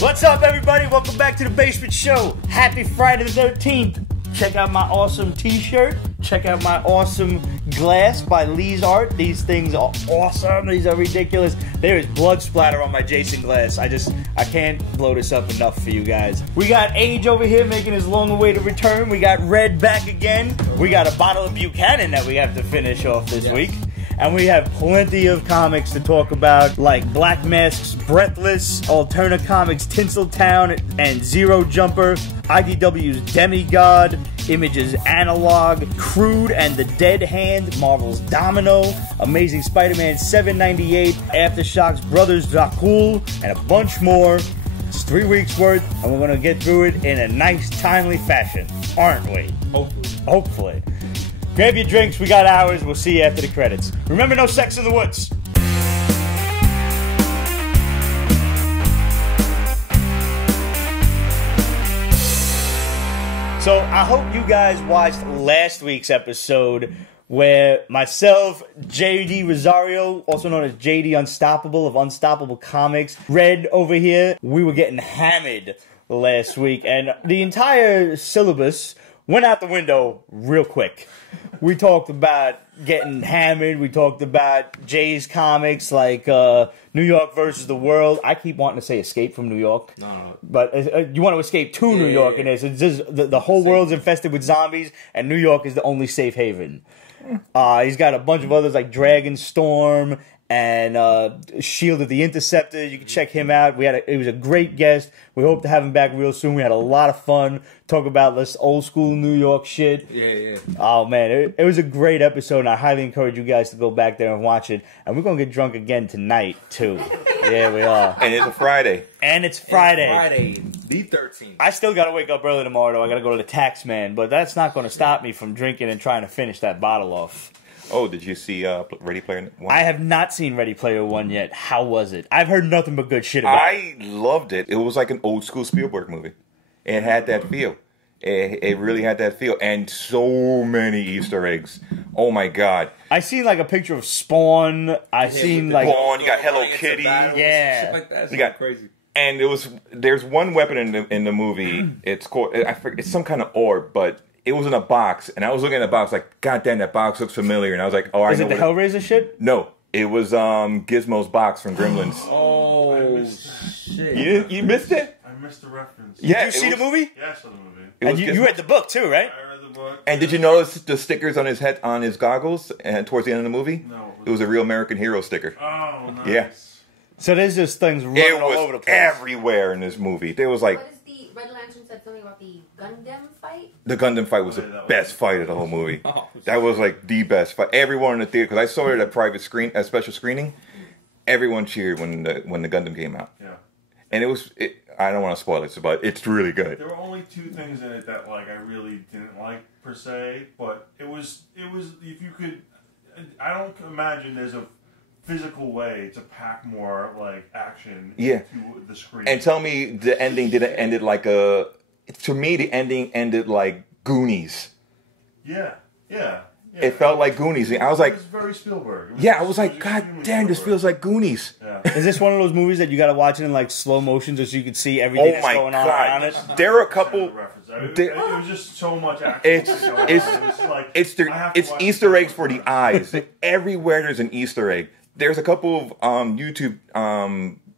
What's up, everybody? Welcome back to the Basement Show. Happy Friday the 13th. Check out my awesome t-shirt. Check out my awesome glass by Lee's Art. These things are awesome. These are ridiculous. There is blood splatter on my Jason glass. I can't blow this up enough for you guys. We got Age over here making his long-awaited return. We got Red back again. We got a bottle of Buchanan that we have to finish off this week. And we have plenty of comics to talk about, like Black Mask's Breathless, Alterna Comics' Tinseltown and Zero Jumper, IDW's Demi-God, Image's Analog, Crude and the Dead Hand, Marvel's Domino, Amazing Spider-Man 798, Aftershocks Brothers Dracul, and a bunch more. It's 3 weeks worth, and we're going to get through it in a nice, timely fashion, aren't we? Hopefully. Grab your drinks, we got hours, we'll see you after the credits. Remember, no sex in the woods. So, I hope you guys watched last week's episode where myself, JD Rosario, also known as JD Unstoppable of Unstoppable Comics, Red over here, we were getting hammered last week, and the entire syllabus went out the window real quick. We talked about getting hammered. We talked about Jay's comics like New York versus the World. I keep wanting to say Escape from New York. No. But you want to escape to New York in this. It's just the whole world's infested with zombies, and New York is the only safe haven. He's got a bunch of others like Dragon Storm and Shield of the Interceptor. You can check him out. He was a great guest. We hope to have him back real soon. We had a lot of fun. Talk about this old school New York shit. Yeah. Oh, man. It was a great episode, and I highly encourage you guys to go back there and watch it. And we're going to get drunk again tonight, too. Yeah, we are. And it's a Friday. It's Friday. The 13th. I still got to wake up early tomorrow, though. I got to go to the tax man. But that's not going to stop me from drinking and trying to finish that bottle off. Oh, did you see Ready Player One? I have not seen Ready Player One yet. How was it? I've heard nothing but good shit about it. I loved it. It was like an old school Spielberg movie. It had that feel. It really had that feel. And so many Easter eggs. Oh, my God. I seen like a picture of Spawn. I seen like... Spawn, you got Hello Kitty. Yeah. Shit like that. You got crazy. And there's one weapon in the movie. It's called... it's some kind of orb, but... It was in a box, and I was looking at the box like, God damn, that box looks familiar. And I was like, oh, I know. Is it the Hellraiser shit? No, it was Gizmo's box from Gremlins. Oh, shit. You missed it? I missed the reference. Yeah, did you see the movie? Yeah, I saw the movie. And you read the book too, right? I read the book. And did you notice the stickers on his head, on his goggles, and towards the end of the movie? No. It was a real American Hero sticker. Oh, nice. Yeah. So there's just things running all over the place. Everywhere in this movie. There was like... What is the... Red Lantern said something about the Gundam fight? The Gundam fight was the best fight of the whole movie. That was like the best fight. Everyone in the theater, because I saw it at a private screen, a special screening. Everyone cheered when the Gundam came out. Yeah. And I don't want to spoil it, but it's really good. There were only two things in it that like I really didn't like per se, but it was if you could, I don't imagine there's a physical way to pack more like action into the screen. And tell me, the ending didn't end it like a. To me, the ending ended like Goonies. Yeah. It felt like Goonies. I was like, it was very Spielberg. I was like, God damn, this feels like Goonies. Yeah. Is this one of those movies that you got to watch it in like slow motion just so you can see everything that's going on around it? There are a couple. It was just so much action. It's Easter eggs for the eyes. Everywhere there's an Easter egg. There's a couple of YouTube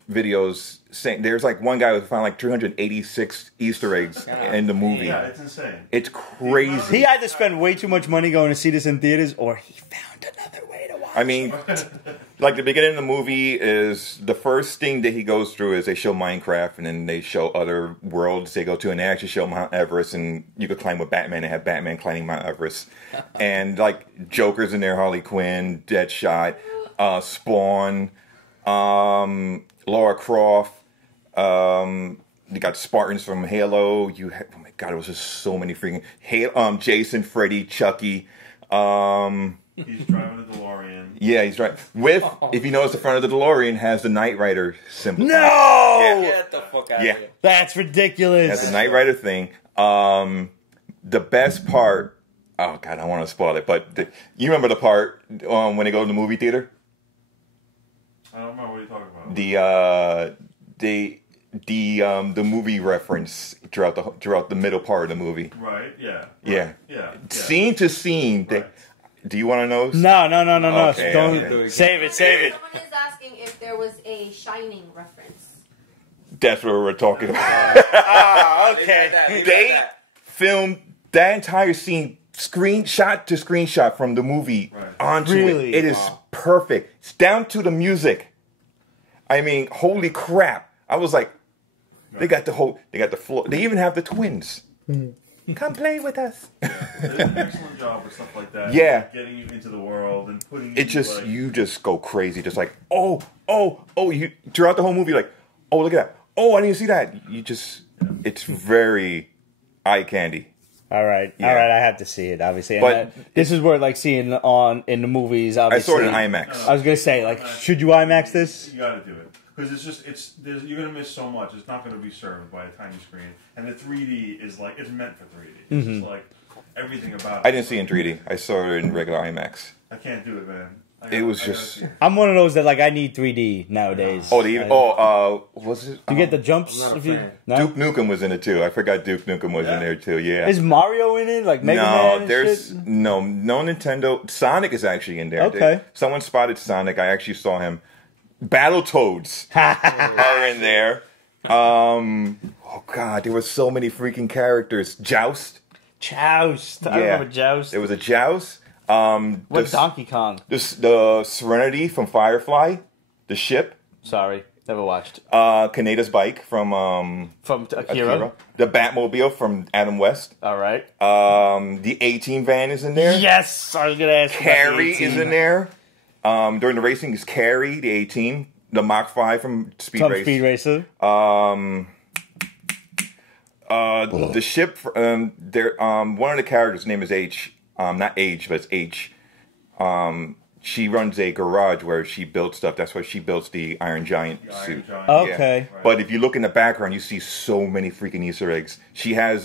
videos saying there's like one guy who found like 386 Easter eggs in the movie. Yeah, it's insane. It's crazy. He either spent way too much money going to see this in theaters, or he found another way to watch. I mean, like the beginning of the movie is the first thing that he goes through is they show Minecraft, and then they show other worlds they go to, and they actually show Mount Everest, and you could climb with Batman and have Batman climbing Mount Everest, and like Joker's in there, Harley Quinn, Deadshot, Spawn, Lara Croft. You got Spartans from Halo. Oh my God, it was just so many freaking Jason, Freddy, Chucky. He's driving a DeLorean. Yeah, he's right. If you notice, the front of the DeLorean has the Knight Rider symbol. No! Yeah. Get the fuck out of here. That's ridiculous. It has the Knight Rider thing. The best part. Oh God, I don't want to spoil it, but you remember the part when they go to the movie theater? I don't remember what you're talking about. the movie reference throughout the middle part of the movie. Right. Yeah. Yeah. Yeah. Scene to scene. Right. Do you want to know? No. Okay, Don't okay. save it. Someone is asking if there was a Shining reference. That's what we're talking about. Okay. They filmed that entire scene, screenshot to screenshot from the movie onto Really? it. It is perfect. It's down to the music. I mean, holy crap! I was like, they got the floor. They even have the twins. Come play with us. They did an excellent job with stuff like that. Yeah. Getting you into the world and putting It just like, you just go crazy, just like oh. You throughout the whole movie, like look at that. Oh, I didn't see that. You just it's very eye candy. All right. Yeah. All right. I have to see it, obviously. And But this is where, like, seeing in the movies, I obviously. saw it in IMAX. I was gonna say, like, should you IMAX this? You got to do it because you're gonna miss so much. It's not gonna be served by a tiny screen, and the 3D is like it's meant for 3D. It's just like everything about it. I didn't see it in 3D. I saw it in regular IMAX. I can't do it, man. It was just. I'm one of those that, like, I need 3D nowadays. Oh, was it? You get the jumps? I'm not a If you, fan. no? Duke Nukem was in it too. I forgot Duke Nukem was in there too. Yeah. Is Mario in it? Like Mega Man No, and there's shit? no Nintendo. Sonic is actually in there. Okay. Someone spotted Sonic. I actually saw him. Battletoads are in there. Oh God, there were so many freaking characters. Joust. Joust. I Yeah. remember Joust. There was a Joust. What's Donkey Kong? The Serenity from Firefly, the ship. Sorry, never watched. Kaneda's bike from Akira. Akira. The Batmobile from Adam West. All right. The A-Team van is in there. Yes, I was gonna ask. Carrie is in there. During the racing is Carrie, the A-Team. The Mach 5 from Speed Race. Speed Racer. The ship. One of the characters' name is H. Not H, but it's H. She runs a garage where she builds stuff. That's why she builds the Iron Giant suit. Okay. Yeah. But if you look in the background, you see so many freaking Easter eggs. She has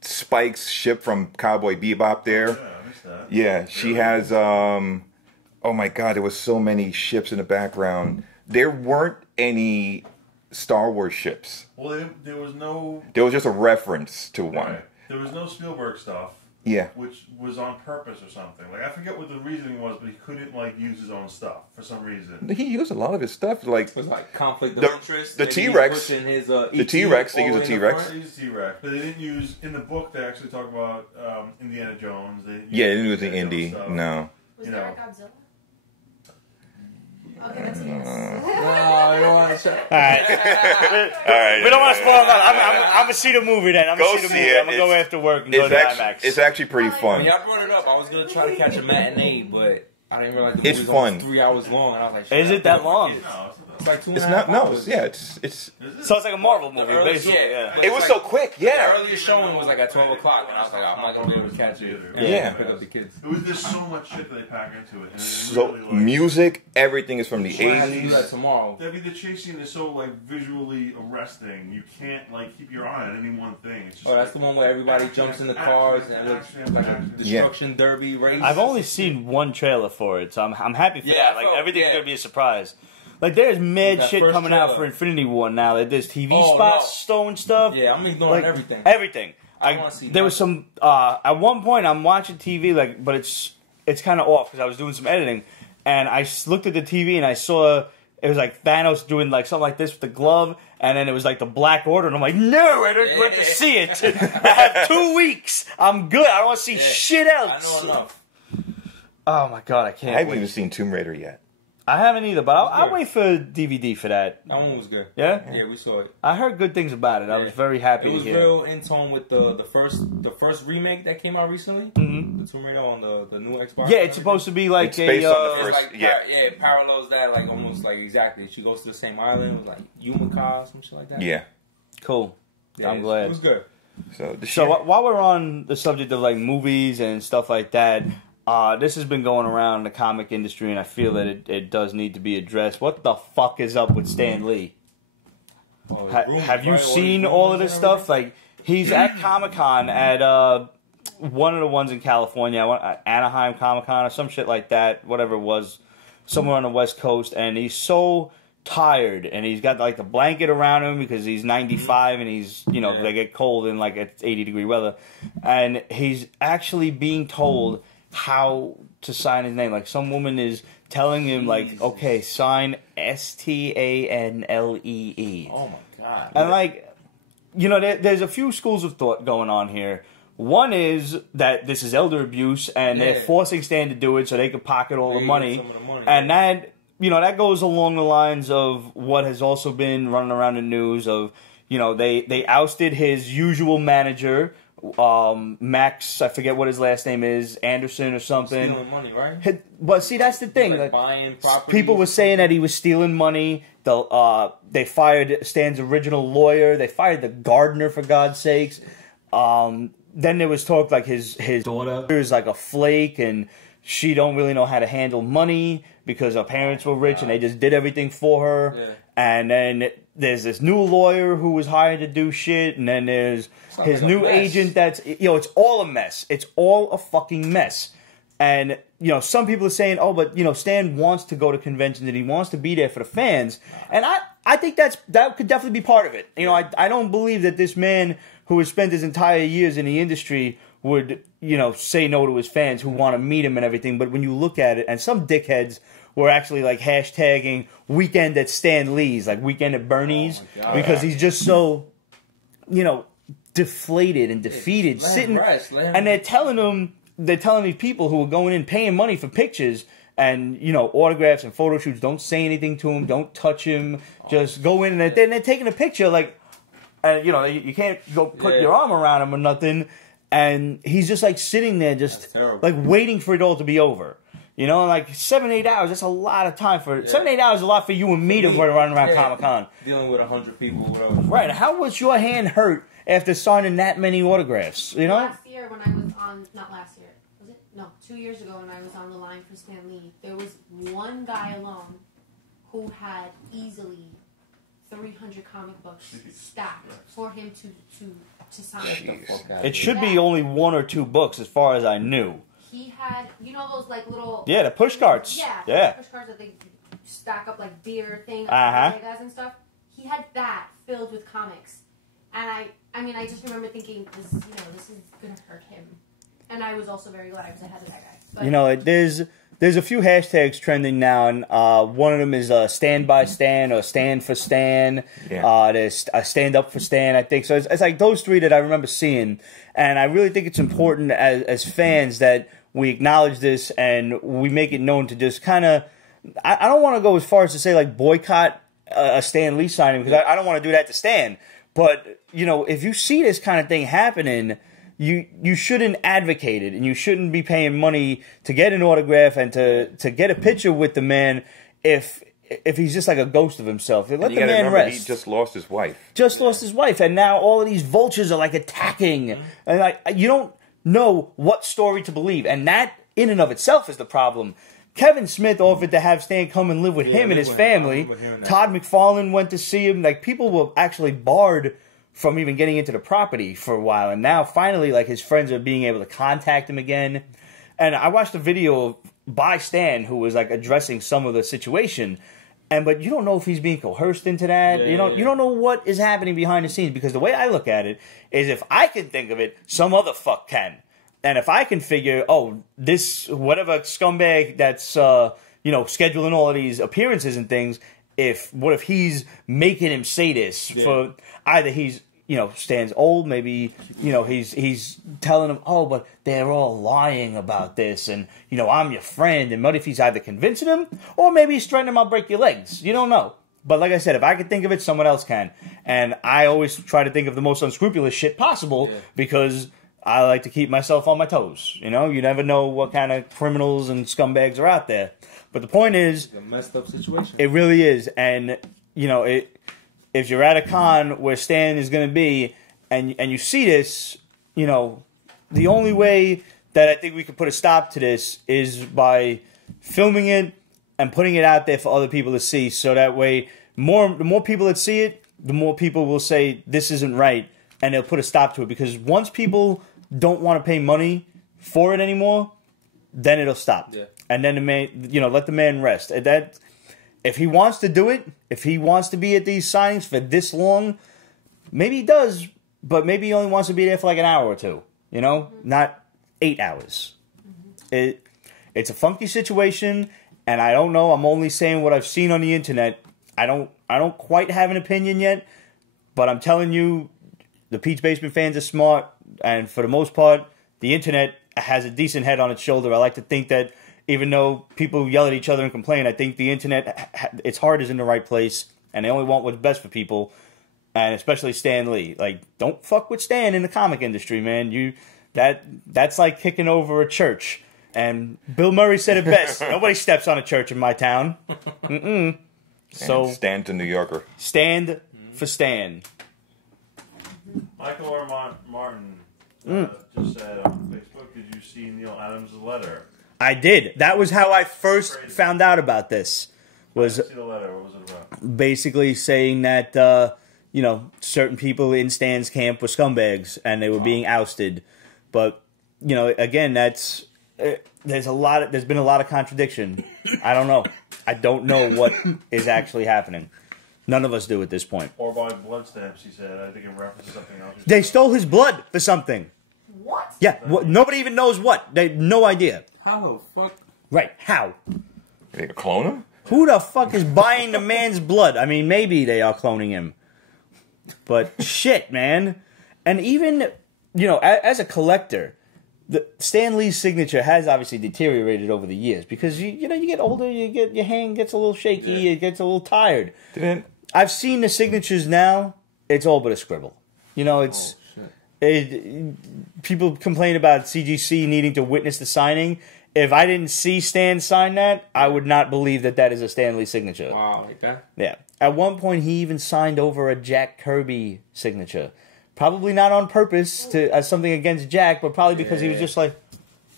Spike's ship from Cowboy Bebop there. Yeah, I missed that. Yeah, she has. Oh my God, there was so many ships in the background. There weren't any Star Wars ships. Well, there was no. There was just a reference to one. Right. There was no Spielberg stuff. Yeah. Which was on purpose or something. Like I forget what the reasoning was, but he couldn't like use his own stuff for some reason. He used a lot of his stuff. Like It was like conflict of The- interest. the Maybe he's T-Rex. pushing his, The T-Rex, they use a T-Rex. They used T-Rex, but they didn't use in the book. They actually talk about Indiana Jones. They didn't yeah, use it was the Indiana indie. Jones stuff. No. Was You there know. a Godzilla? Okay, that's a yes. No, I don't want to show. All right. All right. We don't want to spoil that. I'm gonna see the movie then. I'm Go gonna see the see movie. it. I'm gonna go It's- after work and go to IMAX. It's actually pretty When fun. y'all brought it up, I was gonna try to catch a matinee, but I didn't realize the It's movie was fun. almost 3 hours long, and I was like, shit, Is it that long? No, it's not It's like 2.5 It's not. No. hours. Yeah. It's. Is it? So it's like a Marvel movie, early- basically. yeah. Yeah. It was so quick. The Yeah. earliest showing was like at 12 o'clock, and I was like, I'm not gonna be able to catch it. Yeah. Pick up the kids. It was there's so much shit that they pack into it. And it's So really, like, music, everything is from the I have to do that 80s. tomorrow. Debbie, the chase scene is so like visually arresting. You can't like keep your eye on any one thing. It's just, Oh, that's the one where everybody jumps in the cars and it looks like a destruction derby race. I've only seen one trailer for it, so I'm happy for Yeah, that. I Like felt- everything's yeah. gonna be a surprise. Like there's mad That shit first coming out trailer. for Infinity War now. Like there's TV Oh, spots, no. stone stuff. Yeah, I'm ignoring Like everything. Everything. I wanna see there was some. At one point, I'm watching TV, like, but it's kind of off because I was doing some editing, and I looked at the TV and I saw it was like Thanos doing like something like this with the glove, and then it was like the Black Order, and I'm like, no, I don't want to see it. I have 2 weeks. I'm good. I don't want to see shit I else. know enough. Oh my god, I I can't. haven't wait. even seen Tomb Raider yet. I haven't either, but I'll good. wait for DVD for that. That one was good. Yeah? Yeah, we saw it. I heard good things about it. I was very happy It to was hear. real in tone with the first remake that came out recently. Mhm. The Tomb Raider on the new Xbox. Yeah, it's supposed to be like It's based on the It's first- like, yeah. it parallels that like almost like exactly. She goes to the same island with like Yumika, some shit like that. Yeah. Cool. Yeah, I'm It glad. was good. So the So while we're on the subject of like movies and stuff like that, this has been going around the comic industry, and I feel that it does need to be addressed. What the fuck is up with Stan Lee? Oh, Have you seen all of this stuff? Like he's at Comic-Con at one of the ones in California, Anaheim Comic-Con or some shit like that, whatever it was, somewhere on the West Coast, and he's so tired, and he's got like the blanket around him because he's 95 and he's, you know, they get cold in like it's 80-degree weather, and he's actually being told how to sign his name. Like some woman is telling him like, okay, sign Stanlee. Oh my god. And like, you know, there's a few schools of thought going on here. One is that this is elder abuse and they're forcing Stan to do it so they can pocket all the money. And that, you know, that goes along the lines of what has also been running around the news of, you know, they ousted his usual manager, Max, I forget what his last name is, Anderson or something. Stealing money, right? But see, that's the thing. Like buying properties. People were saying that he was stealing money. They fired Stan's original lawyer. They fired the gardener, for God's sakes. Then there was talk like his daughter is like a flake and she don't really know how to handle money because her parents were rich and they just did everything for her. Yeah. And then there's this new lawyer who was hired to do shit, and then there's his new agent that's, you know, it's all a mess. It's all a fucking mess. And, you know, some people are saying, oh, but, you know, Stan wants to go to conventions and he wants to be there for the fans. And I think that could definitely be part of it. You know, I don't believe that this man who has spent his entire years in the industry would, you know, say no to his fans who want to meet him and everything. But when you look at it, and some dickheads were actually like hashtagging weekend at Stan Lee's, like weekend at Bernie's, because he's just so, you know, deflated and defeated, sitting, and they're telling these people who are going in paying money for pictures and, you know, autographs and photo shoots, don't say anything to him, don't touch him, just go in, and then they're taking a picture like, you know, you can't go put your arm around him or nothing, and he's just like sitting there just like waiting for it all to be over. You know, like 7-8 hours, that's a lot of time for 7-8 hours is a lot for you and me to run around Comic-Con. Dealing with 100 people, whatever. Right. How was your hand hurt after signing that many autographs? You know? Last year when I was on, not last year, was it? No, 2 years ago when I was on the line for Stan Lee, there was one guy alone who had easily 300 comic books stacked for him to sign. It should be only 1 or 2 books as far as I knew. He had, you know those like little... Yeah, the push carts. Yeah. Push carts that they stack up like beer things and stuff. He had that filled with comics. And I mean, I just remember thinking, this is going to hurt him. And I was also very glad I was ahead of that guy. But, you know, there's a few hashtags trending now, and one of them is Stand by Stan or Stand for Stan. Yeah. There's Stand Up for Stan, I think. So it's like those 3 that I remember seeing. And I really think it's important as fans that we acknowledge this and we make it known to just kind of... I don't want to go as far as to say, like, boycott a Stan Lee signing, because I don't want to do that to Stan. But, you know, if you see this kind of thing happening, you shouldn't advocate it, and you shouldn't be paying money to get an autograph and to get a picture with the man if he's just like a ghost of himself. Let the man rest. He just lost his wife. Lost his wife, and now all of these vultures are like attacking, and like you don't know what story to believe, and that in and of itself is the problem. Kevin Smith offered to have Stan come and live with him and his family. Todd McFarlane went to see him. Like, people were actually barred from even getting into the property for a while, and now finally, like, his friends are being able to contact him again. And I watched a video by Stan who was like addressing some of the situation, but you don't know if he's being coerced into that. You don't know what is happening behind the scenes, because the way I look at it is, if I can think of it, some other fuck can. And if I can figure, this whatever scumbag that's scheduling all of these appearances and things, what if he's making him say this for either he's Stan's old, maybe he's telling him, but they're all lying about this, and I'm your friend, and what if he's either convincing him or maybe he's threatening him, I'll break your legs. You don't know. But like I said, if I can think of it, someone else can. And I always try to think of the most unscrupulous shit possible because I like to keep myself on my toes. You never know what kind of criminals and scumbags are out there. But the point is, it's a messed up situation. It really is. And if you're at a con where Stan is going to be, and you see this, the only way that I think we could put a stop to this is by filming it and putting it out there for other people to see. So that way, the more people that see it, the more people will say this isn't right, and they'll put a stop to it. Because once people don't want to pay money for it anymore, then it'll stop. Yeah. And then the man, let the man rest. if he wants to do it, if he wants to be at these signings for this long, maybe he does, but maybe he only wants to be there for like an hour or two, you know? Not 8 hours. It's a funky situation, and I don't know. I'm only saying what I've seen on the internet. I don't quite have an opinion yet, but I'm telling you, the Pete's Basement fans are smart, and for the most part, the internet has a decent head on its shoulder. I like to think that even though people yell at each other and complain, I think the internet, its heart is in the right place, and they only want what's best for people, and especially Stan Lee. Like, don't fuck with Stan in the comic industry, man. That's like kicking over a church. And Bill Murray said it best. Nobody steps on a church in my town. So stand to New Yorker. Stand for Stan. Michael R. Martin just said on Facebook, did you see Neil Adams' letter? I did. That was how I first found out about this. Was I didn't see the letter. What was it about? Basically saying that certain people in Stan's camp were scumbags and they were being ousted. But again, there's been a lot of contradiction. I don't know. I don't know what is actually happening. None of us do at this point. Or by blood stamps, he said. I think it references something else. They stole his blood for something. What? Yeah, nobody even knows what. They no idea. How the fuck? Right, how? They clone him? Who the fuck is buying the man's blood? I mean, maybe they are cloning him. But shit, man. And even, as a collector, Stan Lee's signature has obviously deteriorated over the years because you get older, your hand gets a little shaky, it gets a little tired. I've seen the signatures now; it's all but a scribble. People complain about CGC needing to witness the signing. If I didn't see Stan sign that, I would not believe that is a Stan Lee signature. Wow, like that? Yeah. At one point, he even signed over a Jack Kirby signature. Probably not on purpose as something against Jack, but probably because he was just like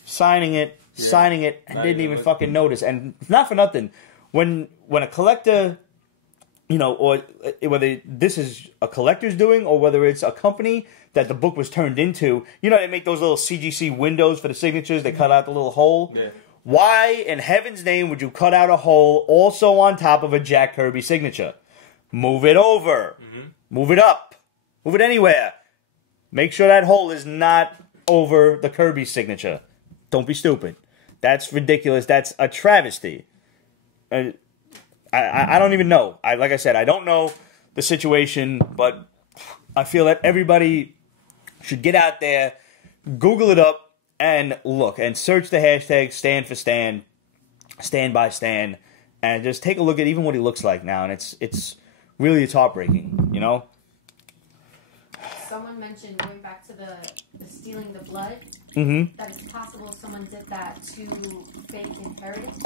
signing it, and didn't even fucking notice. And not for nothing, when a collector, or whether this is a collector's doing or whether it's a company that the book was turned into, they make those little CGC windows for the signatures. They cut out the little hole. Yeah. Why in heaven's name would you cut out a hole also on top of a Jack Kirby signature? Move it over. Mm-hmm. Move it up. Move it anywhere. Make sure that hole is not over the Kirby signature. Don't be stupid. That's ridiculous. That's a travesty. I don't even know. Like I said, I don't know the situation, but I feel that everybody should get out there, Google it up, and look, and search the hashtag Stand for Stan, Stand by Stan, and just take a look at even what he looks like now, and it's heartbreaking, Someone mentioned, going back to the stealing the blood, that it's possible someone did that to fake inheritance.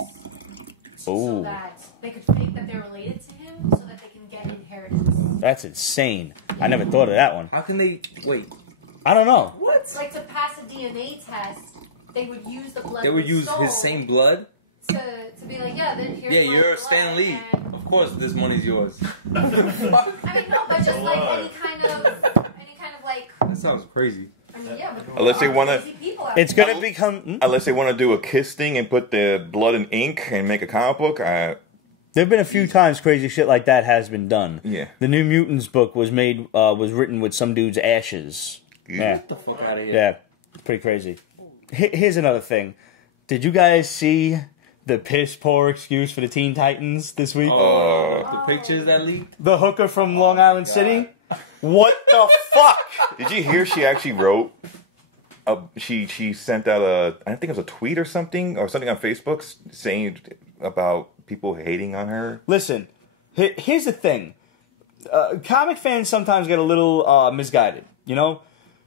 So that they could fake that they're related to him so that they can get inheritance. That's insane. I never thought of that one. How can they... Wait. I don't know. What? Like to pass a DNA test, they would use the blood. They would use his same blood? To be like, then here's yeah, you're Stan Lee. Of course, this money's yours. I mean, no, but just like any kind of like... That sounds crazy. I mean, yeah, but unless they want to... It's going to become... Unless they want to do a Kiss thing and put the blood in ink and make a comic book, there have been a few times crazy shit like that has been done. Yeah. The New Mutants book was written with some dude's ashes. Yeah. Get the fuck out of here. Yeah, pretty crazy. Here's another thing. Did you guys see the piss poor excuse for the Teen Titans this week? The pictures that leaked? The hooker from Long Island City? What the fuck? Did you hear she actually wrote... She sent out I think it was a tweet or something on Facebook saying about people hating on her. Listen, here's the thing. Comic fans sometimes get a little misguided,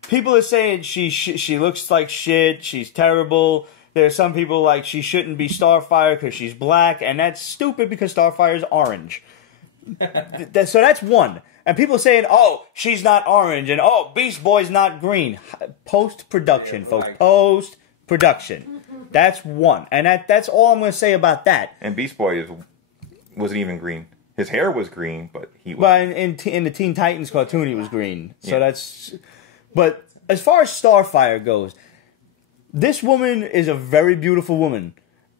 People are saying she looks like shit, she's terrible. There's some people like she shouldn't be Starfire because she's black, and that's stupid because Starfire is orange. So that's one. And people saying, oh, she's not orange, and oh, Beast Boy's not green. Post-production, folks. Post-production. That's one. And that's all I'm going to say about that. And Beast Boy wasn't even green. His hair was green, but he was... Well, in the Teen Titans cartoon, he was green. So that's... But as far as Starfire goes, this woman is a very beautiful woman.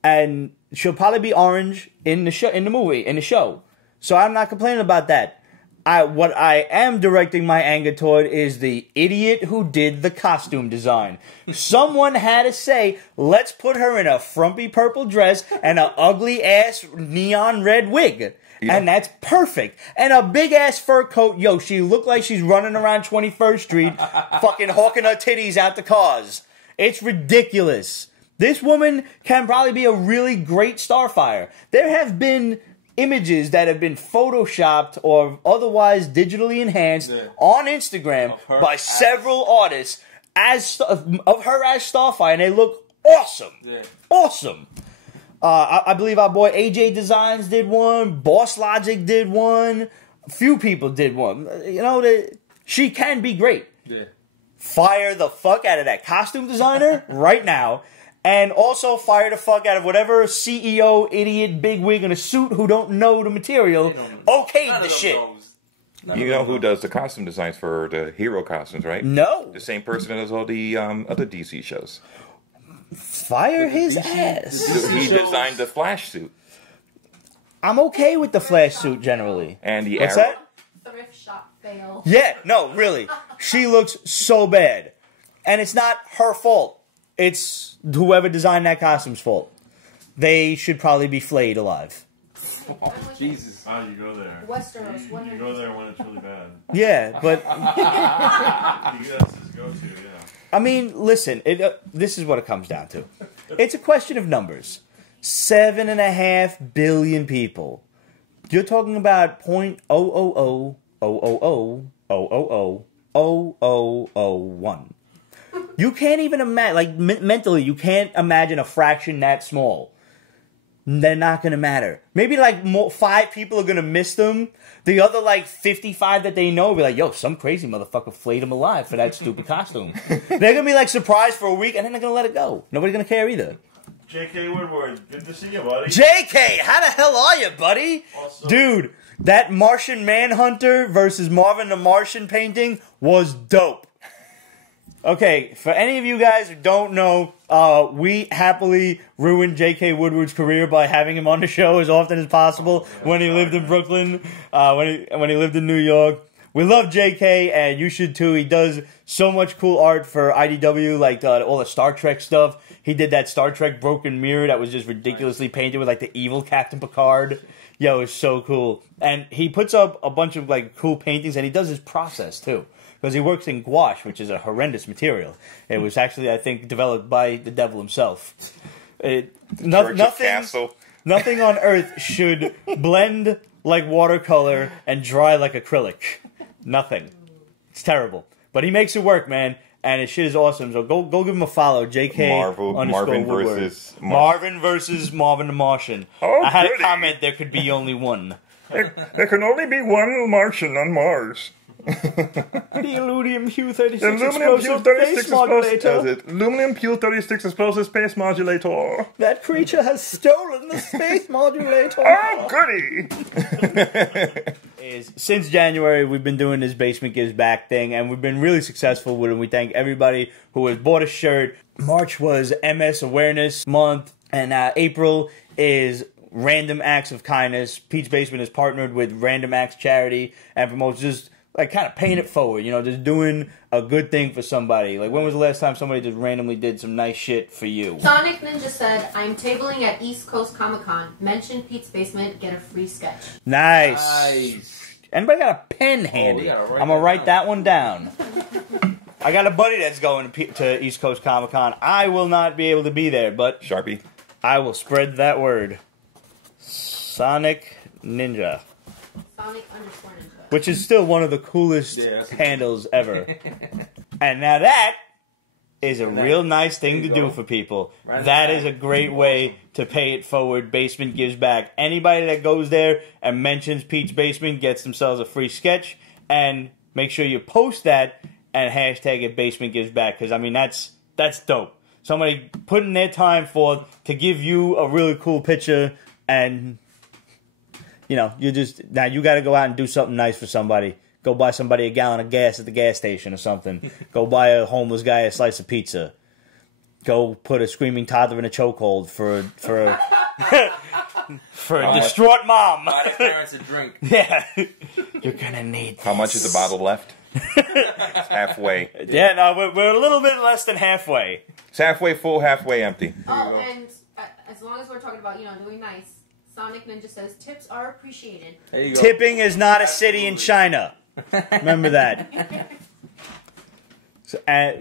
And She'll probably be orange in the show. So I'm not complaining about that. What I am directing my anger toward is the idiot who did the costume design. Someone had to say, let's put her in a frumpy purple dress and an ugly-ass neon red wig. Yeah. And that's perfect. And a big-ass fur coat. Yo, she looked like she's running around 21st Street fucking hawking her titties out the cars. It's ridiculous. This woman can probably be a really great Starfire. There have been images that have been photoshopped or otherwise digitally enhanced on Instagram by several artists of her as Starfire, and they look awesome. Yeah. Awesome. I believe our boy AJ Designs did one. Boss Logic did one. A few people did one. You know, she can be great. Yeah. Fire the fuck out of that costume designer right now. And also fire the fuck out of whatever CEO, idiot, bigwig in a suit who don't know the material okayed the shit. You know who does the costume designs for the hero costumes, right? No. The same person that does all the other DC shows. Fire his ass. He designed the Flash suit. I'm okay with the Flash suit generally. And the What's Arrow. that? Thrift shop fail. Yeah, no, really. She looks so bad. And it's not her fault. It's whoever designed that costume's fault. They should probably be flayed alive. Oh, Jesus. Oh, you go there. Westeros. You go there when it's really bad. Yeah, but... That's his go-to, yeah. I mean, listen, this is what it comes down to. It's a question of numbers. 7.5 billion people. You're talking about 0.0000000000001. You can't even imagine, like, mentally, you can't imagine a fraction that small. They're not going to matter. Maybe, like, 5 people are going to miss them. The other, like, 55 that they know will be like, yo, some crazy motherfucker flayed him alive for that stupid costume. They're going to be, like, surprised for a week, and then they're going to let it go. Nobody's going to care either. J.K. Woodward, good to see you, buddy. J.K., how the hell are you, buddy? Awesome. Dude, that Martian Manhunter versus Marvin the Martian painting was dope. Okay, for any of you guys who don't know, we happily ruined J.K. Woodward's career by having him on the show as often as possible when he lived in Brooklyn, when he lived in New York. We love J.K., and you should too. He does so much cool art for IDW, like all the Star Trek stuff. He did that Star Trek Broken Mirror that was just ridiculously painted with like the evil Captain Picard. Yo, it's so cool. And he puts up a bunch of like cool paintings, and he does his process too. Because he works in gouache, which is a horrendous material. It was actually, I think, developed by the devil himself. Nothing on Earth should blend like watercolor and dry like acrylic. Nothing. It's terrible. But he makes it work, man. And his shit is awesome. So go give him a follow. JK Marvin versus Marvin versus Marvin the Martian. Oh, I had a comment there could be only one. There can only be one Martian on Mars. The aluminum Q36 explosive space modulator. Aluminum Q36 explosive space modulator. That creature has stolen the space modulator. Oh, goody! Since January, we've been doing this Basement Gives Back thing, and we've been really successful with it. We thank everybody who has bought a shirt. March was MS Awareness Month, and April is Random Acts of Kindness. Pete's Basement is partnered with Random Acts Charity and promotes just like kind of paying it forward, you know, just doing a good thing for somebody. Like, when was the last time somebody just randomly did some nice shit for you? Sonic Ninja said, I'm tabling at East Coast Comic Con. Mention Pete's Basement, get a free sketch. Nice. Anybody got a pen handy? I'm going to write that one down. I got a buddy that's going to East Coast Comic Con. I will not be able to be there, but Sharpie, I will spread that word. Sonic Ninja. Sonic _Ninja. Which is still one of the coolest handles ever. And now that is a real nice thing to do for people. That is a great way to pay it forward. Basement Gives Back. Anybody that goes there and mentions Pete's Basement gets themselves a free sketch. And make sure you post that and hashtag it Basement Gives Back. Because, I mean, that's dope. Somebody putting their time forth to give you a really cool picture, and you know, now you got to go out and do something nice for somebody. Go buy somebody a gallon of gas at the gas station or something. Go buy a homeless guy a slice of pizza. Go put a screaming toddler in a chokehold for For a distraught mom. Buy the parents a drink. Yeah. You're gonna need this. How much is the bottle left? It's halfway. Yeah, no, we're a little bit less than halfway. It's halfway full, halfway empty. Oh, and as long as we're talking about, doing nice, Sonic Ninja says tips are appreciated. There you go. Tipping is not a city in China. Remember that.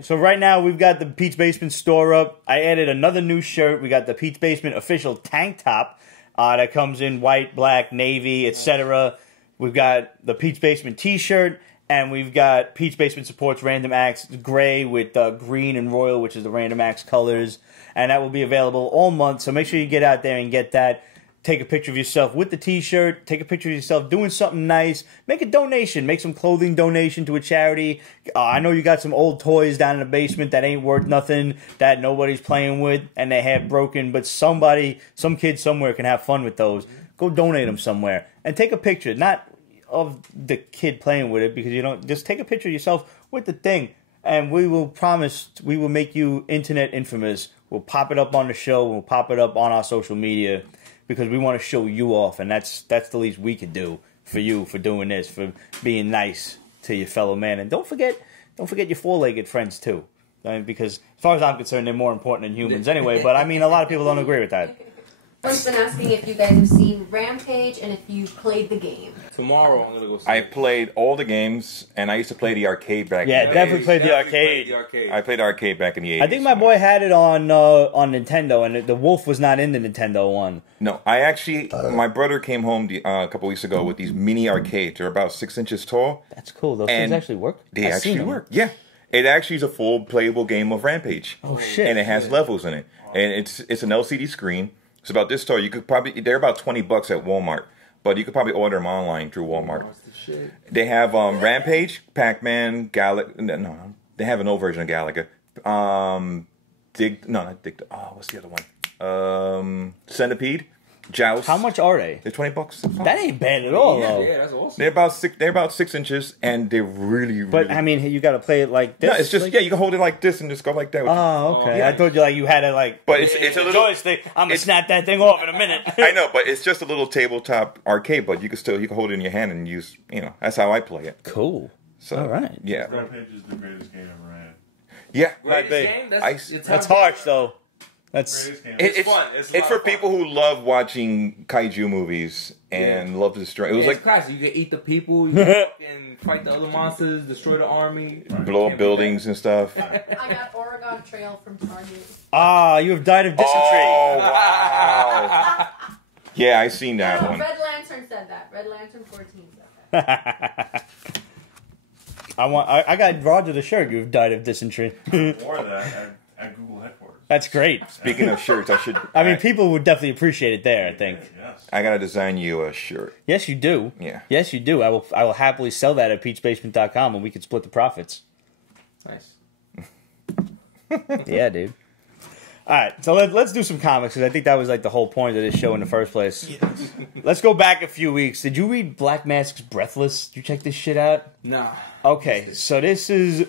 So right now we've got the Pete's Basement store up. I added another new shirt. We got the Pete's Basement official tank top that comes in white, black, navy, etc. We've got the Pete's Basement t-shirt, and we've got Pete's Basement supports Random Acts gray with green and royal, which is the Random Acts colors, and that will be available all month. So make sure you get out there and get that. Take a picture of yourself with the t-shirt. Take a picture of yourself doing something nice. Make a donation. Make some clothing donation to a charity. I know you got some old toys down in the basement that ain't worth nothing, that nobody's playing with, and they have broken. But some kid somewhere can have fun with those. Go donate them somewhere. And take a picture. Not of the kid playing with it, because you don't. Just take a picture of yourself with the thing. And we will promise we will make you internet infamous. We'll pop it up on the show. We'll pop it up on our social media. Because we want to show you off, and that's the least we can do for you for doing this, for being nice to your fellow man. And don't forget your four-legged friends too, because as far as I'm concerned, they're more important than humans anyway. But I mean, a lot of people don't agree with that. I've been asking if you guys have seen Rampage and if you played the game. Tomorrow I'm gonna go see I played all the games, and I used to play the arcade back. Yeah, in the definitely days. played the arcade. I played arcade back in the 80s. I think my boy had it on Nintendo, and the wolf was not in the Nintendo one. No, I actually, my brother came home a couple weeks ago with these mini arcades. They're about 6 inches tall. That's cool. Those And things actually work? They I've actually seen them. work. Yeah. It actually is a full playable game of Rampage. Oh, shit. And it has levels in it. And it's an LCD screen. It's about this tall. You could probably, they're about $20 at Walmart. But you could probably order them online through Walmart. They have Rampage, Pac-Man, no, they have an old version of Galaga. What's the other one? Centipede, Joust. How much are they? They're $20. That ain't bad at all, though. Yeah, that's awesome. They're about 6 inches, and they're really. But I mean, you got to play it like this. No, it's just you can hold it like this and just go like that. Oh, okay. Yeah. I told you had it But it's a little joystick. I'm gonna snap that thing off in a minute. I know, but it's just a little tabletop arcade. But you can hold it in your hand and use. That's how I play it. Cool. So, all right. Yeah. Rampage is the greatest game ever had. Yeah. Greatest Right, game? That's harsh, though. That's Greatest game. It's fun. It's a lot for of fun. people who love watching kaiju movies and love to destroy. It was It's like classic. You can eat the people, you can fucking fight the other monsters, destroy the army, blow up buildings and stuff. I got Oregon Trail from Target. you have died of dysentery. Oh wow! Yeah, I seen that one. Red Lantern said that. Red Lantern 14 said that. I got Roger the shirt. You've died of dysentery. Or that at Google headquarters. That's great. Speaking of shirts, I mean, people would definitely appreciate it there, I think. Yes. I gotta design you a shirt. Yes, you do. Yeah. Yes, you do. I will happily sell that at peachbasement.com and we could split the profits. Nice. Yeah, dude. All right, so let's do some comics, because I think that was like the whole point of this show in the first place. Yes. Let's go back a few weeks. Did you read Black Mask's Breathless? Did you check this shit out? Nah. Okay, so this is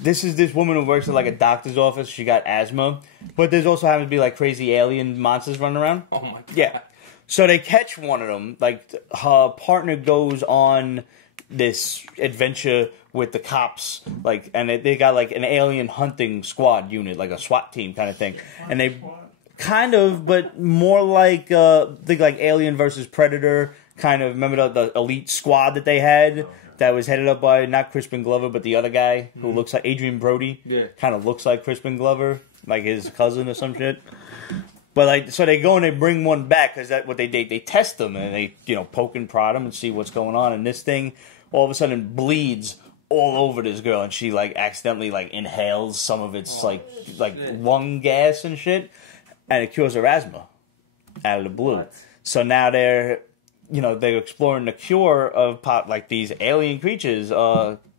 this woman who works at like a doctor's office. She got asthma, but there's also happens to be like crazy alien monsters running around. Oh my god. Yeah. So they catch one of them. Like her partner goes on this adventure with the cops, like, and they got like an alien hunting squad unit, like a SWAT team kind of thing, and they kind of, but more like think like Alien versus Predator kind of. Remember the elite squad that they had that was headed up by not Crispin Glover, but the other guy who looks like Adrian Brody. Yeah, kind of looks like Crispin Glover, like his cousin or some shit. But like, so they go and they bring one back because that's what they do. They test them and they poke and prod them and see what's going on. And this thing all of a sudden bleeds all over this girl, and she like accidentally like inhales some of its like lung gas and shit, and it cures her asthma out of the blue. What? So now they're exploring the cure of like these alien creatures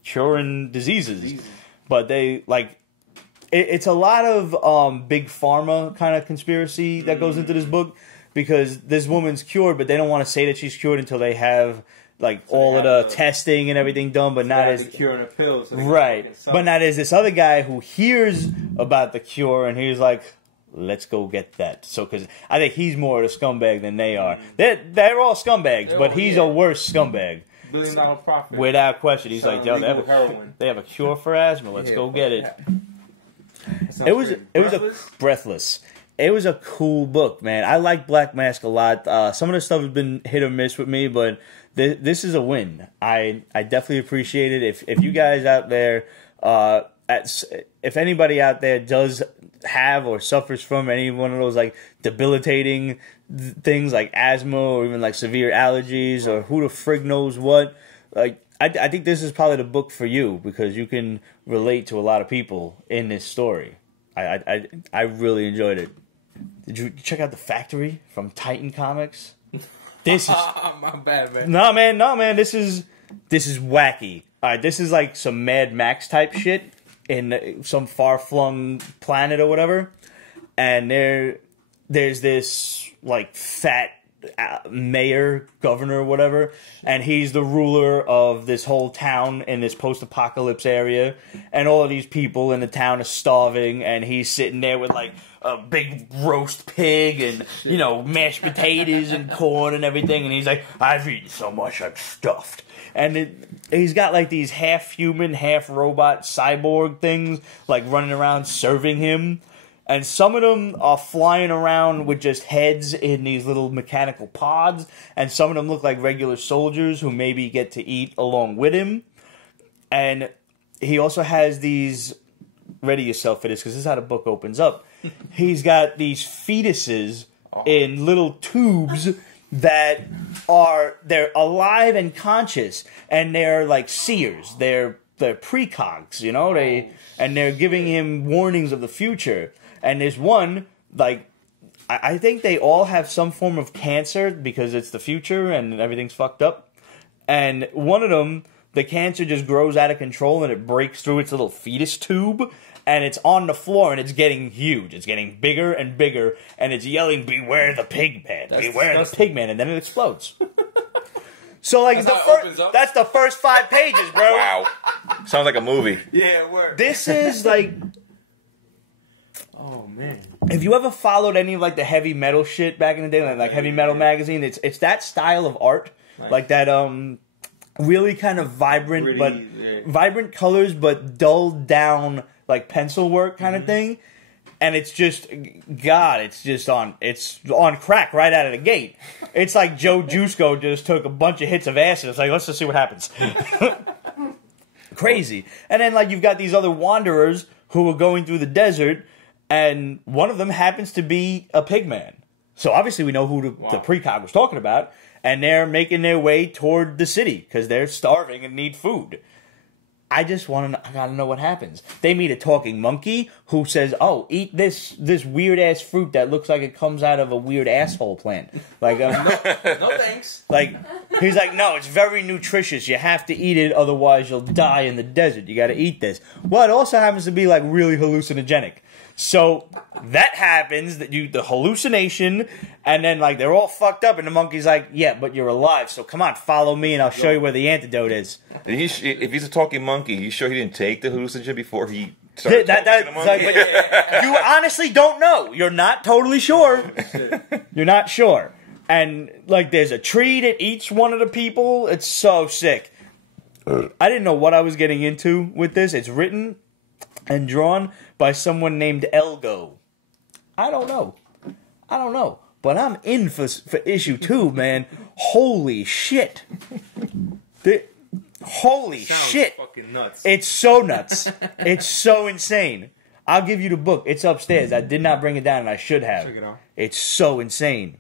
curing diseases. But they like it's a lot of big pharma kind of conspiracy that goes into this book, because this woman's cured, but they don't want to say that she's cured until they have like all of the testing and everything done, but not as the cure in a pill. So right. But now there's this other guy who hears about the cure, and he's like, let's go get that. So, because I think he's more of a scumbag than they are. They're all scumbags, but he's a worse scumbag. $1 billion profit. Without question. He's like, yo, they have a cure for asthma. Let's go get it. It was Breathless. It was a cool book, man. I like Black Mask a lot. Some of the stuff has been hit or miss with me, but this is a win. I definitely appreciate it. If you guys out there, if anybody out there does have or suffers from any one of those like debilitating things like asthma or even like severe allergies or who the frig knows what, like I think this is probably the book for you because you can relate to a lot of people in this story. I really enjoyed it. Did you check out The Factory from Titan Comics? This is my bad, man. No, man. This is wacky. All right, this is like some Mad Max type shit in some far-flung planet or whatever. And there's this like fat mayor, governor, whatever, and he's the ruler of this whole town in this post-apocalypse area, and all of these people in the town are starving, and he's sitting there with like a big roast pig and mashed potatoes and corn and everything, and he's like, I've eaten so much I'm stuffed. And he's got like these half human, half robot cyborg things like running around serving him. And some of them are flying around with just heads in these little mechanical pods. And some of them look like regular soldiers who maybe get to eat along with him. And he also has these... Ready yourself for this, because this is how the book opens up. He's got these fetuses in little tubes that they're alive and conscious. And they're like seers. They're precogs, and they're giving him warnings of the future. And there's one, like, I think they all have some form of cancer because it's the future and everything's fucked up. And one of them, the cancer just grows out of control and it breaks through its little fetus tube. And it's on the floor and it's getting huge. It's getting bigger and bigger. And it's yelling, beware the pig man. Beware the pig man. And then it explodes. So, like, that's the first 5 pages, bro. Wow. Sounds like a movie. Yeah, it works. This is, like... Oh man! If you ever followed any of like the heavy metal shit back in the day, like Heavy Metal magazine, it's that style of art, like that really kind of vibrant vibrant colors, but dulled down like pencil work kind of thing, and it's just it's on crack right out of the gate. It's like Joe Jusko just took a bunch of hits of acid. It's like, let's just see what happens. Crazy. And then like you've got these other wanderers who are going through the desert. And one of them happens to be a pig man. So obviously we know who the precog was talking about. And they're making their way toward the city because they're starving and need food. I gotta know what happens. They meet a talking monkey who says, oh, eat this weird-ass fruit that looks like it comes out of a weird asshole plant. Like, no thanks. Like, he's like, no, it's very nutritious. You have to eat it, otherwise you'll die in the desert. You gotta eat this. Well, it also happens to be, like, really hallucinogenic. So that happens, the hallucination, and then like they're all fucked up, and the monkey's like, "Yeah, but you're alive, so come on, follow me, and I'll show you where the antidote is." And if he's a talking monkey, you sure he didn't take the hallucinogen before he started talking to the monkey? Like, you honestly don't know. You're not totally sure. You're not sure, and like there's a tree to each one of the people. It's so sick. I didn't know what I was getting into with this. It's written and drawn by someone named Elgo. I don't know. But I'm in for issue 2, man. Holy shit. Holy shit. Fucking nuts. It's so nuts. It's so insane. I'll give you the book. It's upstairs. I did not bring it down, and I should have. Check it out. It's so insane.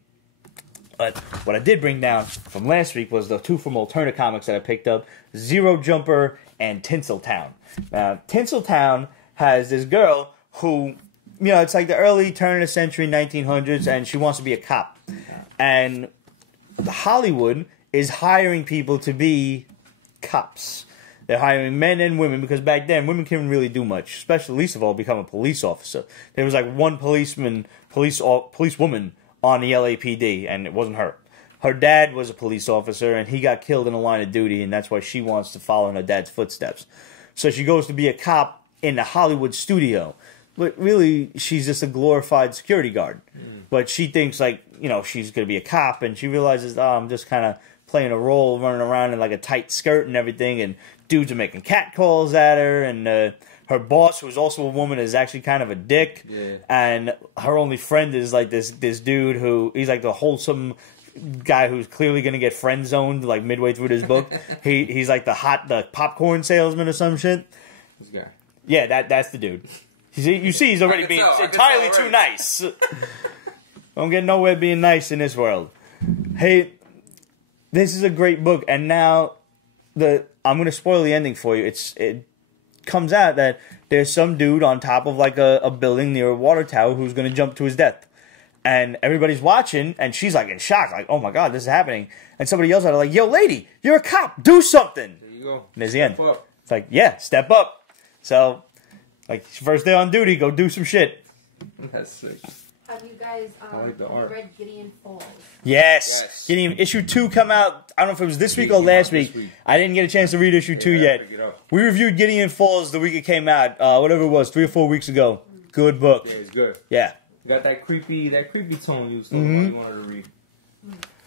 But what I did bring down from last week was the 2 from Alterna Comics that I picked up, Zero Jumper and Tinseltown. Now, Tinseltown has this girl who, it's like the early turn of the century, 1900s, and she wants to be a cop. And Hollywood is hiring people to be cops. They're hiring men and women, because back then, women couldn't really do much, especially, least of all, become a police officer. There was like one policewoman on the LAPD, and it wasn't her. Her dad was a police officer, and he got killed in the line of duty, and that's why she wants to follow in her dad's footsteps. So she goes to be a cop in the Hollywood studio. but really she's just a glorified security guard. But she thinks like, you know, she's going to be a cop, and she realizes, oh, I'm just kind of playing a role, running around in like a tight skirt and everything, and dudes are making catcalls at her, and her boss, who's also a woman, is actually kind of a dick, and her only friend is like this dude who, he's like the wholesome guy who's clearly going to get friend zoned like midway through this book. He's like the popcorn salesman or some shit. This guy. Yeah, that's the dude. You see, he's already being entirely too nice. Don't get nowhere being nice in this world. Hey, this is a great book, and now I'm going to spoil the ending for you. It comes out that there's some dude on top of like a building near a water tower who's going to jump to his death. And everybody's watching, and she's like in shock, like, oh my god, this is happening. And somebody yells at her like, yo, lady, you're a cop, do something. There you go. And there's the end. Step up. It's like, yeah, step up. So, like, first day on duty, go do some shit. That's sick. Have you guys like the art. read Gideon Falls? Yes. Gideon, issue 2 come out, I don't know if it was this week or last week. I didn't get a chance to read issue 2 yet. We reviewed Gideon Falls the week it came out, whatever it was, 3 or 4 weeks ago. Good book. Yeah, it's good. Yeah. Got that creepy tone you wanted to read.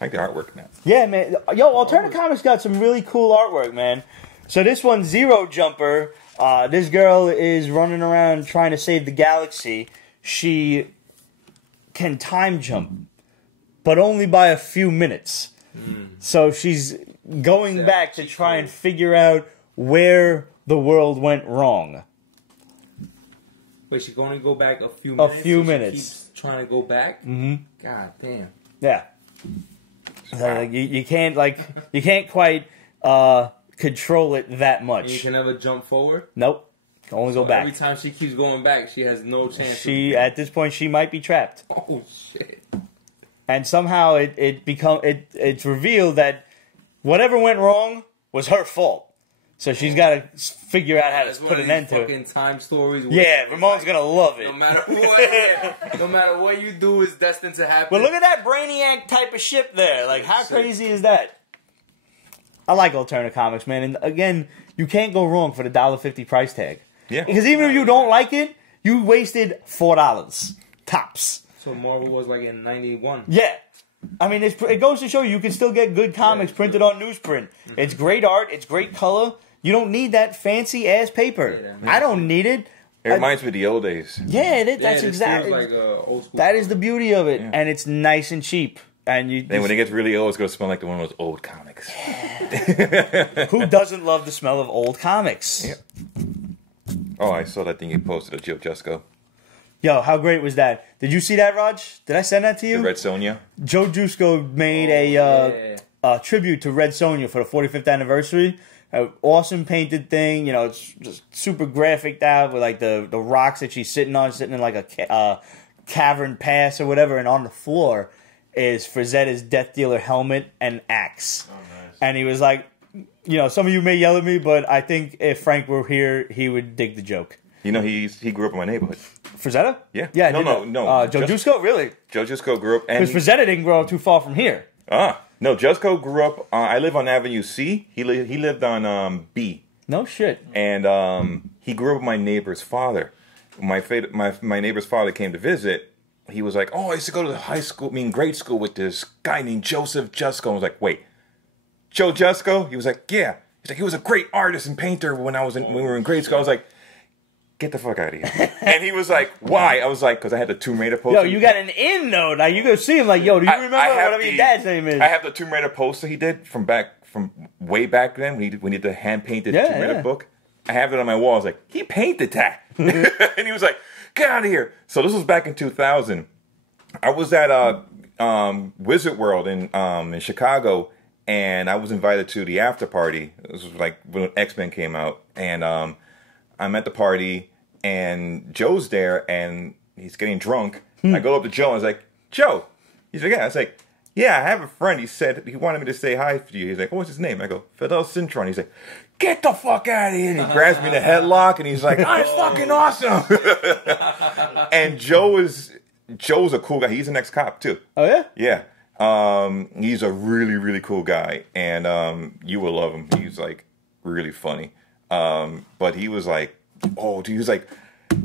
I like the artwork, man. Yeah, man. Yo, Alterna Comics got some really cool artwork, man. So this one, Zero Jumper, this girl is running around trying to save the galaxy. She can time jump, but only by a few minutes. So she's going back to try and figure out where the world went wrong. Wait, she can only go back a few minutes? A few so minutes. She keeps trying to go back? Mm-hmm. God damn. Yeah. So, like, you can't quite control it that much. And you can never jump forward? Nope. Can only go back. Every time she keeps going back, she has no chance. At this point, she might be trapped. Oh shit! And somehow it's revealed that whatever went wrong was her fault. So she's got to figure out how to put an end to it. Fucking time stories. Yeah, Ramon's gonna love it. No matter what you do, is destined to happen. But look at that Brainiac type of ship there. Like, how crazy is that? I like Alterna Comics, man. And again, you can't go wrong for the $1.50 price tag. Yeah. Because even if you don't like it, you wasted $4 tops. So Marvel was like in 91. Yeah. I mean, it goes to show you can still get good comics printed on newsprint. It's great art. It's great color. You don't need that fancy-ass paper. I don't need it. It reminds me of the old days. Yeah, that's exactly. Like old school that is the beauty of it. Yeah. And it's nice and cheap. And then when it gets really old, it's going to smell like one of those old comics. Who doesn't love the smell of old comics? Yep. Oh, I saw that thing you posted of Joe Jusko. Yo, how great was that? Did you see that, Raj? Did I send that to you? The Red Sonja? Joe Jusko made a tribute to Red Sonja for the 45th anniversary. An awesome painted thing. You know, it's just super graphic out with like the rocks that she's sitting in like a cavern pass or whatever. And on the floor is Frazetta's Death Dealer helmet and axe. Oh, nice. And he was like, you know, some of you may yell at me, but I think if Frank were here, he would dig the joke. You know, he grew up in my neighborhood. Frazetta? Yeah. Yeah. No. Joe Jusko? Really? Joe Jusko grew up. Because Frazetta didn't grow up too far from here. No, Jusko grew up. I live on Avenue C. He lived on B. No shit. And he grew up with my neighbor's father. My neighbor's father came to visit. He was like, "Oh, I used to go to grade school with this guy named Joseph Jusko." I was like, "Wait, Joe Jusko?" He was like, "Yeah." He's like, "He was a great artist and painter when we were in grade school." I was like, "Get the fuck out of here!" And he was like, "Why?" I was like, "Because I had the Tomb Raider poster." Yo, you got an in though. Now you go see him like, "Yo, do you remember whatever your dad's name is?" I have the Tomb Raider poster he did from way back then when he did the hand painted Tomb Raider book. I have it on my wall. I was like, "He painted that," and he was like, "Get out of here!" So this was back in 2000. I was at Wizard World in Chicago, and I was invited to the after party. This was like when X-Men came out, and I'm at the party, and Joe's there, and he's getting drunk. I go up to Joe, and I was like, "Joe," he's like, "Yeah." I was like, "Yeah, I have a friend. He said he wanted me to say hi to you." He's like, "What's his name?" I go, "Fidel Cintron." He's like, "Get the fuck out of here!" And he grabs me in the headlock, and he's like, "I'm fucking awesome." And Joe's a cool guy. He's an ex-cop too. Oh yeah? Yeah. He's a really, really cool guy, and you will love him. He's like really funny. But he was like, he was like,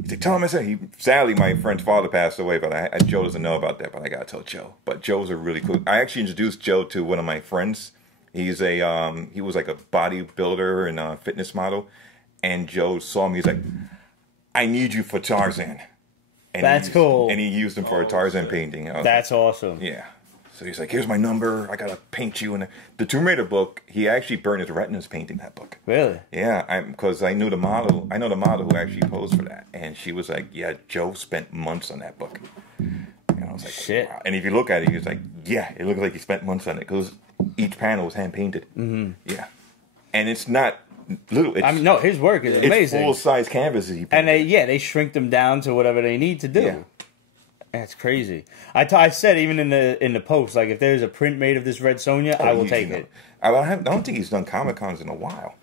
He's like, tell him I said. Sadly, my friend's father passed away, but Joe doesn't know about that. But I gotta tell Joe. But Joe's a really cool. I actually introduced Joe to one of my friends. He's he was like a bodybuilder and a fitness model, and Joe saw me. He's like, I need you for Tarzan. And That's cool. And he used him for a Tarzan painting. That's awesome. Yeah. So he's like, here's my number. I gotta paint you. And the Tomb Raider book, he actually burned his retinas painting that book. Really? Yeah, because I knew the model. I know the model who actually posed for that, and she was like, yeah, Joe spent months on that book. And I was like, shit. Wow. And if you look at it, he's like, yeah, it looks like he spent months on it because each panel was hand painted. Mm-hmm. Yeah, and it's not little. It's, no, his work is amazing. It's full size canvases he painted. And they shrink them down to whatever they need to do. Yeah. That's crazy. I said even in the post, like if there's a print made of this Red Sonja, I will take it. I don't think he's done Comic Cons in a while.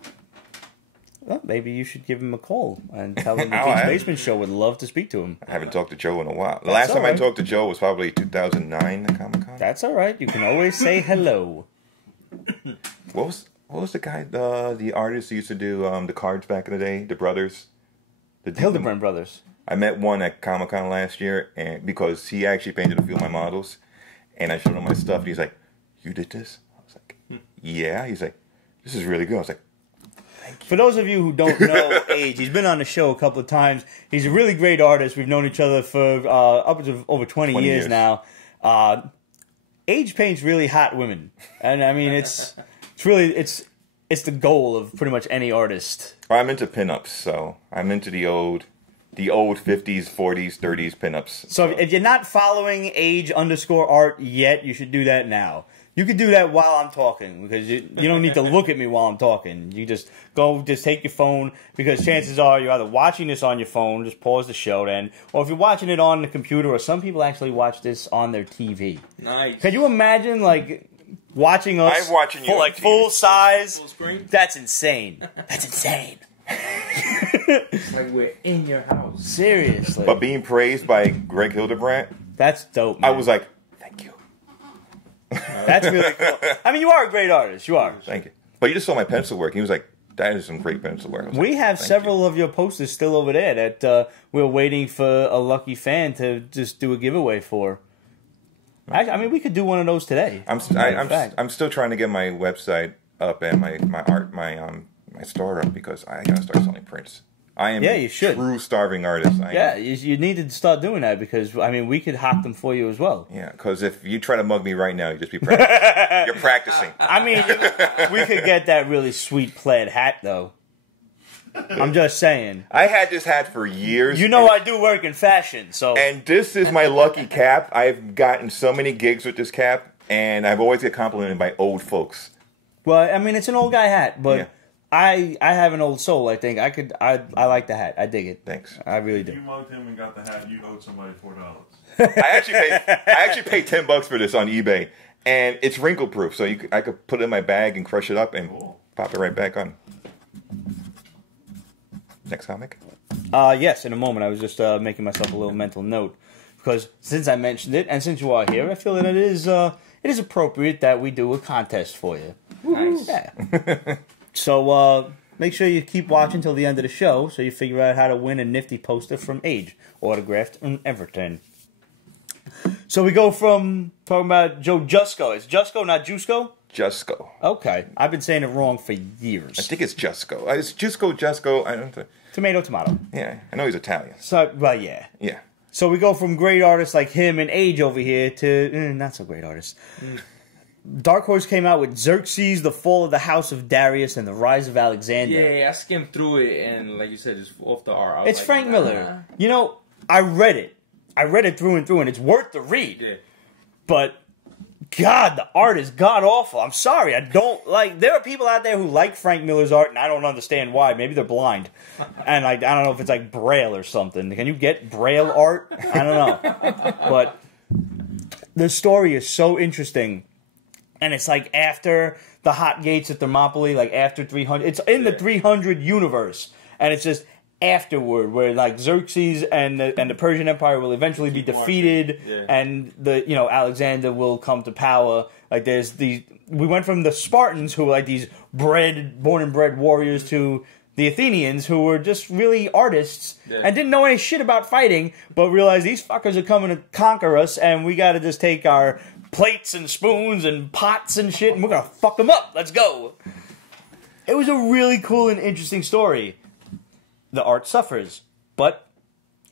Well, maybe you should give him a call and tell him the Geek's Basement Show would love to speak to him. I haven't talked to Joe in a while. The last time I talked to Joe was probably 2009 at Comic Con. That's all right. You can always say hello. What was the guy, the artist who used to do the cards back in the day? The brothers? The Hildebrand brothers. I met one at Comic Con last year, and because he actually painted a few of my models, and I showed him my stuff, and he's like, "You did this?" I was like, "Yeah." He's like, "This is really good." I was like, "Thank you." For those of you who don't know Age, he's been on the show a couple of times. He's a really great artist. We've known each other for upwards of over 20 years now. Age paints really hot women, and I mean it's the goal of pretty much any artist. I'm into pinups, so I'm into the old 50s, 40s, 30s pinups. So if you're not following age_art yet, you should do that now. You could do that while I'm talking, because you don't need to look at me while I'm talking. You just take your phone, because chances are you're either watching this on your phone, just pause the show then, or if you're watching it on the computer, or some people actually watch this on their TV. Nice. Can you imagine, like, watching us full size? Full screen? That's insane. That's insane. It's like we're in your house. Seriously. But being praised by Greg Hildebrandt, that's dope, man. I was like, thank you. That's really cool. I mean, you are a great artist. You are. Thank you. But you just saw my pencil work. He was like, that is some great pencil work. We have several of your posters still over there that we're waiting for a lucky fan to just do a giveaway for. I mean, we could do one of those today. I'm still trying to get my website up and my store up, because I gotta start selling prints. I am you should. True starving artist. You need to start doing that, because I mean we could hawk them for you as well. Yeah, because if you try to mug me right now, you just be practicing. You're practicing. I mean, we could get that really sweet plaid hat though. I'm just saying. I had this hat for years. You know, I do work in fashion, so. And this is my lucky cap. I've gotten so many gigs with this cap, and I've always get complimented by old folks. Well, I mean, it's an old guy hat, but. Yeah. I have an old soul, I think. I like the hat. I dig it. Thanks. I really do. If you mugged him and got the hat, you owed somebody $4. I actually paid $10 for this on eBay, and it's wrinkle proof, so I could put it in my bag and crush it up and pop it right back on. Next comic? Yes, in a moment. I was just making myself a little mental note, because since I mentioned it and since you are here, I feel that it is appropriate that we do a contest for you. Nice. Yeah. So make sure you keep watching till the end of the show so you figure out how to win a nifty poster from Age, autographed in Everton. So we go from talking about Joe Jusko. It's Jusko, not Jusko? Jusko. Okay. I've been saying it wrong for years. I think it's Jusko. It's Jusko. I don't know. Tomato. Yeah, I know he's Italian. So, well, yeah. Yeah. So we go from great artists like him and Age over here to not so great artists. Dark Horse came out with Xerxes, The Fall of the House of Darius, and The Rise of Alexander. Yeah, I skimmed through it, and like you said, just off the art. It's like, Frank Miller. You know, I read it. I read it through and through, and it's worth the read. Yeah. But, God, the art is god-awful. I'm sorry. I don't like... There are people out there who like Frank Miller's art, and I don't understand why. Maybe they're blind. And I don't know if it's like Braille or something. Can you get Braille art? I don't know. But the story is so interesting. And it's like after the Hot Gates at Thermopylae, like after 300. It's in the 300 universe. And it's just afterward, where like Xerxes and the Persian Empire will eventually be defeated, and Alexander will come to power. Like we went from the Spartans, who were like these born and bred warriors, to the Athenians, who were just really artists and didn't know any shit about fighting, but realized these fuckers are coming to conquer us, and we got to just take our plates and spoons and pots and shit, and we're gonna fuck them up. Let's go. It was a really cool and interesting story. The art suffers, but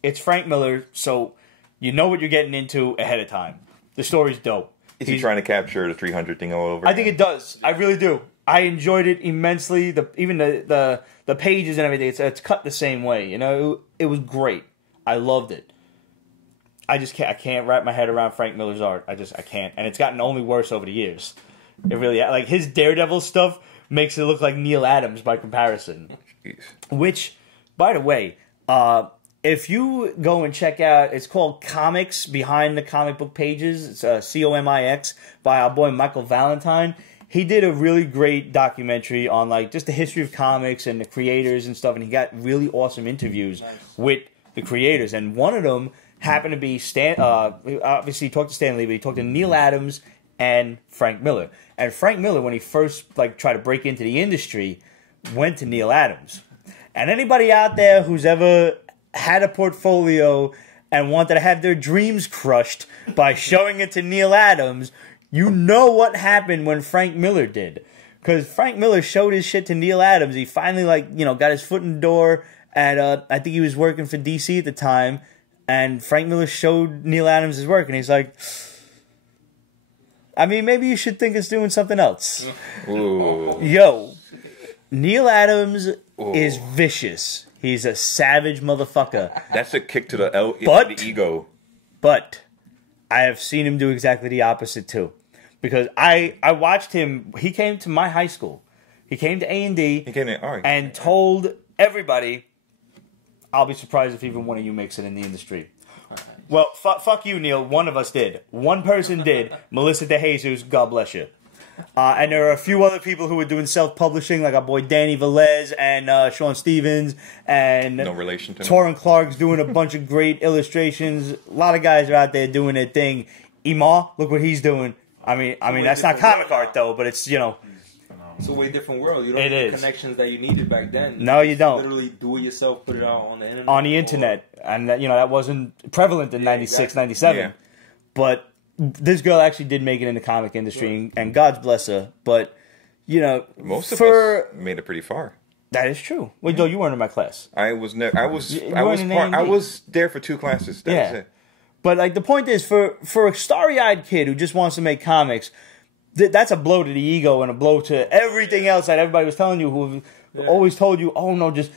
it's Frank Miller, so you know what you're getting into ahead of time. The story's dope. Is he trying to capture the 300 thing all over? I think it does. I really do. I enjoyed it immensely. Even the pages and everything, it's cut the same way. You know, it was great. I loved it. I can't wrap my head around Frank Miller's art. I can't. And it's gotten only worse over the years. It really, like, his Daredevil stuff makes it look like Neil Adams by comparison. Jeez. Which, by the way, if you go and check out, it's called Comics Behind the Comic Book Pages. It's COMIX by our boy Michael Valentine. He did a really great documentary on, like, just the history of comics and the creators and stuff, and he got really awesome interviews with the creators. And one of them happened to be obviously he talked to Stan Lee, but he talked to Neil Adams and Frank Miller. And Frank Miller, when he first tried to break into the industry, went to Neil Adams. And anybody out there who's ever had a portfolio and wanted to have their dreams crushed by showing it to Neil Adams, you know what happened when Frank Miller did. Because Frank Miller showed his shit to Neil Adams. He finally, got his foot in the door at, I think he was working for DC at the time. And Frank Miller showed Neil Adams his work. And he's like, I mean, maybe you should think it's doing something else. Ooh. Yo, Neil Adams is vicious. He's a savage motherfucker. That's a kick to the ego. But I have seen him do exactly the opposite, too. Because I watched him. He came to my high school. He came to A&D and told everybody, I'll be surprised if even one of you makes it in the industry. Well, fuck you, Neil. One of us did. One person did. Melissa DeJesus, God bless you. And there are a few other people who were doing self-publishing, like our boy Danny Velez and Sean Stevens. And no relation to Torrin Clark's doing a bunch of great illustrations. A lot of guys are out there doing their thing. Ema, look what he's doing. I mean that's not comic art, though, but it's, It's a way different world. You don't have the connections that you needed back then. No, you don't. Literally do it yourself, put it out on the internet. On the internet. And, that wasn't prevalent in 96, 97. Yeah. But this girl actually did make it in the comic industry, and God's bless her. But, most of us made it pretty far. That is true. Wait, Joe, you weren't in my class. I was there for 2 classes. That was it. But, the point is, for a starry-eyed kid who just wants to make comics, that's a blow to the ego and a blow to everything else that everybody was telling you, who always told you, oh, no, just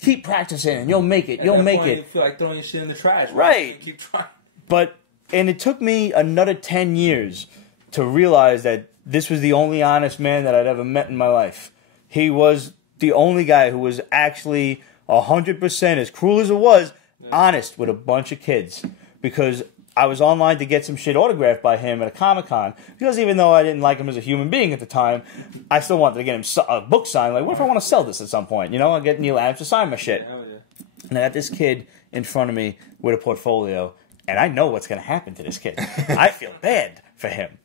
keep practicing and you'll make it. You'll make it. You feel like throwing your shit in the trash. Right. Keep trying. And it took me another 10 years to realize that this was the only honest man that I'd ever met in my life. He was the only guy who was actually 100%, as cruel as it was, honest with a bunch of kids. Because I was online to get some shit autographed by him at a Comic-Con. Because even though I didn't like him as a human being at the time, I still wanted to get him a book signed. Like, what if I want to sell this at some point? I'll get Neil Adams to sign my shit. And I got this kid in front of me with a portfolio, and I know what's going to happen to this kid. I feel bad for him.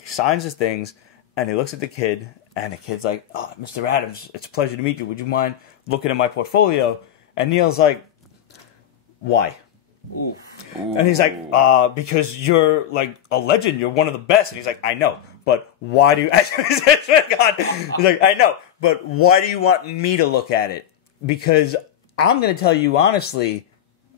He signs his things, and he looks at the kid, and the kid's like, oh, Mr. Adams, it's a pleasure to meet you. Would you mind looking at my portfolio? And Neil's like, why? Ooh. And he's like, because you're like a legend. You're one of the best. And he's like, I know. But why do you... He's like, I know. But why do you want me to look at it? Because I'm going to tell you honestly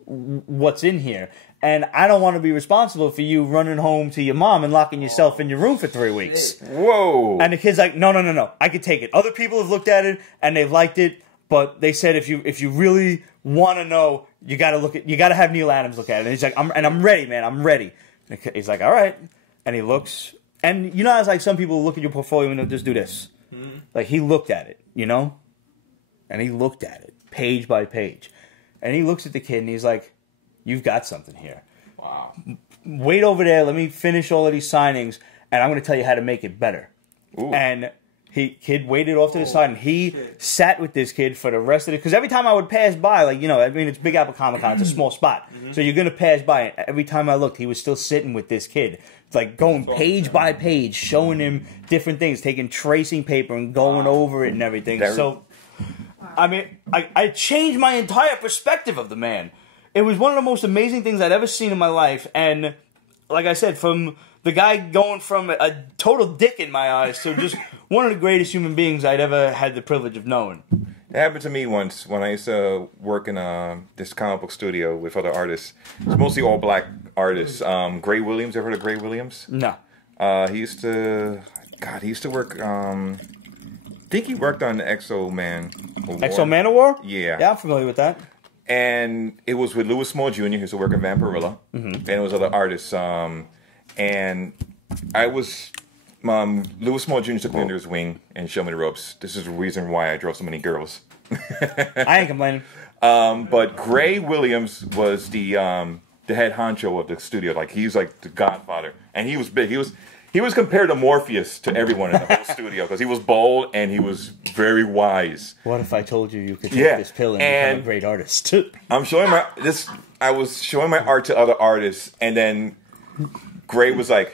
what's in here. And I don't want to be responsible for you running home to your mom and locking yourself in your room for 3 weeks. Whoa. And the kid's like, no. I could take it. Other people have looked at it and they've liked it. But they said if you really want to know, you got to have Neil Adams look at it. And he's like, I'm ready, man. I'm ready. And he's like, all right. And he looks, and how it's like some people look at your portfolio and they'll just do this. Mm-hmm. Like, he looked at it, and he looked at it page by page, and he looks at the kid and he's like, you've got something here. Wow. Wait over there. Let me finish all of these signings, and I'm going to tell you how to make it better. Ooh. And kid waited off to the side, and he sat with this kid for the rest of it. Because every time I would pass by, it's Big Apple Comic Con, it's a small spot. Mm-hmm. So you're going to pass by, and every time I looked, he was still sitting with this kid. It's like going page by page, showing him different things, tracing paper and going over it and everything. So I mean, I changed my entire perspective of the man. It was one of the most amazing things I'd ever seen in my life. And like I said, from the guy going from a total dick in my eyes to just one of the greatest human beings I'd ever had the privilege of knowing. It happened to me once when I used to work in this comic book studio with other artists. It's mostly all black artists. Gray Williams, ever heard of Gray Williams? No. He used to work, I think he worked on Exo Man. Exo Manowar? Yeah. Yeah, I'm familiar with that. And it was with Louis Small Jr., who used to work in Vampirilla. And it was other artists. And I was... Louis Small Jr. took me under his wing and showed me the ropes. This is the reason why I draw so many girls. I ain't complaining. But Gray Williams was the head honcho of the studio. Like, he's like the godfather. And he was big. He was compared to Morpheus to everyone in the whole studio because he was bold and he was very wise. What if I told you could take this pill and become a great artist? I was showing my art to other artists, and then Gray was like,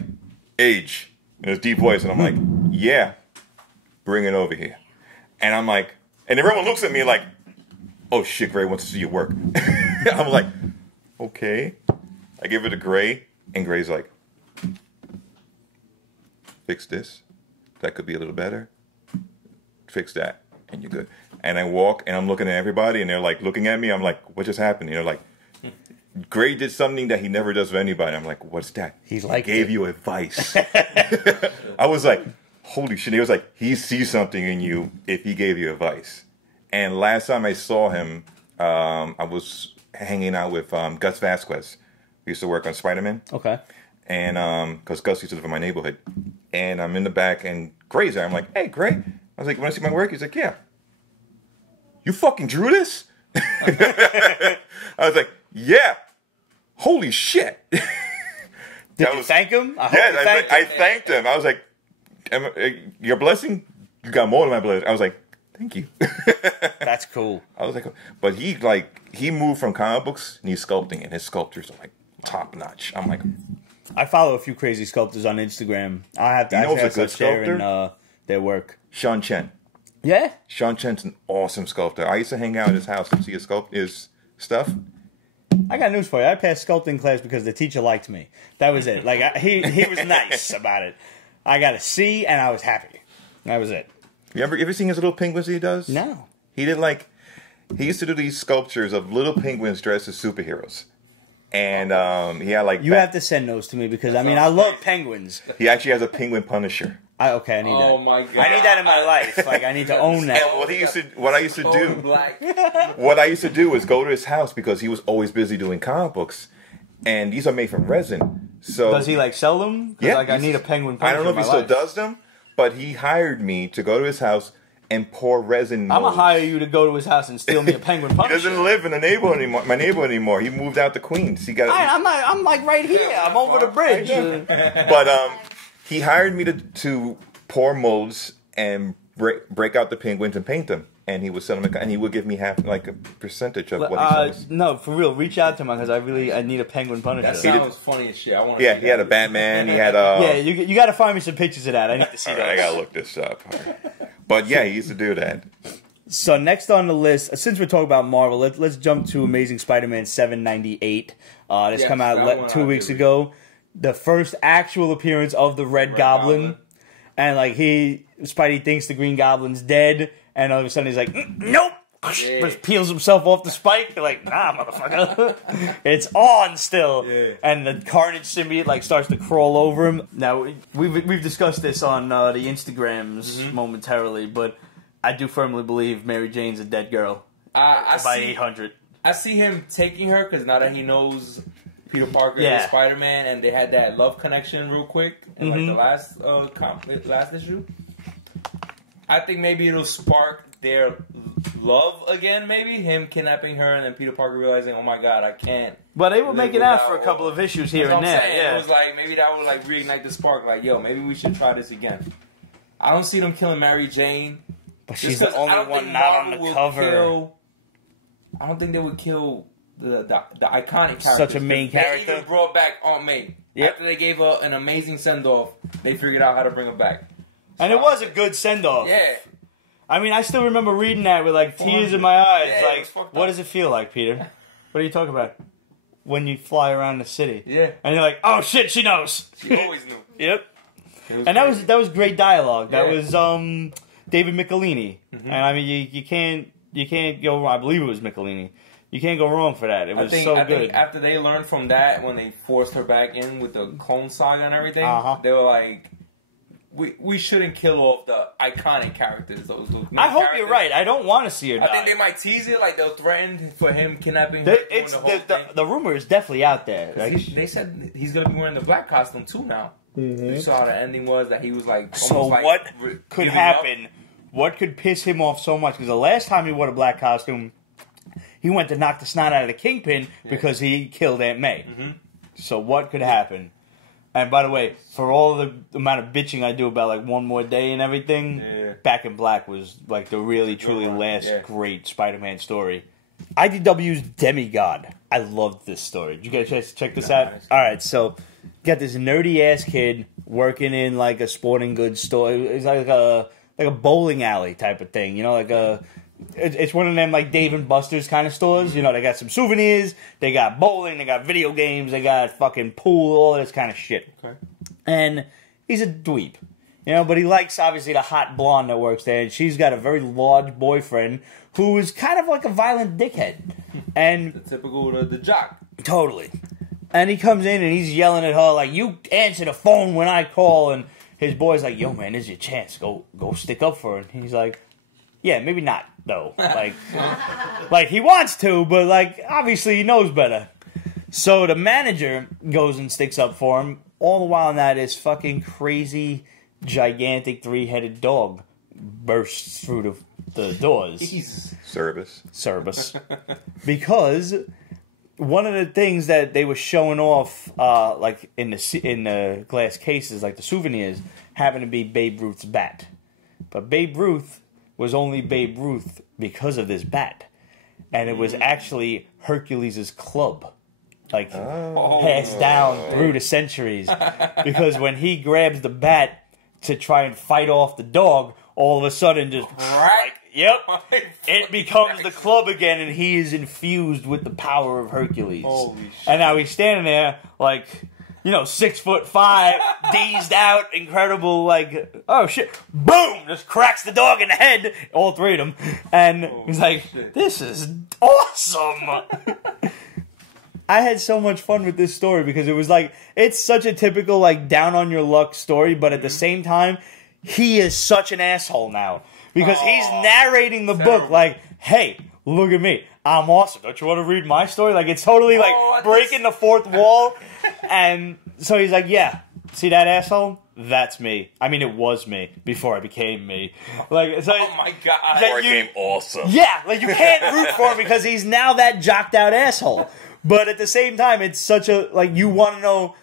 "Age," in his deep voice, and I'm like, "Yeah, bring it over here." And I'm like, and everyone looks at me like, "Oh shit, Gray wants to see your work." I'm like, "Okay." I give it to Gray, and Gray's like, "Fix this. That could be a little better. Fix that, and you're good." And I walk, and I'm looking at everybody, and they're like looking at me. I'm like, "What just happened?" And they're like, Gray did something that he never does with anybody. I'm like, "What's that?" He's like, gave you advice. I was like, holy shit. He was like, he sees something in you if he gave you advice. And last time I saw him, I was hanging out with Gus Vasquez. He used to work on Spider-Man. Okay. And because Gus used to live in my neighborhood. And I'm in the back, and Gray's there. I'm like, "Hey, Gray." I was like, "Want to see my work?" He's like, "Yeah." "You fucking drew this?" I was like, "Yeah." Holy shit. Did you thank him? I thanked him. I was like, "Your blessing? You got more than my blessing." I was like, "Thank you." That's cool. I was like, but he moved from comic books and he's sculpting, and his sculptures are like top notch. I'm like, I follow a few crazy sculptors on Instagram. I have to. You know who's a good sculptor? Their work. Sean Chen. Yeah. Sean Chen's an awesome sculptor. I used to hang out at his house and see his stuff. I got news for you. I passed sculpting class because the teacher liked me. That was it. Like he was nice about it. I got a C and I was happy. That was it. You ever seen his little penguins he does? No. He used to do these sculptures of little penguins dressed as superheroes. And he had like... You have to send those to me because, I mean, I love penguins. He actually has a penguin Punisher. I need that. Oh my god! I need that in my life. Like I need to own that. And what I used to do was go to his house because he was always busy doing comic books, and these are made from resin. So does he like sell them? Yeah, like I need a penguin. I don't know if he still does them, but he hired me to go to his house and pour resin. I'm gonna hire you to go to his house and steal me a penguin Punisher. He doesn't live in the neighborhood anymore. My neighborhood anymore. He moved out to Queens. He got. I'm like right here. I'm over the bridge. But he hired me to pour molds and break out the penguins and paint them, and he would sell them, and he would give me half, like a percentage of what he sells. No, for real, reach out to him because I need a penguin Punisher. That sounds funny as shit. I want. Yeah, he had a Batman. He had Yeah, you got to find me some pictures of that. I need to see that. I gotta look this up. But yeah, he used to do that. So next on the list, since we're talking about Marvel, let's jump to Amazing Spider-Man 798. This come out 2 weeks ago. The first actual appearance of the Red Goblin. And like Spidey thinks the Green Goblin's dead, and all of a sudden he's like, "Nope!" Yeah. Just peels himself off the spike. You're like, "Nah, motherfucker, it's on still." Yeah. And the Carnage symbiote like starts to crawl over him. Now we've discussed this on the Instagrams momentarily, but I do firmly believe Mary Jane's a dead girl by 800. I see him taking her because now that he knows Peter Parker and Spider-Man, and they had that love connection real quick in like the last issue. I think maybe it'll spark their love again. Maybe him kidnapping her, and then Peter Parker realizing, "Oh my god, I can't." But they were making out for a couple of issues here and there. Yeah, it was like maybe that would like reignite the spark. Like, yo, maybe we should try this again. I don't see them killing Mary Jane, but she's the only one not on the cover. I don't think they would kill the iconic character. Such a main character. They even brought back Aunt May. Yep. After they gave her an amazing send-off, they figured out how to bring her back. And it was a good send-off. Yeah. I mean, I still remember reading that with like tears in my eyes. Yeah, like, what does it feel like, Peter? What are you talking about? When you fly around the city. Yeah. And you're like, oh shit, she knows. She always knew. Yep. And that was great dialogue. That was David Michelini. Mm-hmm. And I mean, you can't go wrong. I believe it was Michelini. You can't go wrong for that. It was so good. I think after they learned from that, when they forced her back in with the Clone Saga and everything, they were like, we shouldn't kill off the iconic characters. Those I hope you're right. I don't want to see her die. I think they might tease it, like they'll threaten for him kidnapping her. The rumor is definitely out there. Like, they said he's gonna be wearing the black costume too now. You saw how the ending was that he was like. So like what could happen? What could piss him off so much? Because the last time he wore a black costume, he went to knock the snot out of the Kingpin because he killed Aunt May. So what could happen? And by the way, for all the amount of bitching I do about like One More Day and everything, Back in Black was like the really truly last great Spider-Man story. IDW's Demi-God. I loved this story. Did you get a chance to check this out? All right, so got this nerdy ass kid working in like a sporting goods store. It's like a bowling alley type of thing, you know, like a. It's one of them like Dave and Buster's kind of stores. You know, they got some souvenirs, they got bowling, they got video games, they got fucking pool, all this kind of shit. Okay. And he's a dweeb, you know, but he likes obviously the hot blonde that works there, and she's got a very large boyfriend who is kind of like a violent dickhead. And the typical the jock. Totally. And he comes in and he's yelling at her like, "You answer the phone when I call." And his boy's like, "Yo, man, this is your chance. Go stick up for her." And he's like, "Yeah, maybe not, though." Like he wants to, but like obviously he knows better. So the manager goes and sticks up for him. All the while now, this fucking crazy, gigantic 3-headed dog bursts through the doors. Service. Because one of the things that they were showing off, like in the glass cases, like the souvenirs, happened to be Babe Ruth's bat. But Babe Ruth was only Babe Ruth because of this bat. And it was actually Hercules' club. Like, passed down through the centuries. Because when he grabs the bat to try and fight off the dog, all of a sudden just, like, yep, it becomes the club again, and he is infused with the power of Hercules. Holy shit. And now he's standing there, like, you know, 6'5", dazed out, incredible, like, oh shit, boom, just cracks the dog in the head, all three of them, and he's like, this is awesome. I had so much fun with this story because it was like, it's such a typical, like, down on your luck story, but at the same time, he is such an asshole now. Because he's narrating the book like, hey, look at me. I'm awesome. Don't you want to read my story? Like, it's totally like breaking the fourth wall. And so he's like, yeah, see that asshole? That's me. I mean, it was me before I became me. Like, so oh my God. Before I became awesome. Yeah, like you can't root for him because he's now that jocked out asshole. But at the same time, it's such a, like, you want to know,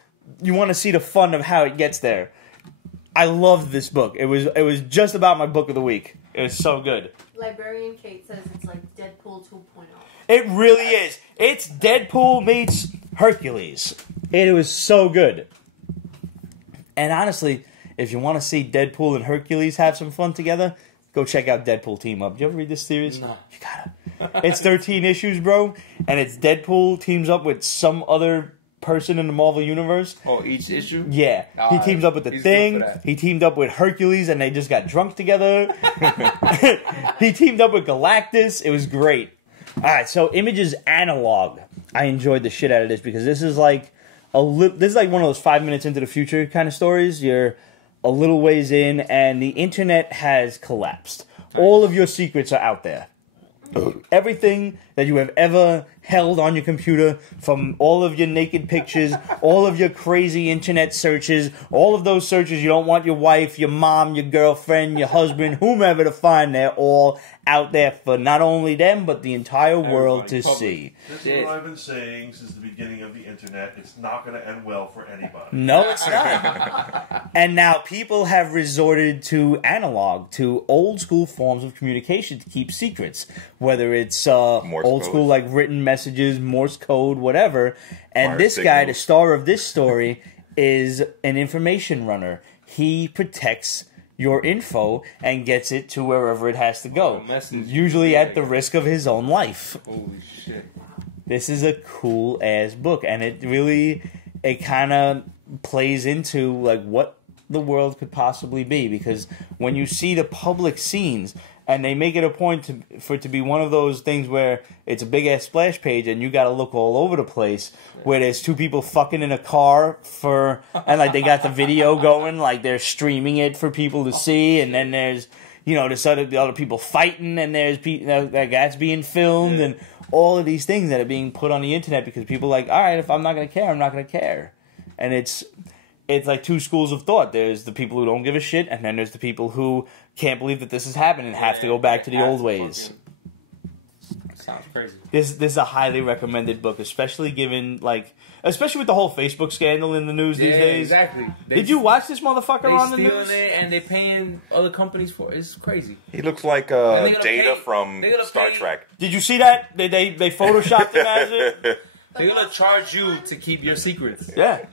you want to see the fun of how it gets there. I loved this book. It was just about my book of the week. It was so good. Librarian Kate says it's like Deadpool 2.0. It really is. It's Deadpool meets Hercules. It was so good. And honestly, if you want to see Deadpool and Hercules have some fun together, go check out Deadpool Team Up. Did you ever read this series? No. You gotta. It's 13 issues, bro. And it's Deadpool teams up with some other person in the Marvel Universe. Oh, each issue? Yeah. He teams up with the Thing. He teamed up with Hercules, and they just got drunk together. He teamed up with Galactus. It was great. All right, so Image's Analog. I enjoyed the shit out of this because this is like this is like one of those 5 minutes into the future kind of stories. You're a little ways in, and the internet has collapsed. All of your secrets are out there. Everything that you have ever held on your computer, from all of your naked pictures, all of your crazy internet searches, all of those searches you don't want your wife, your mom, your girlfriend, your husband, whomever to find, they're all out there for not only them, but the entire world to see. This is what I've been saying since the beginning of the internet. It's not going to end well for anybody. No, it's not. And now people have resorted to analog, to old school forms of communication to keep secrets. Whether it's old school, like written messages, Morse code, whatever. And this guy, the star of this story, is an information runner. He protects your info and gets it to wherever it has to go. Usually Yeah. at the risk of his own life. Holy shit. This is a cool ass book, and it kind of plays into like what the world could possibly be, because when you see the public scenes and they make it a point for it to be one of those things where it's a big ass splash page and you got to look all over the place, where there's two people fucking in a car and like they got the video going, like they're streaming it for people to see, and then there's there's other people fighting, and there's that guy's being filmed, and all of these things that are being put on the internet because people are like, all right, if I'm not gonna care, I'm not gonna care. And it's like two schools of thought. There's the people who don't give a shit, and then there's the people who can't believe that this is happening and have to go back to the old ways. Sounds crazy. This is a highly recommended book, especially with the whole Facebook scandal in the news these days. Exactly. Did you watch this motherfucker on the They news? stealing it and they're paying other companies for it. It's crazy. He looks like gonna Data pay- from they're gonna Star pay- Trek. Did you see that? They photoshopped him as it? They're gonna charge you to keep your secrets. Yeah.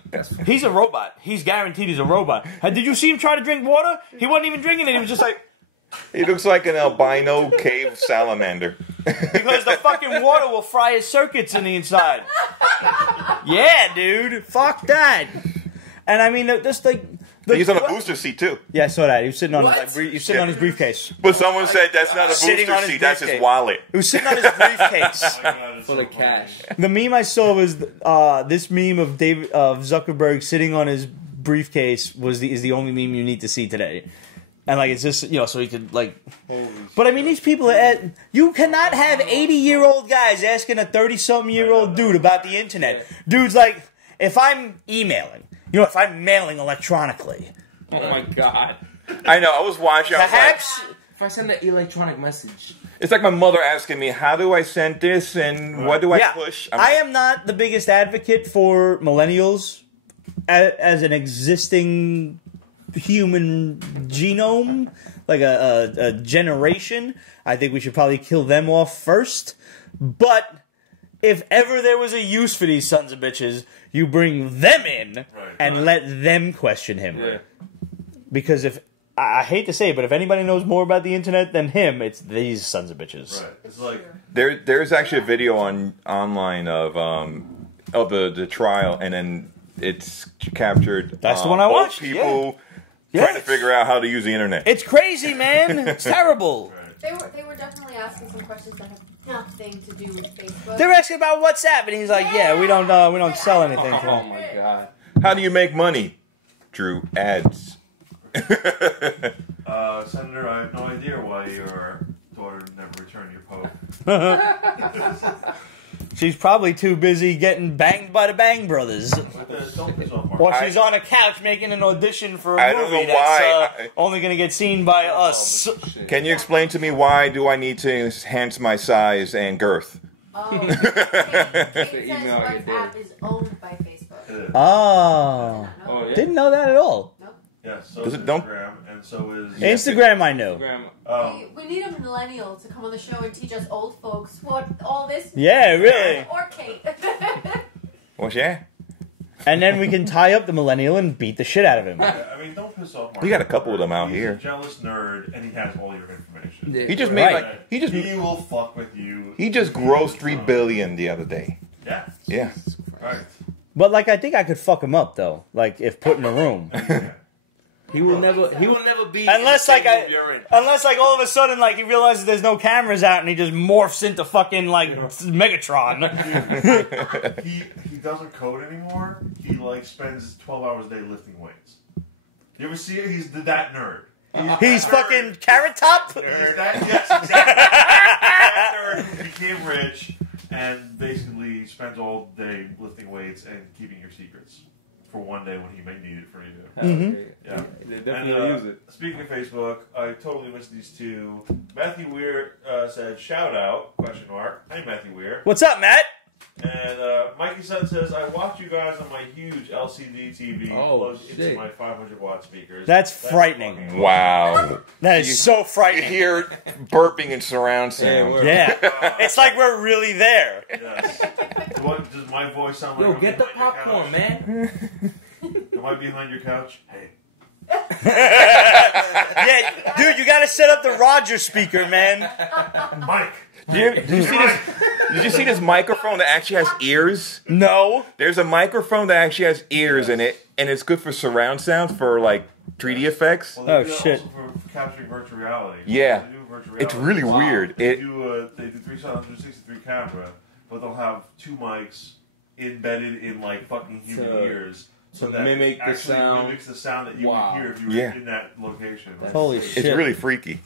He's a robot. He's guaranteed he's a robot. Did you see him try to drink water? He wasn't even drinking it. He was just like... He looks like an albino cave salamander. Because the fucking water will fry his circuits in the inside. Yeah, dude. Fuck that. And I mean, just like... He's on a booster seat too. Yeah, I saw that. He was sitting on What? on his briefcase. But someone said that's not a Sitting booster on his seat, that's his briefcase. wallet. He was sitting on his briefcase. For the cash. The meme I saw was this meme of Zuckerberg sitting on his briefcase is the only meme you need to see today. And like it's just so he could like. But I mean, these people you cannot have 80-year-old guys asking a 30-something-year-old dude about the internet. Dude's like, if I'm emailing, if I'm mailing electronically. Oh my god. I know, I was watching. I was Perhaps If I send an electronic message. it's like my mother asking me, how do I send this and what do I push? I am not the biggest advocate for millennials as an existing human genome, like a generation. I think we should probably kill them off first. But if ever there was a use for these sons of bitches, you bring them in and let them question him. Yeah. Because I hate to say it, but if anybody knows more about the internet than him, it's these sons of bitches. Right. It's like There's actually a video online of the trial, and then it's captured. That's the one I old watched, People yeah. trying to figure out how to use the internet. It's crazy, man. It's terrible. They were definitely asking some questions that have nothing to do with Facebook. They're asking about WhatsApp, and he's like, "Yeah, we don't sell anything." to Oh them." my god. How do you make money? Drew ads. Senator, I have no idea why your daughter never returned your poke. She's probably too busy getting banged by the Bang Brothers, Don't piss off Mark. or she's on a couch making an audition for a I don't movie know that's why. only going to get seen by us. Can you explain to me why do I need to enhance my size and girth? Oh, it says email I get WhatsApp is owned by Facebook. It is. Oh, Oh yeah. didn't know that at all. Nope. Yeah, so Does is it don't- Instagram, and so is... Instagram, I know. Instagram. We need a millennial to come on the show and teach us old folks what all this Yeah, really. or Kate. Well, yeah. And then we can tie up the millennial and beat the shit out of him. Yeah, I mean, don't piss off Mark. We got a couple of them out He's here. a jealous nerd, and he has all your information. He just Right. made He will fuck with you. he just grossed $3 billion the other day. Yeah. Yeah. Right. But like, I think I could fuck him up though. Like, if put in a room. He will never be Unless in the like same room you're in. unless like all of a sudden like he realizes there's no cameras out and he just morphs into fucking like Megatron. He doesn't code anymore. He like spends 12 hours a day lifting weights. You ever see it? He's that nerd. He's fucking Carrot Top. He's that, yes, exactly. That nerd who became rich and basically spends all day lifting weights and keeping your secrets for one day when he may need it for you. Okay. Yeah. They And, definitely use it. Speaking of Facebook, I totally missed these two. Matthew Weir said, shout out, question mark. Hey, Matthew Weir. What's up, Matt? And Mikey Sun says, I watch you guys on my huge LCD TV plugged into shit. my 500-watt speakers. That's frightening. fucking Wow. That is so You frightening. hear burping and surround sound. we're- Yeah, it's like we're really there. Yes. What, does my voice sound like Yo, I'm get the behind your popcorn, couch? man. Am I behind your couch? Hey. Yeah, dude, you gotta set up the Roger speaker, man. Mike. Did you see this microphone that actually has ears? No. There's a microphone that actually has ears in it, and it's good for surround sound for like 3D effects. Well, Oh, do it shit. also for capturing virtual reality. Yeah. They do virtual It's reality. really weird. They do 363 camera, but they'll have two mics embedded in like fucking human ears. So to that mimic the actually sound. mimics the sound that you Wow. would hear if you were Yeah. in that location. Like, Holy shit. It's really freaky.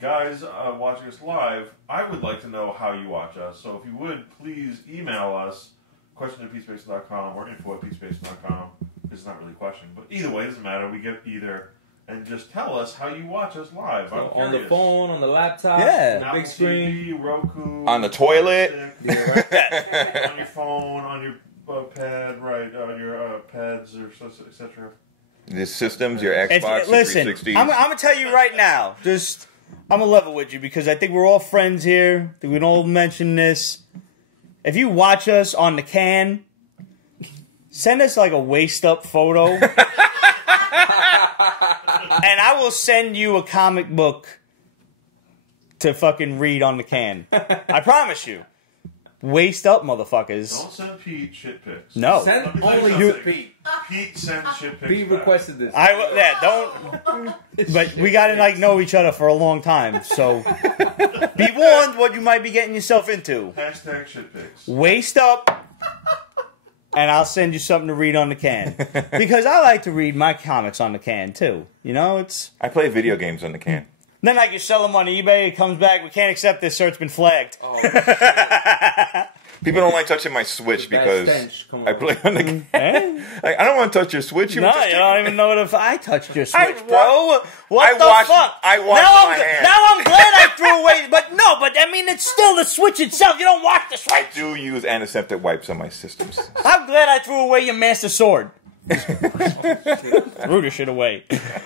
Guys watching us live, I would like to know how you watch us. So if you would, please email us, question@peacebase.com or info@peacebase.com. It's not really a question, but either way, it doesn't matter. We get either. And just tell us how you watch us live. I'm On the curious. phone, on the laptop, Yeah. on the Apple big screen. TV, Roku, On the toilet. stick, on your phone, on your pad, right, on your pads, or etc. The systems, your Xbox, your Listen, 360. I'm gonna tell you right now. I'm gonna level with you because I think we're all friends here. We can all mention this. If you watch us on the can, send us like a waist up photo, and I will send you a comic book to fucking read on the can. I promise you. Waist up, motherfuckers. Don't send Pete shit pics. No. Send Let me tell you only something. Pete. Pete sends shit pics. Pete back. requested this. Don't. But we gotta like know each other for a long time, so be warned what you might be getting yourself into. Hashtag shit pics. Waist up, and I'll send you something to read on the can because I like to read my comics on the can too. You know, it's I play video games on the can. then like you sell them on eBay. It comes back. We can't accept this, sir. It's been flagged. Oh, People don't like touching my Switch That because stench, come I on. play on the can. Eh? Like, I don't want to touch your Switch. No, you don't even know if I touched your Switch, I bro. What I the washed- fuck? I washed now my hands. Now I'm glad I threw away. But I mean, it's still the Switch itself. You don't wash the Switch. I do use antiseptic wipes on my systems. I'm glad I threw away your Master Sword. Threw the shit away.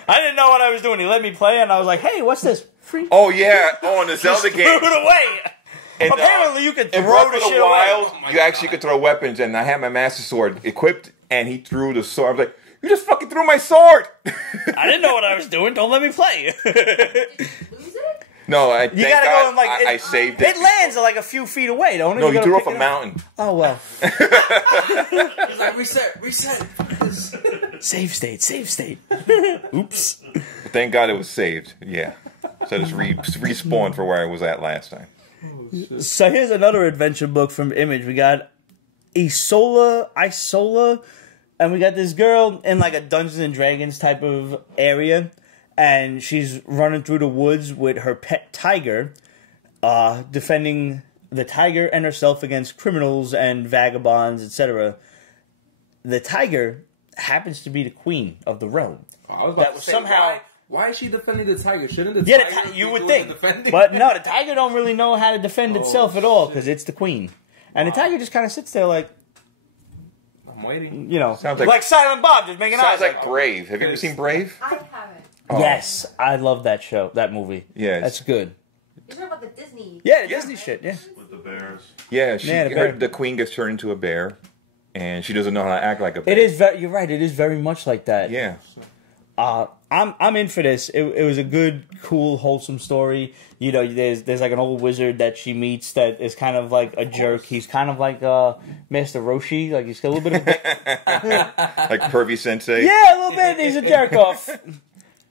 I didn't know what I was doing. He let me play, and I was like, "Hey, what's this?" Free. Oh yeah, on the Zelda Threw game. it away. And, Apparently, you could in throw Breath the of shit the Wild, away. you actually could throw weapons, and I had my Master Sword equipped, and he threw the sword. I was like, "You just fucking threw my sword!" I didn't know what I was doing. Don't let me play. Did you lose it? No, I You thank gotta God go and like I saved it. It lands like a few feet away, don't it? No, you gotta threw pick off a it up. mountain. Oh well. He's like, reset. Save state. Oops. But thank God it was saved. Yeah, so I just respawned for where I was at last time. So here's another adventure book from Image. We got Isola, and we got this girl in like a Dungeons and Dragons type of area, and she's running through the woods with her pet tiger, defending the tiger and herself against criminals and vagabonds, etc. The tiger happens to be the queen of the realm. I was about That to was say, somehow- Why is she defending the tiger? Shouldn't the Yeah, tiger you be would doing think, the defending? but no, the tiger don't really know how to defend itself at all because it's the queen, and the tiger just kind of sits there like, I'm waiting. you know, Sounds like Silent Bob, just making eyes. Sounds like Brave. Have you ever seen Brave? I haven't. Oh. Yes, I love that show, that movie. Yes. That's good. You're talking about the Disney. Yeah, the Disney shit. Yeah, With the bears. Yeah, Yeah, the bear. the queen gets turned into a bear, and she doesn't know how to act like a bear. it is. You're right. It is very much like that. Yeah. I'm in for this. It was a good, cool, wholesome story. You know, there's like an old wizard that she meets that is kind of like a jerk. He's kind of like Master Roshi. Like he's got a little bit of Like Pervy Sensei. yeah, a little bit. He's a jerk off.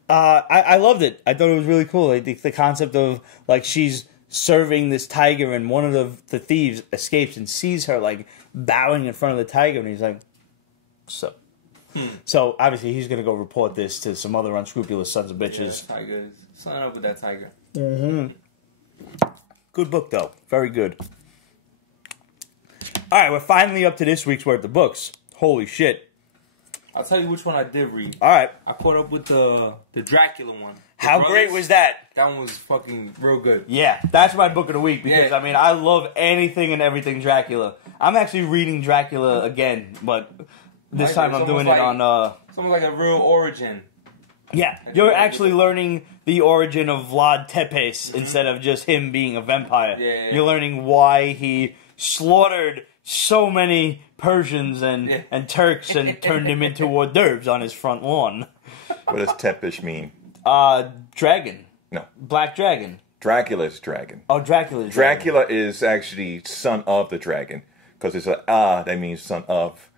I loved it. I thought it was really cool. Like the concept of like she's serving this tiger, and one of the thieves escapes and sees her like bowing in front of the tiger, and he's like, "So." So obviously he's gonna go report this to some other unscrupulous sons of bitches. Yeah, tigers. Sign up with that tiger. Good book though, very good. All right, we're finally up to this week's worth of books. Holy shit! I'll tell you which one I did read. All right, I caught up with the Dracula one. The how Brothers. great was that? That one was fucking real good. Yeah, that's my book of the week because Yeah. I mean I love anything and everything Dracula. I'm actually reading Dracula again, but this time I'm doing it on. It's almost like a real origin. Yeah, you're actually learning the origin of Vlad Tepes instead of just him being a vampire. Yeah. You're learning why he slaughtered so many Persians and Turks and turned him into hors d'oeuvres on his front lawn. What does tepish mean? Dragon. No. Black dragon. Dracula's dragon. Oh, Dracula's Dracula is actually son of the dragon. Because it's that means son of.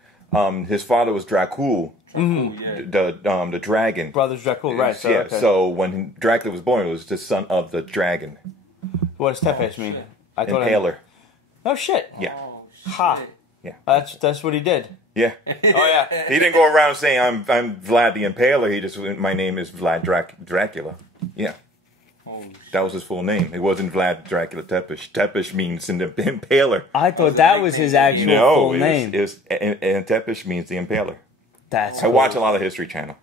His father was Dracul. The dragon. Brothers Dracul, right. So, yeah, okay. so when Dracula was born, it was the son of the dragon. What does tepish mean? I thought Impaler. Oh, shit. Yeah. Oh, Ha. Yeah. That's what he did. Yeah. Oh, yeah. He didn't go around saying, I'm Vlad the Impaler. He just, my name is Vlad Dracula. Yeah. That was his full name. It wasn't Vlad Dracula Tepish. Tepish means an impaler. I thought that was his actual full name. And Tepish means the impaler. That's I watch a lot of History Channel.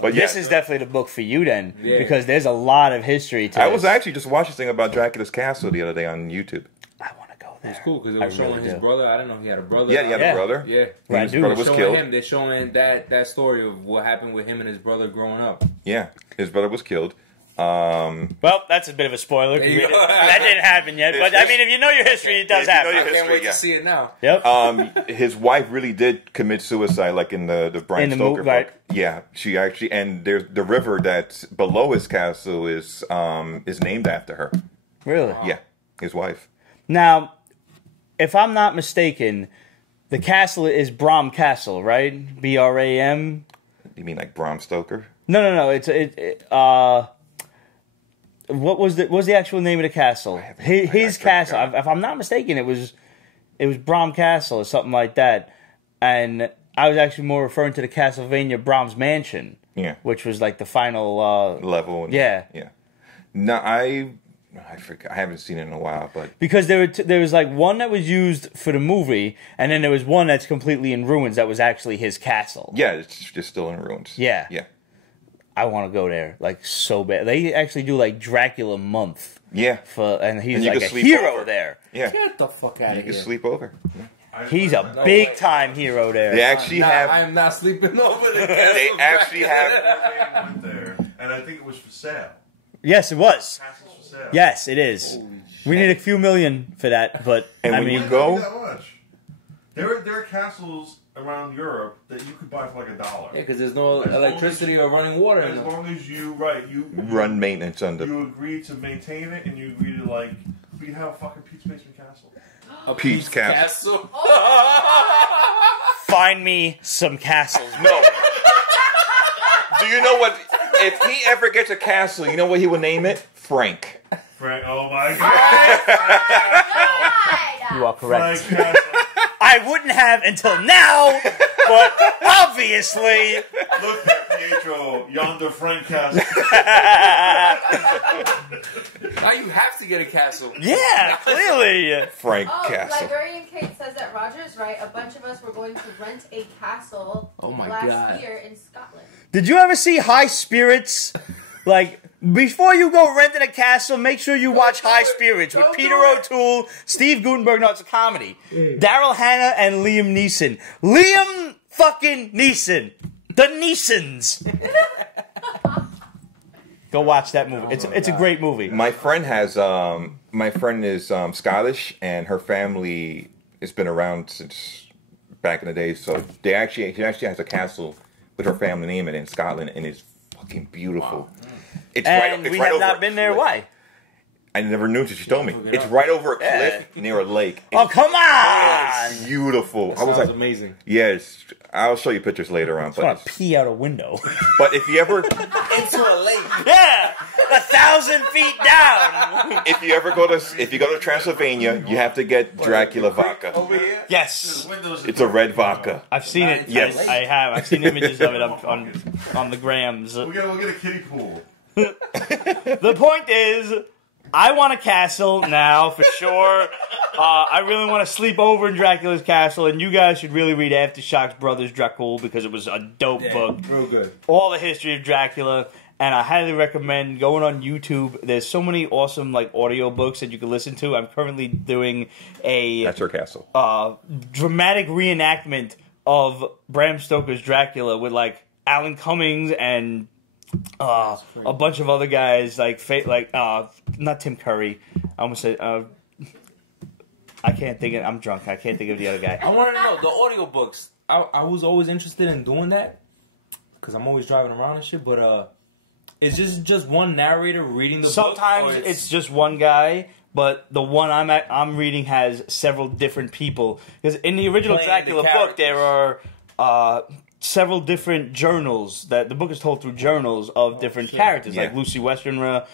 But this is definitely the book for you then, because there's a lot of history to I this. was actually just watching something about Dracula's castle the other day on YouTube. I want to go there. It's cool because it was showing his brother. I didn't know he had a brother. Yeah, he had a brother. Yeah. His brother was killed. They're showing that story of what happened with him and his brother growing up. Yeah, his brother was killed. Well, that's a bit of a spoiler. That didn't happen yet. But, I mean, if you know your history, it does happen. I can't wait to see it now. Yep. His wife really did commit suicide, like in the Bram Stoker book. Right. Yeah, she actually, and there's the river that's below his castle is named after her. Really? Yeah, his wife. Now, if I'm not mistaken, the castle is Bram Castle, right? B-R-A-M? You mean like Bram Stoker? No. What was the actual name of the castle? His castle. If I'm not mistaken, it was Bram Castle or something like that. And I was actually more referring to the Castlevania Bram's Mansion. Yeah. Which was like the final level. Yeah. No, I forgot. I haven't seen it in a while, but because there was like one that was used for the movie, and then there was one that's completely in ruins that was actually his castle. Yeah, it's just still in ruins. Yeah. Yeah. I want to go there like so bad. They actually do like Dracula month. Yeah. And he's and like a hero over there. Yeah. Get the fuck out of here. You can sleep over. Yeah. He's a big time hero there. They actually have. I am not sleeping over there. They actually have. Went there, and I think it was for sale. Yes, it was. Castles for sale. Yes, it is. We need a few million for that, but and I when mean, you go, that much. There are castles around Europe that you could buy for like $1. Yeah, because there's no electricity or running water. As long as you run maintenance under. You agree to maintain it, and you agree to like we can have a fucking Pete's Basement Castle. A Pete's Castle. Find me some castles. No. Do you know what? If he ever gets a castle, you know what he will name it? Frank. Frank. Oh my God. You are correct. Frank Castle. I wouldn't have until now, but obviously. Look at Pietro, yonder Frank Castle. Now you have to get a castle. Yeah, clearly. Frank Castle. Librarian Kate says that Roger's right. A bunch of us were going to rent a castle last year in Scotland. Did you ever see High Spirits? Like, before you go renting a castle, make sure you watch High Spirits with Peter O'Toole, Steve Gutenberg. No, it's a comedy. Daryl Hannah and Liam Neeson. Liam fucking Neeson. The Neesons. Go watch that movie. It's a great movie. My friend has my friend is Scottish, and her family has been around since back in the day. So she actually has a castle with her family name in Scotland, and it's fucking beautiful. Wow. It's and right, we right have over not been there. Why? I never knew until she told me. It's right over a cliff near a lake. Oh, come on! It's beautiful. I was like, amazing. Yes, I'll show you pictures later on. I just want to pee out a window. But if you ever into a lake, 1,000 feet down. If you go to Transylvania, you have to get Dracula vodka. over here. Yes, it's a red vodka. I've seen it. Yes, I have. I've seen images of it on the grams. We'll get a kiddie pool. The point is, I want a castle now for sure. I really want to sleep over in Dracula's castle, and you guys should really read Aftershocks Brothers Dracul because it was a dope book. Real good. All the history of Dracula, and I highly recommend going on YouTube. There's so many awesome audio books that you can listen to. I'm currently doing That's her castle. Dramatic reenactment of Bram Stoker's Dracula with Alan Cummings and a bunch of other guys not Tim Curry. I almost said I can't think of. I'm drunk. I can't think of the other guy. I want to know the audiobooks. I was always interested in doing that because I'm always driving around and shit. But is this just one narrator reading the book? Sometimes it's just one guy, but the one I'm reading has several different people. Because in the original Dracula book, there are several different journals that the book is told through journals of different characters, like Lucy Westenra,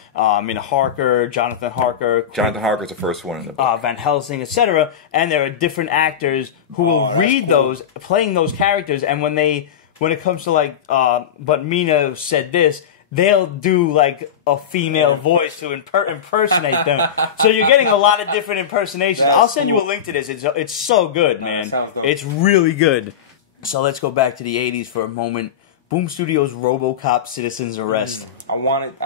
Mina Harker, Jonathan Harker. Jonathan Harker's the first one in the book. Van Helsing, etc. And there are different actors who will read those, playing those characters. And when it comes to like, but Mina said this, they'll do like a female voice to impersonate them. So you're getting a lot of different impersonations. I'll send you a link to this. It's so good, man. It's really good. So let's go back to the 80s for a moment. Boom Studios' Robocop Citizen's Arrest. I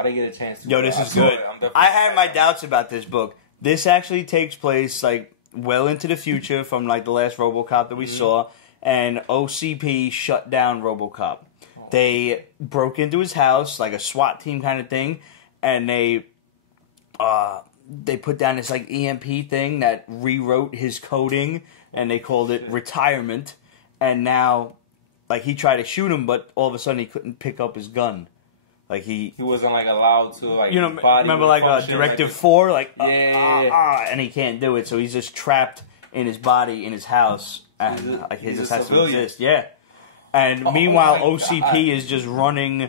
didn't get a chance to. Yo, this is good. I had my doubts about this book. This actually takes place like well into the future from like the last Robocop that we saw, and OCP shut down Robocop. They broke into his house like a SWAT team kind of thing, and they put down this like EMP thing that rewrote his coding, and they called it retirement. And now, like, he tried to shoot him, but all of a sudden he couldn't pick up his gun. Like, he wasn't, like, allowed to, like, you know, remember, like, Directive 4? Like, and he can't do it, so he's just trapped in his body, in his house, and, like, he just has to exist. Yeah. And meanwhile, OCP is just running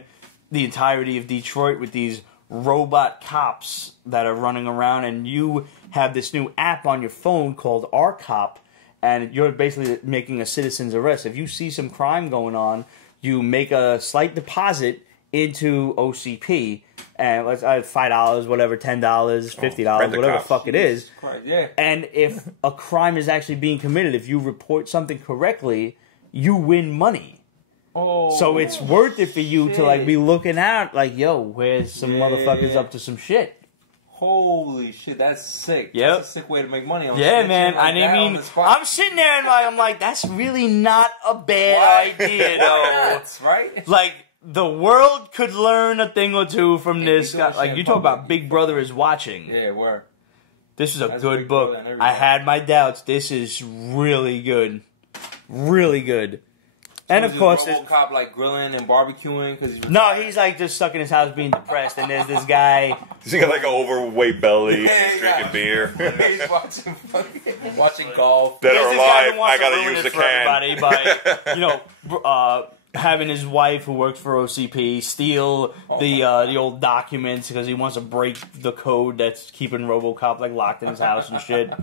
the entirety of Detroit with these robot cops that are running around, and you have this new app on your phone called R-Cop, and you're basically making a citizen's arrest. If you see some crime going on, you make a slight deposit into OCP, and let's $5, whatever, $10, $50, whatever the fuck it is. Yeah. And if a crime is actually being committed, if you report something correctly, you win money. Oh, so it's worth it for you to like be looking out, like, yo, where's some motherfuckers up to some shit? Holy shit, that's sick. Yep. That's a sick way to make money. Yeah, man. Like I mean, I'm sitting there and I'm like, that's really not a bad idea, though. That's right. Like, the world could learn a thing or two from this guy. Like, you talk about Big Brother is watching. Yeah, where? This is a good book. I had my doubts. This is really good. Really good. And of course, Robocop like grilling and barbecuing because he's like just stuck in his house being depressed, and there's this guy. He's got like an overweight belly, drinking beer. He's watching golf. Dead or alive, I gotta use the can. By having his wife who works for OCP steal the old documents because he wants to break the code that's keeping RoboCop like locked in his house and shit.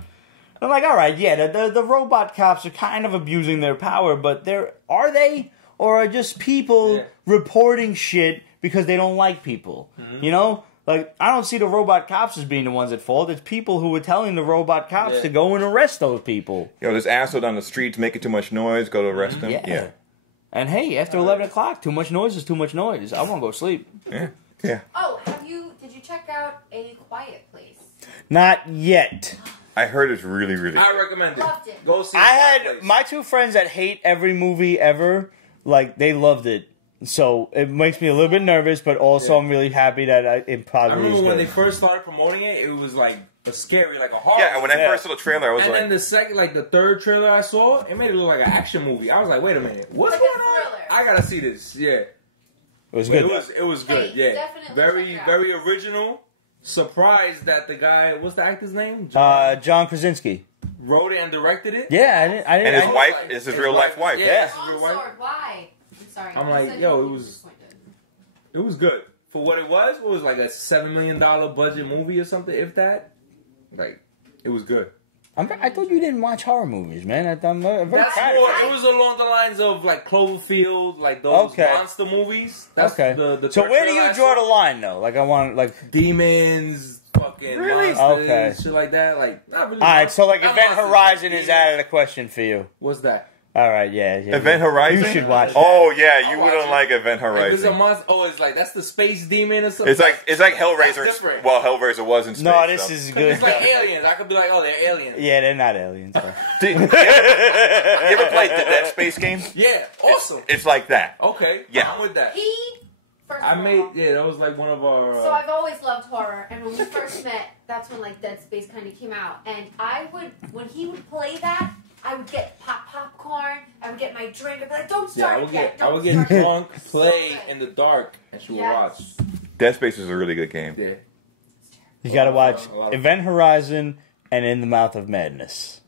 I'm like, all right, yeah, the robot cops are kind of abusing their power, but are they? Or are just people reporting shit because they don't like people? Mm-hmm. You know? Like, I don't see the robot cops as being the ones at fault. It's people who were telling the robot cops to go and arrest those people. Yo, this asshole on the streets making too much noise, go to arrest him. Yeah. And hey, after 11 o'clock, too much noise is too much noise. I want to go sleep. Yeah. Oh, did you check out A Quiet Place? Not yet. I heard it's really, really good. I recommend it. Loved it. Go see I had my two friends that hate every movie ever, like, they loved it. So it makes me a little bit nervous, but also I'm really happy that it probably is good. I remember when they first started promoting it, it was like a scary, like a horror. Yeah, and when I first saw the trailer, I was and then the third trailer I saw, it made it look like an action movie. I was like, wait a minute, what's like going a thriller. on? I gotta see this. Yeah, it was good. It was good. Hey, Yeah, very original. Surprised that the guy, what's the actor's name? John Krasinski Wrote it and directed it. Yeah, I didn't. And his wife is his real life wife. Yeah. Why? I'm sorry. I'm like, yo, it was good for what it was. It was like a $7 million budget movie or something, if that. Like, it was good. I thought you didn't watch horror movies, man. I'm very proud of you. It was along the lines of like Cloverfield, like those monster movies. That's the so where do you draw the line, though? Like, I want like demons, fucking monsters, shit like that. Like, not really. All right, so like Event Horizon is out of the question for you. What's that? All right, yeah. Event Horizon? You should watch that. Oh, yeah, you wouldn't like Event Horizon. It's like, that's the space demon or something? It's like Hellraiser. Well, Hellraiser was in space. No, this is good. It's like aliens. I could be like, oh, they're aliens. Yeah, they're not aliens. You ever played that space game? Yeah, awesome. It's like that. Okay, yeah. I'm with that. He First I of made all, that was like one of our. So I've always loved horror, and when we first met, that's when like Dead Space kind of came out. And when he would play that, I would get popcorn. I would get my drink. I'd be like, "Don't start I would get drunk, play in the dark, and she would watch. Dead Space is a really good game. Yeah. You gotta watch Event Horizon and In the Mouth of Madness.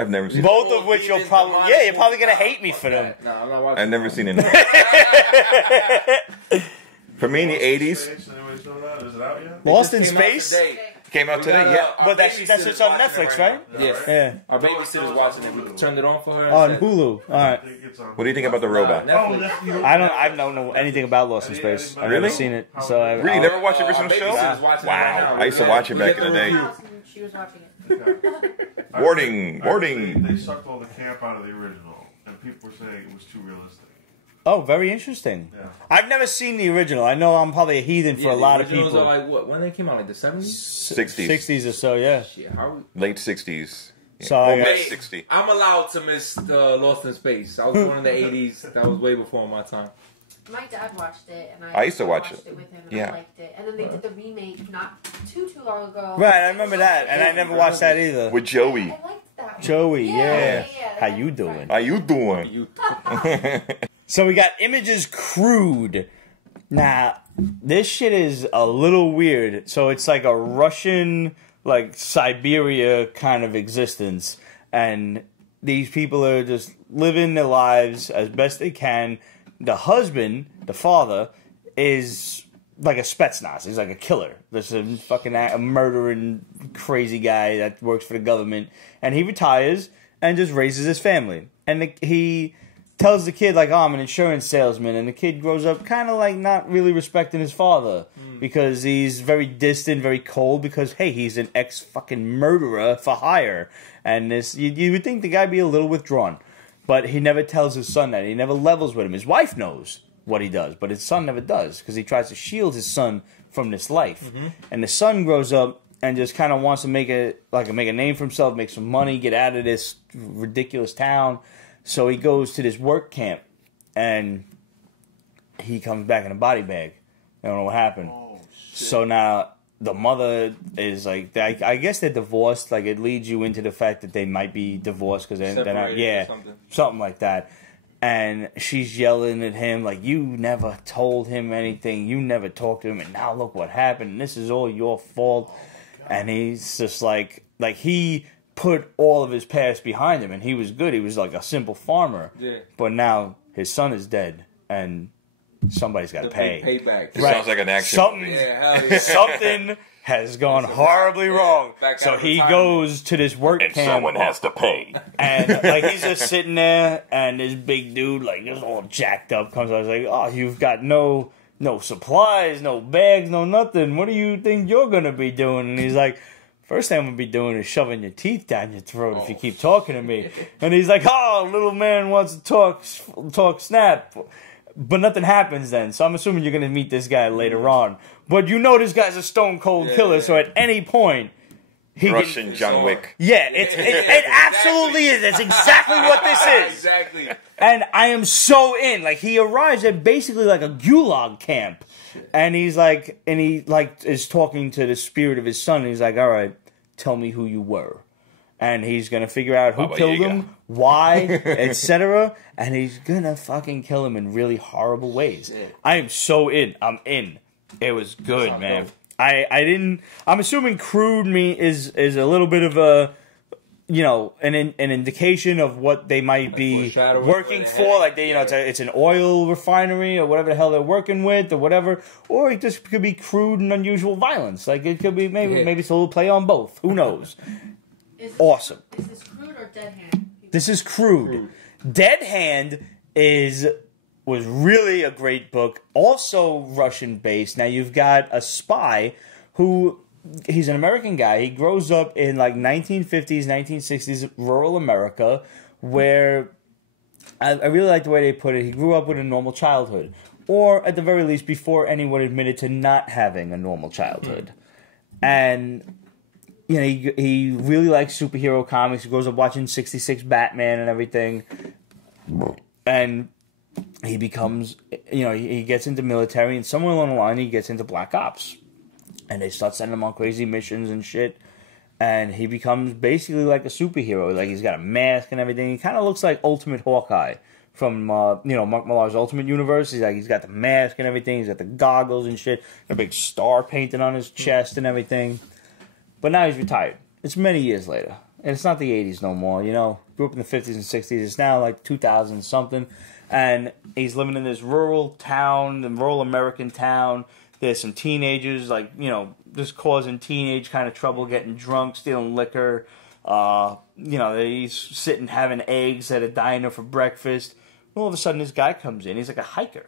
I've never seen Both of which you're probably you're probably gonna hate me for them. No, I'm not watching. I've never seen it. For me in the 80s, Is it out yet? Lost in Space came out today. Yeah, but that's it's on Netflix, right? Yes. Yeah. Our babysitter's watching it. We turned it on for her. On Hulu. All right. What do you think about the robot? I don't know anything about Lost in Space. I've never seen it, so I Really, never watched the original show? Wow. I used to watch it back in the day. She was watching it. Warning, warning. They sucked all the camp out of the original, and people were saying it was too realistic. Oh, very interesting. Yeah. I've never seen the original. I know I'm probably a heathen for a lot of people. Are like what? When they came out, like the 70s? 60s. 60s or so, yeah. Shit, how Late 60s. So Well, I mid guess- 60. I'm allowed to miss Lost in Space. I was born in the 80s. That was way before my time. My dad watched it, and I used to watch watched it. with him, and Yeah. I liked it. And then they did the remake not too long ago. Right, I remember that, and I never watched that either. With Joey. I liked that one. Joey, yeah. How that you was doing? How you doing? So we got Image's Crude. Now, this shit is a little weird. So it's like a Russian, like Siberia kind of existence. And these people are just living their lives as best they can. The husband, the father, is like a Spetsnaz. He's like a killer. There's a fucking a murdering crazy guy that works for the government. And he retires and just raises his family. And he tells the kid, like, oh, I'm an insurance salesman. And the kid grows up kind of like not really respecting his father. Because he's very distant, very cold. Because, hey, he's an ex-fucking murderer for hire. And this, you would think the guy be a little withdrawn. But he never tells his son that. He never levels with him. His wife knows what he does, but his son never does because he tries to shield his son from this life. And the son grows up and just kind of wants to make a name for himself, make some money, get out of this ridiculous town. So he goes to this work camp, and he comes back in a body bag. I don't know what happened. Oh, shit. So now the mother is like, I guess they're divorced. Like, it leads you into the fact that they might be divorced because they're not, Separated or something like that. And she's yelling at him like, you never told him anything. You never talked to him. And now look what happened. And this is all your fault. And he's just like he put all of his past behind him. And he was good. He was like a simple farmer. Yeah. But now his son is dead. And somebody's got to pay. Payback. It sounds like an action Something, movie. Yeah, hell yeah. something has gone horribly wrong. Back So out of he retirement. goes to this work And camp. someone has to pay. And like he's just sitting there, and this big dude, like just all jacked up, comes out. I was like, "Oh, you've got no supplies, no bags, no nothing. What do you think you're gonna be doing?" And he's like, "First thing I'm gonna be doing is shoving your teeth down your throat if you keep talking to me." And he's like, "Oh, little man wants to talk snap." But nothing happens then, so I'm assuming you're gonna meet this guy later on. But you know this guy's a stone cold killer, so at any point he Russian John Wick. Yeah, it absolutely is. That's exactly what this is. Exactly. And I am so in. Like, he arrives at basically like a gulag camp. And he is talking to the spirit of his son. And he's like, all right, tell me who you were. And he's going to figure out who Baba killed Yaga. him, why, etc. And he's going to fucking kill him in really horrible ways. Yeah. I am so in. I'm in. It was good, Sounds man. dope. I'm assuming Crude is a little bit of a, an indication of what they might be foreshadowing working where they're for. heading. Like it's an oil refinery or whatever the hell they're working with or whatever. Or it just could be crude and unusual violence. Like it could be maybe it's a little play on both. Who knows? Awesome. Is this Crude or Dead Hand? This is Crude. Dead Hand was really a great book. Also Russian based. Now you've got a spy who he's an American guy. He grows up in like 1950s, 1960s rural America, where I really like the way they put it. He grew up with a normal childhood, or at the very least, before anyone admitted to not having a normal childhood, and. He really likes superhero comics. He grows up watching 66 Batman and everything. And he becomes, he gets into military, and somewhere along the line he gets into Black Ops. And they start sending him on crazy missions and shit. And he becomes basically like a superhero. Like, he's got a mask and everything. He kind of looks like Ultimate Hawkeye from, Mark Millar's Ultimate Universe. He's got the mask and everything. He's got the goggles and shit. A big star painted on his chest and everything. But now he's retired. It's many years later. And it's not the 80s no more, Grew up in the 50s and 60s. It's now like 2000 something. And he's living in this rural town, the rural American town. There's some teenagers, just causing teenage kind of trouble, getting drunk, stealing liquor. He's sitting having eggs at a diner for breakfast. All of a sudden, this guy comes in. He's like a hiker.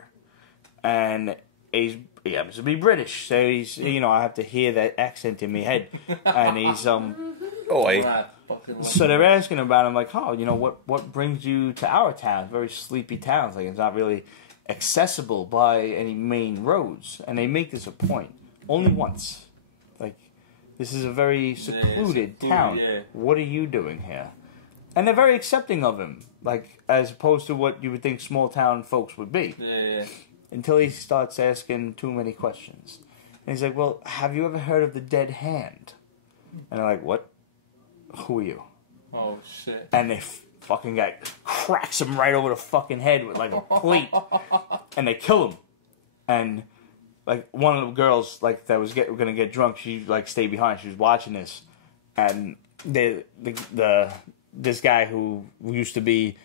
And he happens to be British. So he's, I have to hear that accent in my head. And he's, Oi. So they're asking about him, like, what brings you to our town? Very sleepy town. It's not really accessible by any main roads, and they make this a point only once. Like, this is a very secluded town. Yeah. What are you doing here? And they're very accepting of him, like, as opposed to what you would think small town folks would be. Yeah. Until he starts asking too many questions, and he's like, "Well, have you ever heard of the Dead Hand?" And they're like, "What? Who are you?" Oh shit! And they fucking guy cracks him right over the fucking head with like a plate, and they kill him. And like one of the girls like that was gonna get drunk, she like stayed behind. She was watching this, and this guy who used to be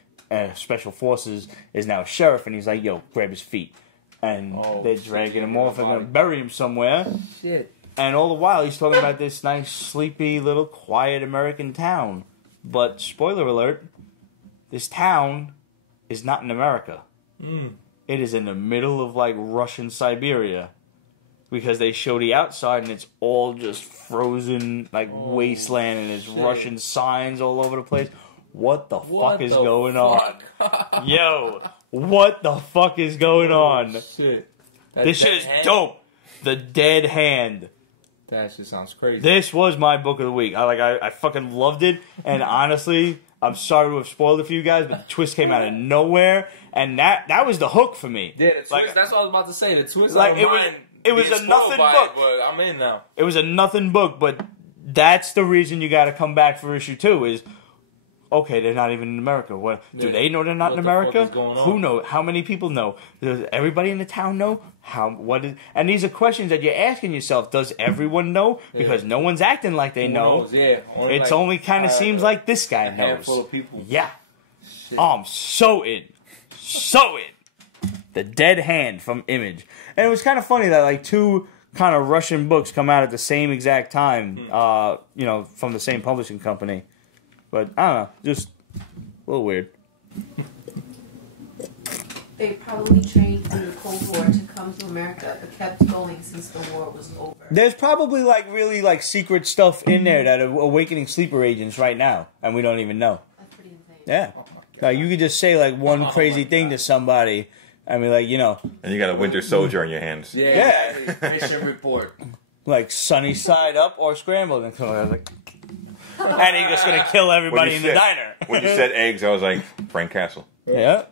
special forces is now a sheriff, and he's like, "Yo, grab his feet," and they're dragging him off and gonna bury him somewhere. Shit. And all the while he's talking about this nice, sleepy, little, quiet American town. But spoiler alert. This town is not in America. It is in the middle of, like, Russian Siberia. Because they show the outside and it's all just frozen, like, wasteland, and there's Russian signs all over the place. What the fuck is going on? Yo, what the fuck is going on? Shit. This shit is dope. The Dead Hand. That shit sounds crazy. This was my book of the week. I fucking loved it, and honestly, I'm sorry to have spoiled it for you guys, but the twist came out of nowhere, and that was the hook for me. Yeah, the twist. Like, that's what I was about to say. The twist. Like it was a nothing book. But I'm in now. It was a nothing book, but that's the reason you got to come back for issue 2. Is okay, they're not even in America. What do they know? They're not in America. Who knows? How many people know? Does everybody in the town know? And these are questions that you're asking yourself. Does everyone know? Because no one's acting like they know. Yeah. It's only kind of seems like this guy knows. Handful of people. Yeah. Shit. Oh, I'm so in. So in. The Dead Hand from Image. And it was kind of funny that like 2 kind of Russian books come out at the same exact time, from the same publishing company. But I don't know, just a little weird. They probably trained in the Cold War to come to America, but kept going since the war was over. There's probably like really like secret stuff in there that are awakening sleeper agents right now, and we don't even know. That's pretty insane. Yeah, like you could just say like one crazy thing to somebody, I mean, like and you got a Winter Soldier in your hands. Yeah. Mission report. Like sunny side up or scrambled, and so I was like. And he's just going to kill everybody in the diner. When you said eggs, I was like, Frank Castle. Yeah.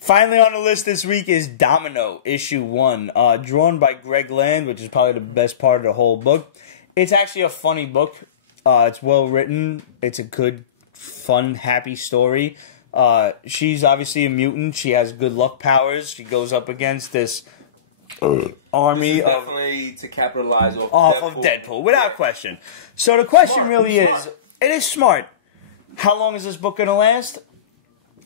Finally on the list this week is Domino, issue 1. Drawn by Greg Land, which is probably the best part of the whole book. It's actually a funny book. It's well written. It's a good, fun, happy story. She's obviously a mutant. She has good luck powers. She goes up against this army of definitely to capitalize off of Deadpool, without question. So the question really is, it is smart. How long is this book going to last?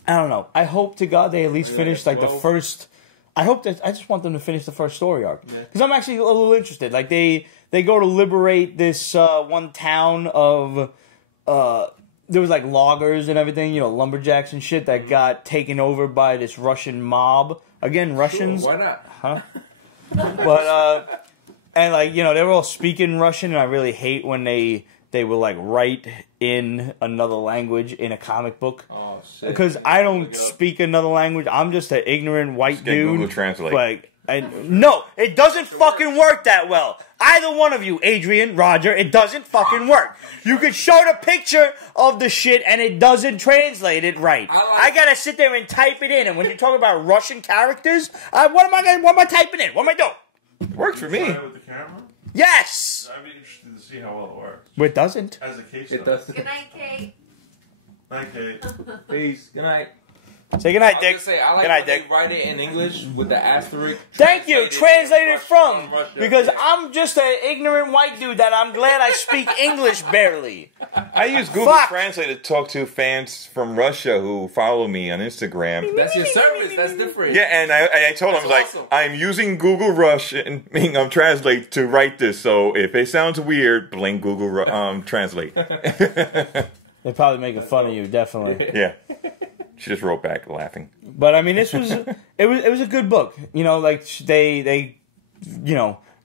I don't know. I hope to God they at least finish like the first. I just want them to finish the first story arc because I'm actually a little interested. Like they go to liberate this one town of there was like loggers and everything, lumberjacks and shit that got taken over by this Russian mob. Again, Russians. Sure, why not? Huh? But and like they were all speaking Russian, and I really hate when they will like write in another language in a comic book. Oh shit! Because I don't speak another language. I'm just an ignorant white dude. Google Translate. Like No, it doesn't fucking work that well. Either one of you, Adrian, Roger, it doesn't fucking work. You could show the picture of the shit and it doesn't translate it right. I gotta sit there and type it in. And when you talk about Russian characters, what am I typing in? What am I doing? It works for me. Try it with the camera? Yes! I'd be interested to see how well it works. Well, it doesn't. As a case It study. does. Good night, Kate. Night, Kate. Peace. Good night. Say goodnight, I Dick. was gonna say, I like Good night, when they Dick. write it in English with the asterisk. Thank you, translated from. Russia. Because I'm just an ignorant white dude that I'm glad I speak English barely. I use Google Fuck. Translate to talk to fans from Russia who follow me on Instagram. That's your service. That's different. Yeah, and I told him, I was like, awesome. I'm using Google Russian Translate to write this, so if it sounds weird, blame Google Translate. They're probably making fun of you, definitely. Yeah. She just wrote back laughing. But I mean, this was it was a good book. You know, like they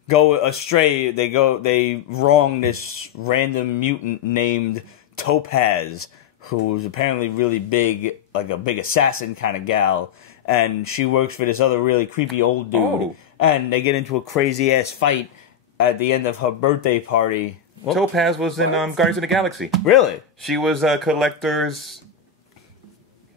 go astray. They wrong this random mutant named Topaz, who's apparently really big, like a big assassin kind of gal, and she works for this other really creepy old dude. Oh. And they get into a crazy ass fight at the end of her birthday party. Topaz was in Guardians of the Galaxy. Really? She was Collector's...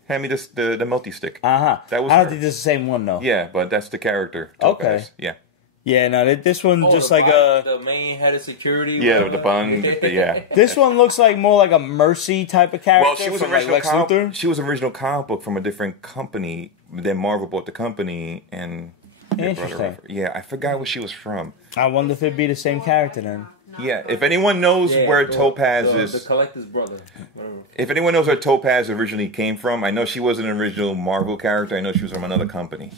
Hand me this, the multi-stick. That was I don't her. think this is the same one though. Yeah, but that's the character. Topaz. Okay. Yeah. Yeah, no, this one just the like the main head of security. Yeah, whatever. the bun. Yeah. This one looks like more like a Mercy type of character. Well, she was from, original like Lex Luthor. She was an original comic book from a different company. Then Marvel bought the company and. Interesting. Yeah, I forgot where she was from. I wonder if it'd be the same character then. Yeah, if anyone knows where Topaz is, the collector's brother. Whatever. if anyone knows where Topaz originally came from, I know she wasn't an original Marvel character. I know she was from another company.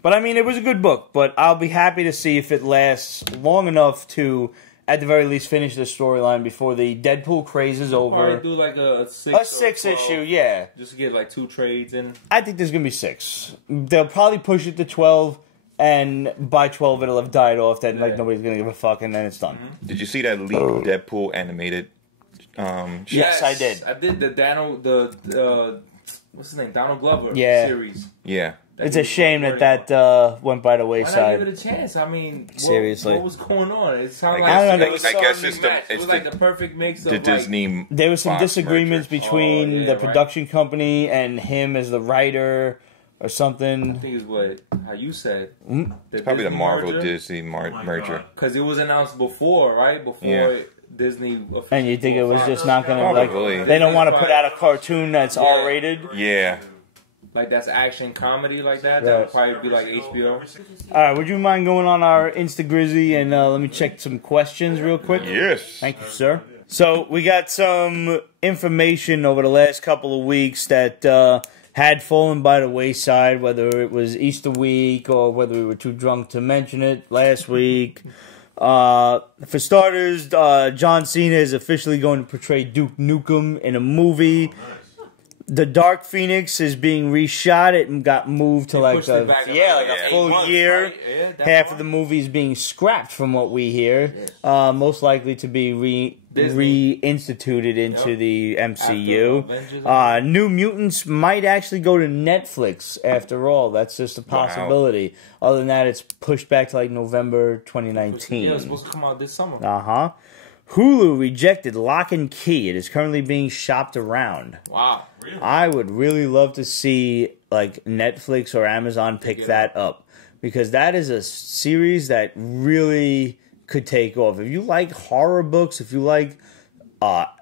But I mean, it was a good book. But I'll be happy to see if it lasts long enough to, at the very least, finish the storyline before the Deadpool craze is over. Or do like a six issue, yeah. Just to get like 2 trades in. I think there's gonna be 6. They'll probably push it to 12. And by 12, it'll have died off. Then like nobody's gonna give a fuck, and then it's done. Did you see that leaked Deadpool animated? Yes, I did. I did the what's his name? Donald Glover series. Yeah. It's a shame that went by the Why not wayside. give it a chance? I mean, Seriously. what was going on? It sounded I like don't know. it guess it's was like the perfect mix of the Disney. There was some Fox disagreements merger. between the production company and him as the writer or something. I think it's what how you said. Probably the Marvel merger. Disney merger. Because it was announced before, right? Before Yeah. Disney. And you think it was just not gonna Probably. like they don't want to put out a cartoon that's R-rated. Yeah. Like that's action comedy like that. Right. That would probably be like HBO. All right, would you mind going on our Instagrizzy and let me check some questions real quick? Yes. Thank you, sir. So we got some information over the last couple of weeks that had fallen by the wayside, whether it was Easter week or whether we were too drunk to mention it last week. For starters, John Cena is officially going to portray Duke Nukem in a movie. The Dark Phoenix is being reshot. It got moved to like a full year. Right? Yeah, Half of the movie is being scrapped, from what we hear. Most likely to be reinstituted into the MCU. New Mutants might actually go to Netflix after all. That's just a possibility. Wow. Other than that, it's pushed back to like November 2019. Yeah, it's supposed to come out this summer. Hulu rejected Lock and Key. It is currently being shopped around. Wow. Really? I would really love to see like Netflix or Amazon pick that up, because that is a series that really could take off. If you like horror books, if you like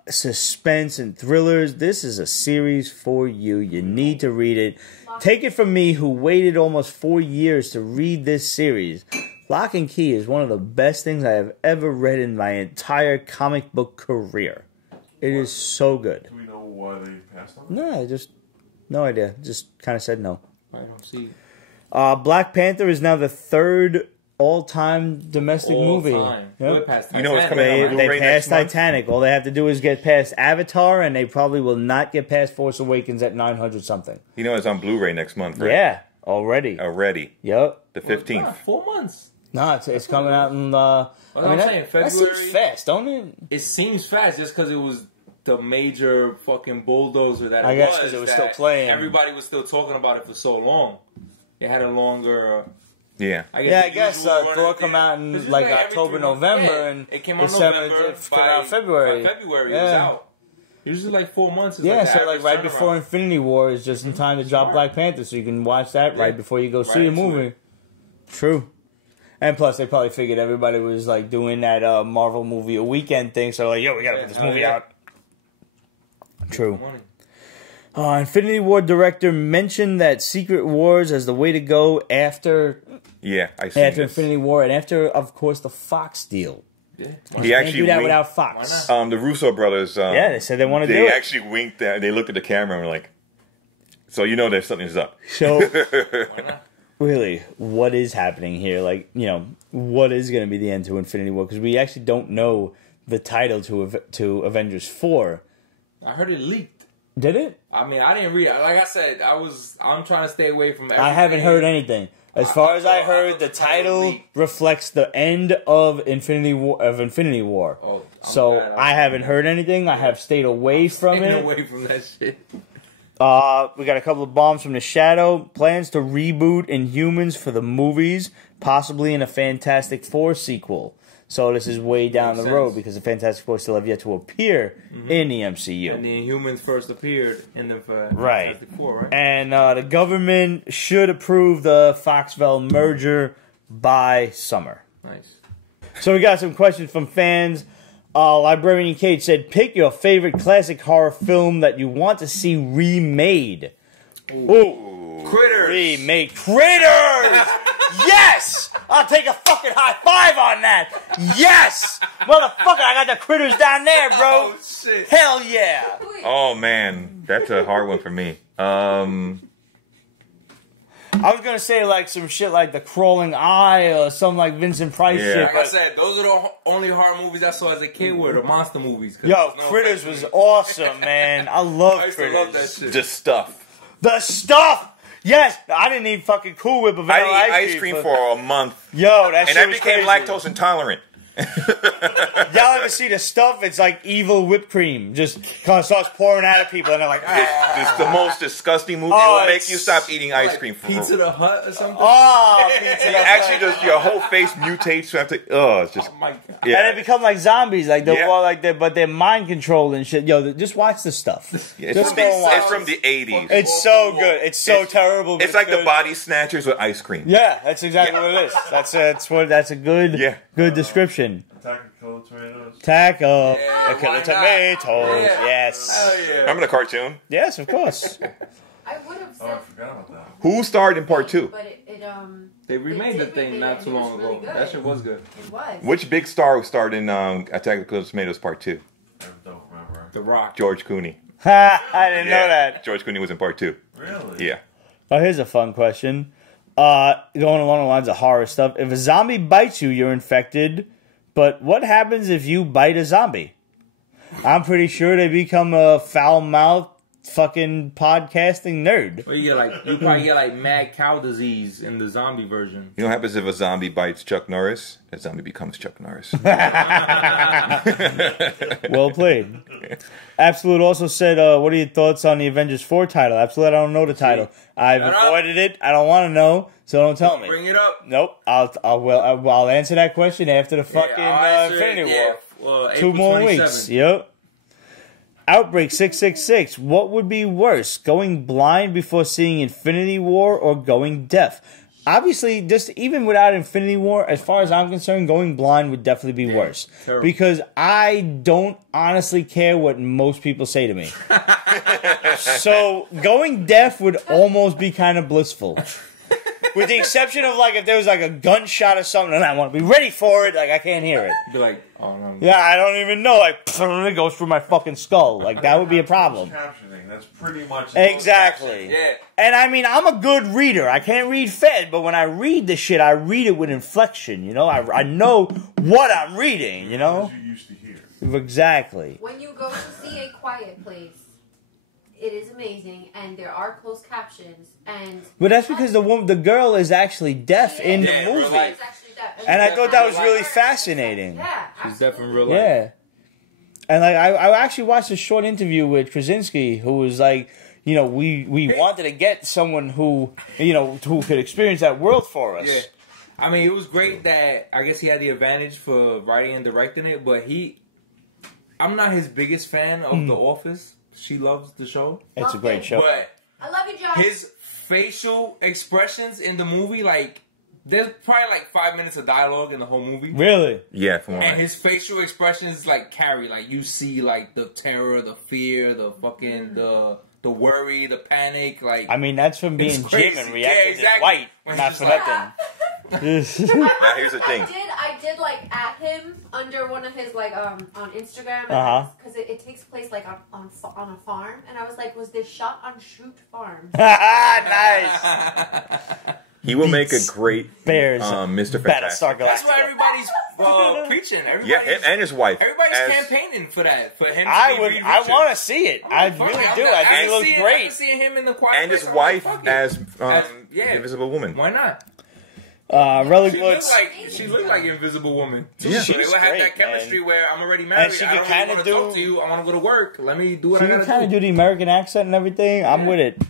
suspense and thrillers, this is a series for you. You need to read it. Take it from me, who waited almost 4 years to read this series. Lock and Key is one of the best things I have ever read in my entire comic book career. It is so good. Do we know why they passed on it? No, no idea. Just kind of said no. I don't see. Black Panther is now the 3rd all-time domestic movie. Yep. You know it's coming out on They Blu-ray passed next month? Titanic. All they have to do is get past Avatar, and they probably will not get past Force Awakens at 900 something. You know it's on Blu-ray next month, right? Yeah, already. Yep. The 15th. 4 months. No, it's coming out in. I'm saying that February. seems fast, don't it? It seems fast just because it was the major fucking bulldozer that it was. I guess because it was still playing. Everybody was still talking about it for so long. It had a longer Yeah. I guess Thor come out in like October, November, and it came out December, February. By February, it was out. Usually like 4 months. Yeah, so like right before Infinity War is just in time to drop Black Panther, so you can watch that right before you go see a movie. True. And plus, they probably figured everybody was like doing that Marvel movie a weekend thing, so like, yo, we gotta put this movie out. True. Infinity War director mentioned that Secret Wars as the way to go after. Yeah, I see. After Infinity War and after, of course, the Fox deal. Yeah. He actually do that without Fox. The Russo brothers. They said they want to do it. They actually winked at. They looked at the camera and were like, "So you know that something's up." So, really, what is happening here? Like, what is going to be the end to Infinity War? Because we actually don't know the title to Avengers 4. I heard it leaked. Did it? I mean, I didn't read it. Like I said, I'm trying to stay away from everything. I haven't heard anything. As far as I heard, the title reflects the end of Infinity War. Oh, so I haven't heard anything. I have stayed away from it. Away from that shit. We got a couple of bombs from the Shadow. Plans to reboot Inhumans for the movies, possibly in a Fantastic Four sequel. So this is way down the road because the Fantastic Four still have yet to appear in the MCU. And the Inhumans first appeared in the Fantastic Four, right? And the government should approve the Foxville merger by summer. Nice. So we got some questions from fans. Librarian Kate said, pick your favorite classic horror film that you want to see remade. Ooh. Critters. Remake Critters! Yes! I'll take a fucking high five on that. Yes! Motherfucker, I got the Critters down there, bro. Oh, shit. Hell yeah. Oh, man. That's a hard one for me. I was going to say like some shit like The Crawling Eye or some like Vincent Price shit. Like I said, those are the only horror movies I saw as a kid were the monster movies. Yo, Critters was awesome, man. I love Critters. I love that shit. The stuff. The stuff! Yes! I didn't eat fucking Cool Whip or vanilla I ate ice cream for a month. Yo, that shit and I was became crazy. lactose intolerant. Y'all ever see the stuff? It's like evil whipped cream. Just kind of starts pouring out of people, and they're like, It's the most disgusting movie. It will make you stop eating ice cream for Pizza the Hut or something? oh, Pizza You actually just your whole face mutates. So after, it's just Oh my God. yeah. And they become like zombies, like they're all like but they're mind controlled and shit. Yo, just watch the stuff. Yeah, Just go and watch it's from the 80s. It's so good. It's so terrible. But It's like the good. Body Snatchers with ice cream. Yeah, that's exactly what it is. That's a good good description. Attack of Killer Tomatoes. Taco, Yeah, the killer why not? tomatoes. Yeah. Yes, Hell yeah. Remember the cartoon? yes, of course. I would have Oh, I said, forgot about that. Who starred in part 2? but it They remade They the did thing remake not it, too and it long was ago. really good. That shit was good. it was. Which big star starred in Attack of the Killer Tomatoes part 2? I don't remember. The Rock. George Clooney. Ha! I didn't know that. George Clooney was in part 2. Really? Yeah. Oh, here's a fun question. Going along the lines of horror stuff. If a zombie bites you, you're infected. But what happens if you bite a zombie? I'm pretty sure they become a foul-mouthed fucking podcasting nerd. Well, you probably get like mad cow disease in the zombie version. You know what happens if a zombie bites Chuck Norris? That zombie becomes Chuck Norris. Well played. Absolute also said, what are your thoughts on the Avengers 4 title? Absolute, I don't know the title. I've avoided it. I don't want to know, so don't tell me. Bring it up. Nope. I'll answer that question after the fucking Infinity War. Well, 2 more 27th. weeks. Yep. Outbreak 666. What would be worse, going blind before seeing Infinity War or going deaf? Obviously, just even without Infinity War, as far as I'm concerned, going blind would definitely be worse. Terrible. Because I don't honestly care what most people say to me. So going deaf would almost be kind of blissful. With the exception of like if there was like a gunshot or something and I want to be ready for it, like I can't hear it. Be like, oh no. Yeah, I don't even know. Like it goes through my fucking skull. Like that would be a problem. Captioning. That's pretty much Exactly. Yeah. And I mean, I'm a good reader. I can't read Fed, but when I read the shit, I read it with inflection. You know, I know what I'm reading. You know. As you used to hear. Exactly. When you go to see A Quiet Place, it is amazing, and there are closed captions. And But that's because the girl is actually deaf in the Yeah, movie. real life. She's actually deaf. And I thought that was really Yeah, fascinating. Yeah, She's deaf in absolutely. real life. Yeah. And like I actually watched a short interview with Krasinski who was like, you know, we wanted to get someone who, you know, who could experience that world for us. Yeah. I mean, it was great that I guess he had the advantage for writing and directing it, but I'm not his biggest fan of The Office. She loves the show. It's a great show. But I love you, Josh. his facial expressions in the movie, like, there's probably like 5 minutes of dialogue in the whole movie. Really? Yeah, from And his facial expressions like carry, like you see like the terror, the fear, the fucking the worry, the panic. Like, I mean, that's from being Jim and reacting exactly. white, When not he's for just nothing. Now here's the thing. I did like at him under one of his like on Instagram because it takes place like on a farm, and I was like, was this shot on Shroot Farm? Nice. He will make a great Bears. Mr. Fantastic. That's why everybody's preaching. Yeah, him and his wife. Everybody's campaigning for that. For him. I want to see it. I really do. I think it looks great. I'm seeing him in the quiet. And his wife as Invisible Woman. Why not? She looked like Invisible Woman. Yeah. They would have that chemistry where I'm already married. she I don't can really want to talk to you. I want to go to work. Let me do what I gotta do. She can kind of do the American accent and everything. I'm with it.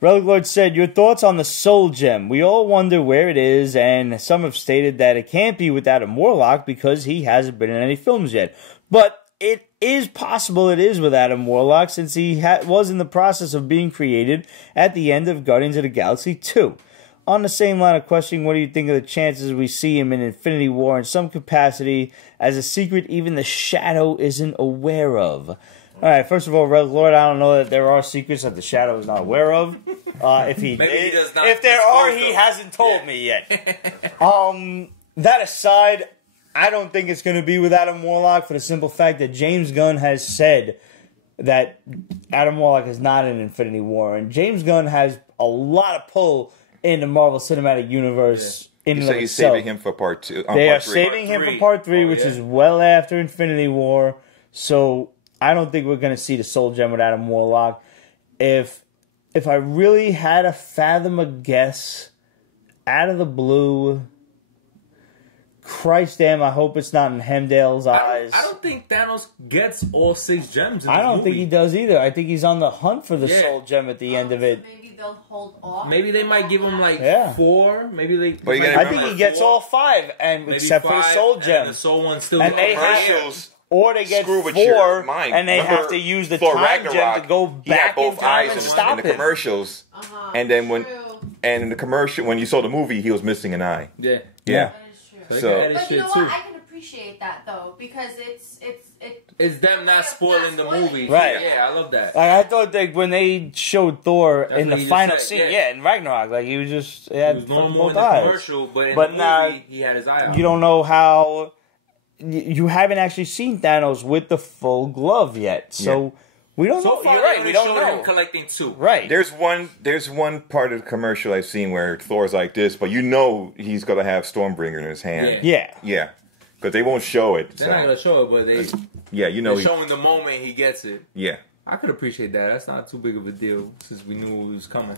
Relic Lord said, your thoughts on the Soul Gem. We all wonder where it is, and some have stated that it can't be without a Warlock because he hasn't been in any films yet. But it is possible it is with Adam Warlock, since he was in the process of being created at the end of Guardians of the Galaxy 2. On the same line of questioning, what do you think of the chances we see him in Infinity War in some capacity as a secret even the Shadow isn't aware of? Alright, first of all, Red Lord, I don't know that there are secrets that the Shadow is not aware of. If he hasn't told me yet. That aside, I don't think it's going to be with Adam Warlock for the simple fact that James Gunn has said that Adam Warlock is not in Infinity War, and James Gunn has a lot of pull in the Marvel Cinematic Universe. Yeah. So he's saving him for part 2. They are saving him for part 3, which is well after Infinity War. So I don't think we're going to see the Soul Gem with Adam Warlock. If I really had to fathom a guess out of the blue, Christ damn, I hope it's not in Hemdale's eyes. I don't think Thanos gets all 6 gems in I don't movie. think he does either. I think he's on the hunt for the Soul Gem at the end of it. Maybe they'll hold off. Maybe they might give him like 4. Maybe they. But you I think he gets all 5, and except for the Soul Gem. And the Soul one still. And they commercials. Or they get 4, and they have to use the time gem to go back in time and stop in the commercials. And then when in the commercial, when you saw the movie, he was missing an eye. Yeah. That is true. So, but you know what? I can appreciate that though, because it's them not spoiling the movie. Right. Yeah, I love that. Like, I thought that when they showed Thor in the final scene, in Ragnarok, like he was just he had normal in both the eyes. Commercial, but in the movie, he had his eye out. You don't know how. You haven't actually seen Thanos with the full glove yet, so we don't know. You're right. We don't know. Him collecting 2. Right. There's one part of the commercial I've seen where Thor's like this, but you know he's gonna have Stormbringer in his hand. Yeah. Because they won't show it. They're not gonna show it, but they're showing the moment he gets it. Yeah. I could appreciate that. That's not too big of a deal since we knew it was coming.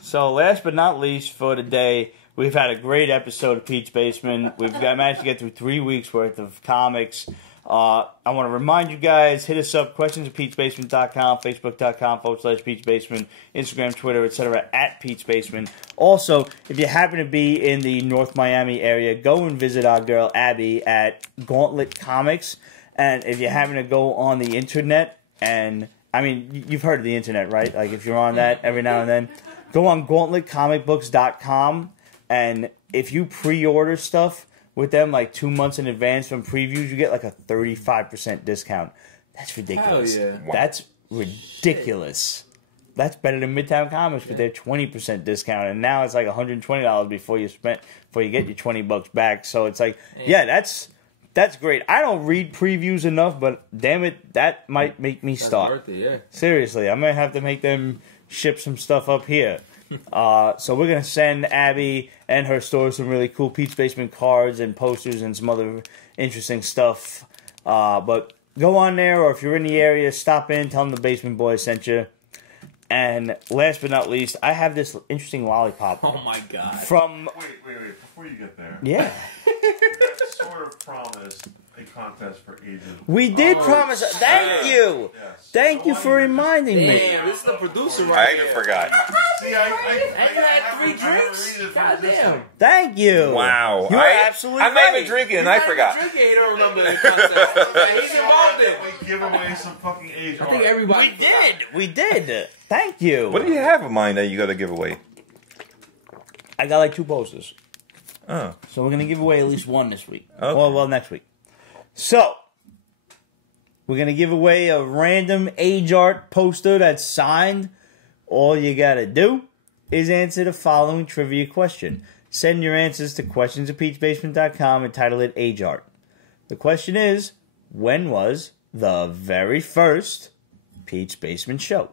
So last but not least for today, we've had a great episode of Pete's Basement. We've managed to get through 3 weeks worth of comics. I want to remind you guys, hit us up, questions@Pete'sBasement.com, Facebook.com/Pete'sBasement, Instagram, Twitter, etc. @Pete'sBasement. Also, if you happen to be in the North Miami area, go and visit our girl Abby at Gauntlet Comics. And if you happen to go on the internet, and I mean, you've heard of the internet, right? Like if you're on that every now and then, go on GauntletComicBooks.com. And if you pre-order stuff with them like 2 months in advance from previews, you get like a 35% discount. That's ridiculous. Hell yeah. Wow. That's ridiculous. That's better than Midtown Comics with their 20% discount. And now it's like $120 before you get your $20 back. So it's like, that's great. I don't read previews enough, but damn it, that might make me stop. Worth it, Seriously, I might have to make them ship some stuff up here. So we're going to send Abby and her store some really cool Pete's Basement cards and posters and some other interesting stuff. But go on there, or if you're in the area, stop in, tell them the Basement Boys sent you. And last but not least, I have this interesting lollipop. Oh my god. From... Wait, before you get there. Yeah. You sort of promised a contest for ages. We did promise... Thank you! Yes. Thank you for reminding me. Damn, this is the producer I right even here. forgot. See, And you had 3 drinks? Goddamn. Thank you. Wow. You are absolutely I'm right. not even drinking, and I forgot. Drinking, you don't remember the concept. He's involved in it. We give away some fucking age. I think everybody. We did. Thank you. What do you have in mind that you got to give away? I got like 2 posters. Oh. So we're going to give away at least one this week. Okay. Well, next week. So, we're going to give away a random age art poster that's signed. All you got to do is answer the following trivia question. Send your answers to questions@peachbasement.com and title it Age Art. The question is, when was the very first Peach Basement show?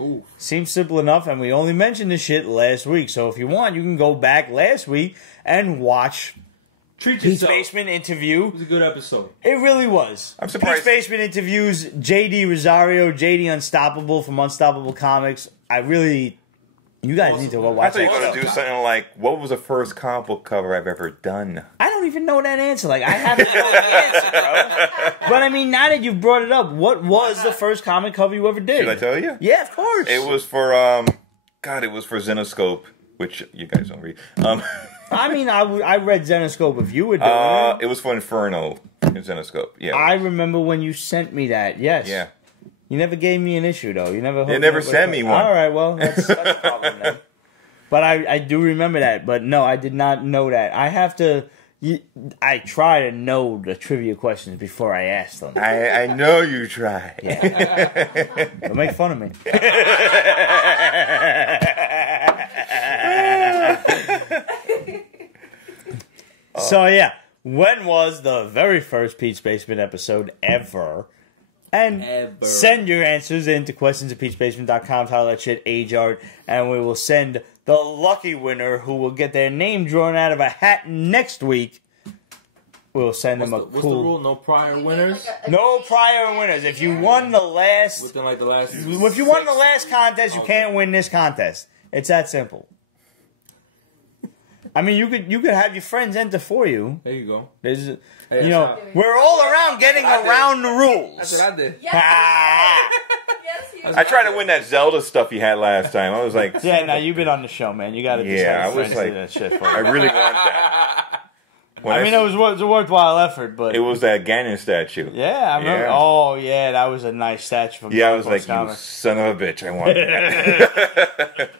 Ooh. Seems simple enough, and we only mentioned this shit last week. So if you want, you can go back last week and watch Treat Peach yourself. Basement interview. It was a good episode. It really was. I'm surprised. Peach Basement interviews JD Rosario, JD Unstoppable from Unstoppable Comics. You guys need to go I watch thought you that were going to show. do something like, what was the first comic book cover I've ever done? I don't even know that answer. Like, I have to know the answer, bro. But I mean, now that you've brought it up, what was the first comic cover you ever did? Should I tell you? Yeah, of course. It was for, it was for Zenoscope, which you guys don't read. I mean, I read Zenoscope if you were doing it. It was for Inferno in Zenoscope, yeah. I remember when you sent me that, yes. Yeah. You never gave me an issue, though. You never sent me one. All right, well, that's a problem then. But I do remember that. But no, I did not know that. I have to... I try to know the trivia questions before I ask them. I know you try. Yeah. Don't make fun of me. So, yeah. When was the very first Peach Basement episode ever? And send your answers into questions@peachbasement.com. Title that shit Age Art. And we will send the lucky winner who will get their name drawn out of a hat next week. We'll send them a What's the cool... rule? No prior winners? No prior winners. If you won the last... Within like the last... If you won the last contest, you can't win this contest. It's that simple. I mean, you could have your friends enter for you. There you go. There's, Hey, we're all around getting around the rules. That's what I did. Ah. Yes, I tried to win that Zelda stuff you had last time. I was like... Yeah, now you've been on the show, man. You got to just Yeah, have I was friends do like... that shit for I you. really want that. When I mean, it was a worthwhile effort, but... It was that Ganon statue. Yeah, I remember. Yeah. Oh, yeah, that was a nice statue from Yeah, I was like, you Comics. son of a bitch, I want that.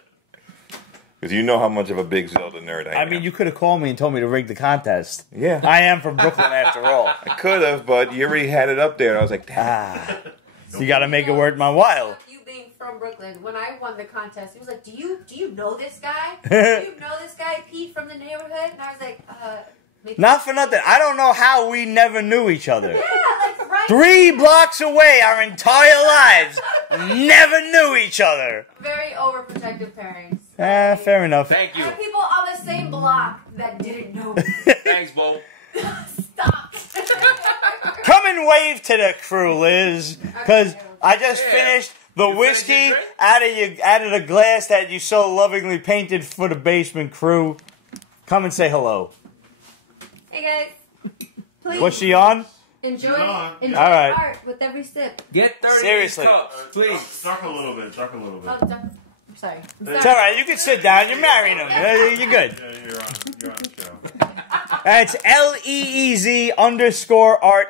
Because you know how much of a big Zelda nerd I am. I mean, you could have called me and told me to rig the contest. Yeah. I am from Brooklyn after all. I could have, but you already had it up there. I was like, damn. So you got to make it worth my while. You being from Brooklyn, when I won the contest, he was like, "Do you know this guy? Do you know this guy, Pete from the neighborhood?" And I was like, maybe. Not for nothing. I don't know how we never knew each other. Yeah, like right. 3 blocks away, our entire lives, never knew each other. Very overprotective parents. Fair enough. Thank you. And people on the same block that didn't know me. Thanks, Bo. Stop. Come and wave to the crew, Liz, because I just finished the whiskey out of the glass that you so lovingly painted for the basement crew. Come and say hello. Hey guys. Please What's she on? enjoy All right. art with every sip. Get 30 Seriously. cups, please. Talk a little bit. Oh, I'm sorry. It's all right. You can sit down. You're marrying him. You're good. Yeah, you're on the show. That's LEEZ_art.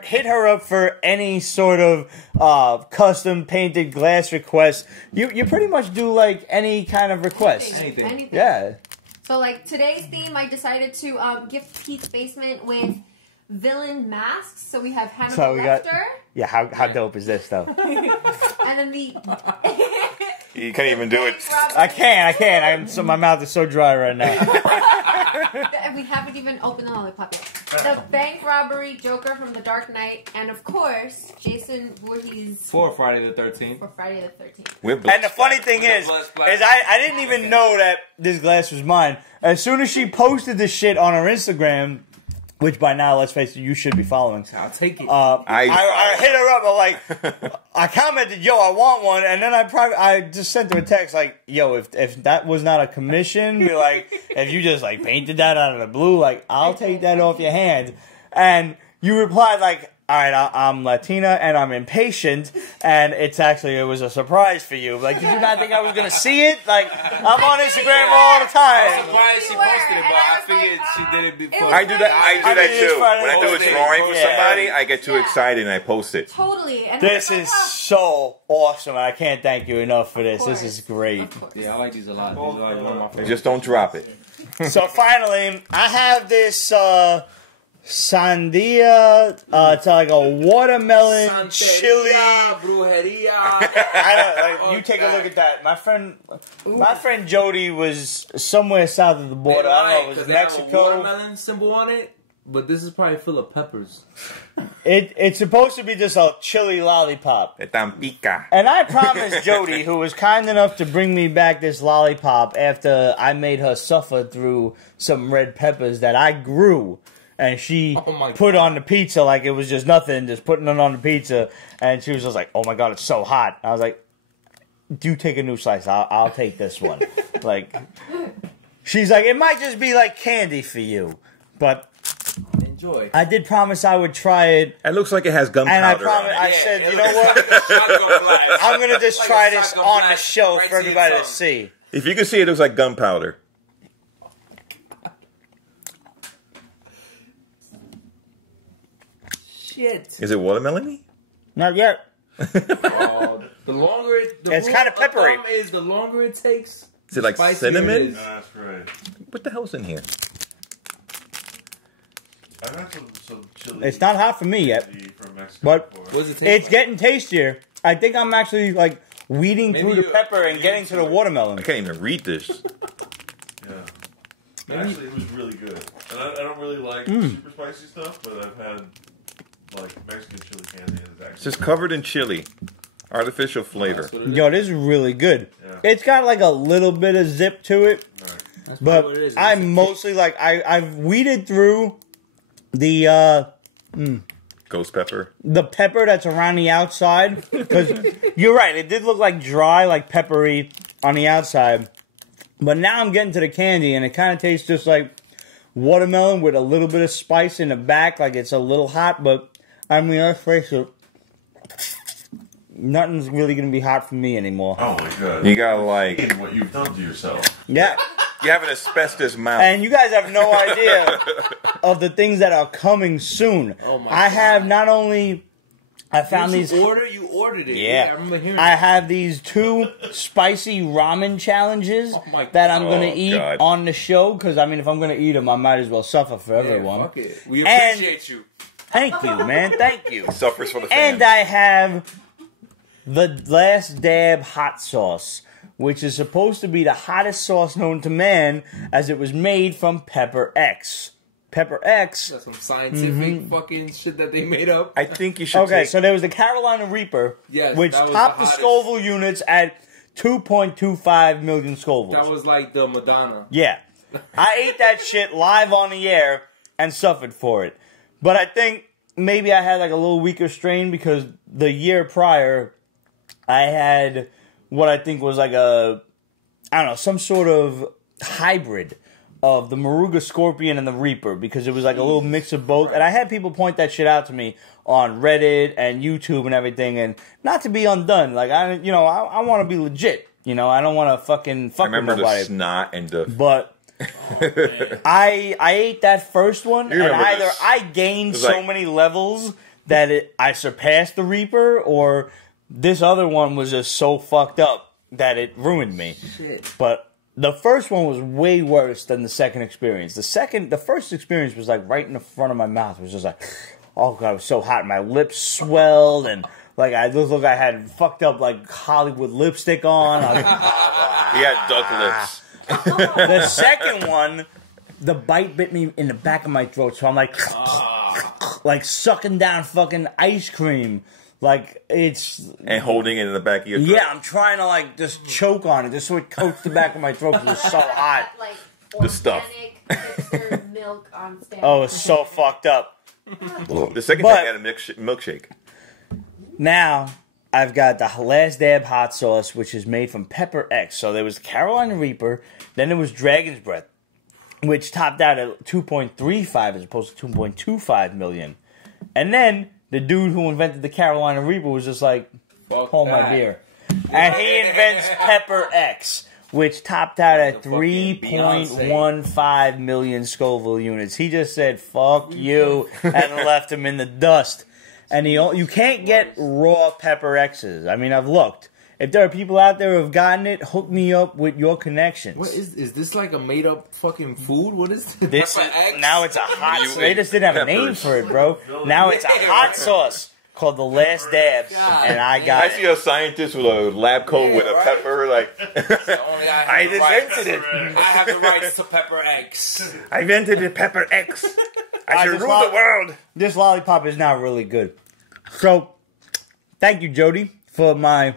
Hit her up for any sort of custom painted glass request. You pretty much do like any kind of request. Anything. Yeah. So like today's theme, I decided to gift Pete's Basement with villain masks. So we have Hannibal So we got- Lecter, Yeah. How dope is this though? and then the You can't even do it. I can't. So my mouth is so dry right now. And we haven't even opened the lollipop yet. The bank robbery Joker from The Dark Knight, and of course Jason Voorhees For Friday the 13th. for Friday the 13th. We're And the funny thing is I didn't even know that this glass was mine. As soon as she posted this shit on her Instagram, which by now, let's face it, you should be following. I'll take it. I hit her up. I'm like, I commented, "Yo, I want one," and then I just sent her a text like, "Yo, if that was not a commission, be like, if you just like painted that out of the blue, like I'll take that off your hands." And you replied like, all right, I'm Latina and I'm impatient, and it was a surprise for you. Like, did you not think I was gonna see it? Like, I'm on Instagram all the time. I'm surprised she posted it, but I figured she did it before. I do that too. When I do a drawing for somebody, I get too excited and I post it. Totally. And This is so awesome. I can't thank you enough for this. This is great. Yeah, I like these a lot. These are like one of my favorites. Just don't drop it. So finally, I have this sandia. It's like a watermelon chili. Brujeria. You take a look at that. My friend Jody was somewhere south of the border. I don't know, it was Mexico. They have a watermelon symbol on it, but this is probably full of peppers. It's supposed to be just a chili lollipop. Tan pica. And I promised Jody, who was kind enough to bring me back this lollipop after I made her suffer through some red peppers that I grew. And she put on the pizza like it was just nothing, just putting it on the pizza. And she was just like, oh my God, it's so hot. I was like, do take a new slice. I'll take this one. Like, she's like, it might just be like candy for you. But enjoy. I did promise I would try it. It looks like it has gunpowder. And I promised, I said, you know what? I'm going to just try this on the show for everybody to see. If you can see it, it looks like gunpowder. Shit. Is it watermelon-y? Not yet. The longer it's kind of peppery. Is the longer it takes. Is it like cinnamon? That's right. What the hell's in here? I've had some chili. It's not hot for me yet, from Mexico but before. What does it taste it's getting tastier. I think I'm actually like weeding through the pepper and getting to the watermelon. I can't even read this. Yeah. Actually, it was really good. And I don't really like super spicy stuff, but I've had like Mexican chili candy. And it's It's just covered in chili. Artificial flavor. Yo, this is really good. Yeah. It's got like a little bit of zip to it, Right. but I'm mostly like I've weeded through the Ghost pepper. the pepper that's around the outside, because you're right, it did look like dry, like peppery on the outside, but now I'm getting to the candy and it kind of tastes just like watermelon with a little bit of spice in the back, like it's a little hot. But I mean, let's face it, nothing's really gonna be hot for me anymore. Oh my God! You gotta like what you've done to yourself. Yeah. You have an asbestos mouth. And you guys have no idea of the things that are coming soon. Oh my I have God. not only I found these. You ordered it. Yeah, I remember hearing I that. have these 2 spicy ramen challenges that I'm gonna eat on the show. Because I mean, if I'm gonna eat them, I might as well suffer for everyone. Fuck it. We appreciate you. Thank you, man. Thank you. Suffers for the fans. And I have the Last Dab hot sauce, which is supposed to be the hottest sauce known to man, as it was made from Pepper X. Pepper X. That's some scientific fucking shit that they made up. I think you should Okay, so there was the Carolina Reaper, which that was topped the the hottest. Scoville units at 2.25 million Scovilles. That was like the Madonna. Yeah. I ate that shit live on the air and suffered for it. But I think maybe I had like a little weaker strain because the year prior, I had what I think was like some sort of hybrid of the Moruga Scorpion and the Reaper, because it was like a little mix of both. And I had people point that shit out to me on Reddit and YouTube and everything, and not to be undone. Like, I want to be legit. You know, I don't want to fuck I remember with nobody. the snot and the... But I ate that first one, and either this? I gained so many levels that I surpassed the Reaper, or this other one was just so fucked up that it ruined me. Shit. But the first one was way worse than the second experience. The first experience was like right in the front of my mouth. It was just like, oh God, it was so hot. My lips swelled, and like I had fucked up like Hollywood lipstick on. He had duck lips. The second one, the bite bit me in the back of my throat, so I'm like, like sucking down fucking ice cream. Like, it's... And holding it in the back of your throat. Yeah, I'm trying to, like, just choke on it, just so it coats the back of my throat because it's so hot. Like, The stuff. hipster milk on steroids. Oh, it's so fucked up. The second time I had a milkshake. Now, I've got the Last Dab hot sauce, which is made from Pepper X. So there was Carolina Reaper, then there was Dragon's Breath, which topped out at 2.35 as opposed to 2.25 million. And then the dude who invented the Carolina Reaper was just like, hold my beer. And he invents Pepper X, which topped out at 3.15 million Scoville units. He just said, fuck you, and left him in the dust. And you can't get raw Pepper X's. I mean, I've looked. If there are people out there who have gotten it, hook me up with your connections. What is this like a made up fucking food? What is this? Now it's a hot sauce. They just didn't have a name for it, bro. Now it's a hot sauce called the Last Dabs, and I got it. I see a scientist with a lab coat with a pepper, like, I invented it. I have the rights to Pepper X. I invented the Pepper X. I should rule the world. This lollipop is not really good. So, thank you, Jody, for my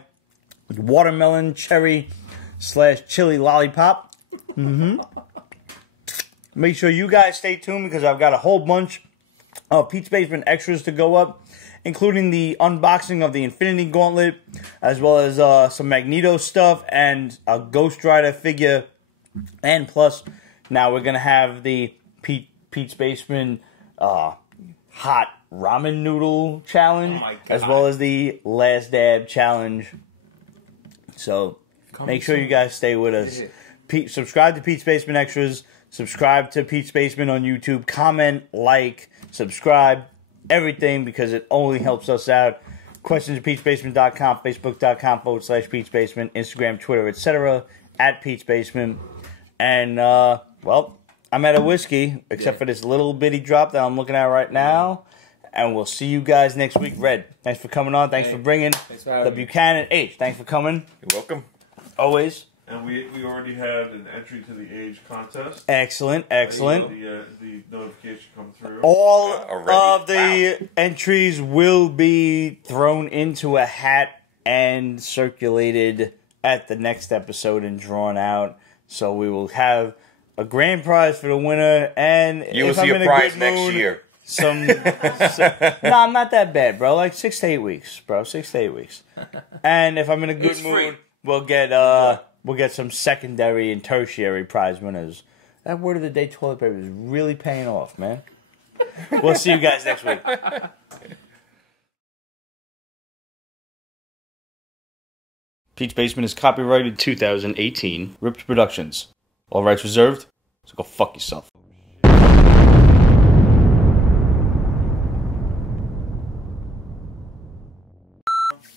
watermelon cherry / chili lollipop. Make sure you guys stay tuned because I've got a whole bunch of Pete's Basement extras to go up, including the unboxing of the Infinity Gauntlet, as well as some Magneto stuff and a Ghost Rider figure. And plus, now we're going to have the Pete's Basement hot ramen noodle challenge, as well as the Last Dab challenge. So make sure you guys stay with us. Subscribe to Pete's Basement Extras. Subscribe to Pete's Basement on YouTube. Comment, like, subscribe, everything, because it only helps us out. Questions at Pete'sBasement.com, Facebook.com/Pete'sBasement, Instagram, Twitter, etc. at Pete's Basement. And, well, I'm out of whiskey, except for this little bitty drop that I'm looking at right now. And we'll see you guys next week. Red, thanks for coming on. Thanks for bringing the Buchanan H. Thanks for coming. You're welcome. Always. And we already had an entry to the age contest. Excellent, excellent. The notification come through. All of the entries will be thrown into a hat and circulated at the next episode and drawn out. So we will have a grand prize for the winner. And you will see a prize next year. No, I'm not that bad, bro. Like 6 to 8 weeks, bro. 6 to 8 weeks. And if I'm in a good mood, we'll get some secondary and tertiary prize winners. That word of the day toilet paper is really paying off, man. We'll see you guys next week. Pete's Basement is copyrighted 2018. Ripped Productions. All rights reserved. So go fuck yourself.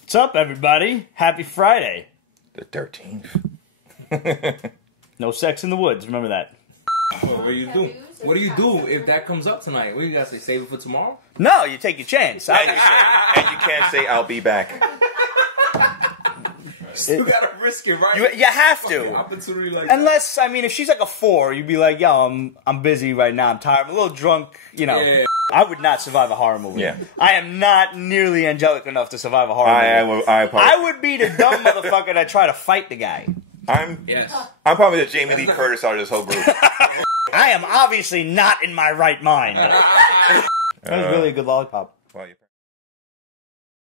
What's up, everybody? Happy Friday. The 13th. No sex in the woods. Remember that. What do you do? What do you do if that comes up tonight? What do you guys say? Save it for tomorrow? No, you take your chance. And you can't say, I'll be back. You gotta risk it, right? You have to. Opportunity like Unless, I mean, if she's like a 4, you'd be like, yo, I'm busy right now. I'm tired. I'm a little drunk. You know. Yeah. I would not survive a horror movie. Yeah. I am not nearly angelic enough to survive a horror movie. I would be the dumb motherfucker that try to fight the guy. I'm probably the Jamie Lee Curtis out of this whole group. I am obviously not in my right mind. That was really a good lollipop. Well,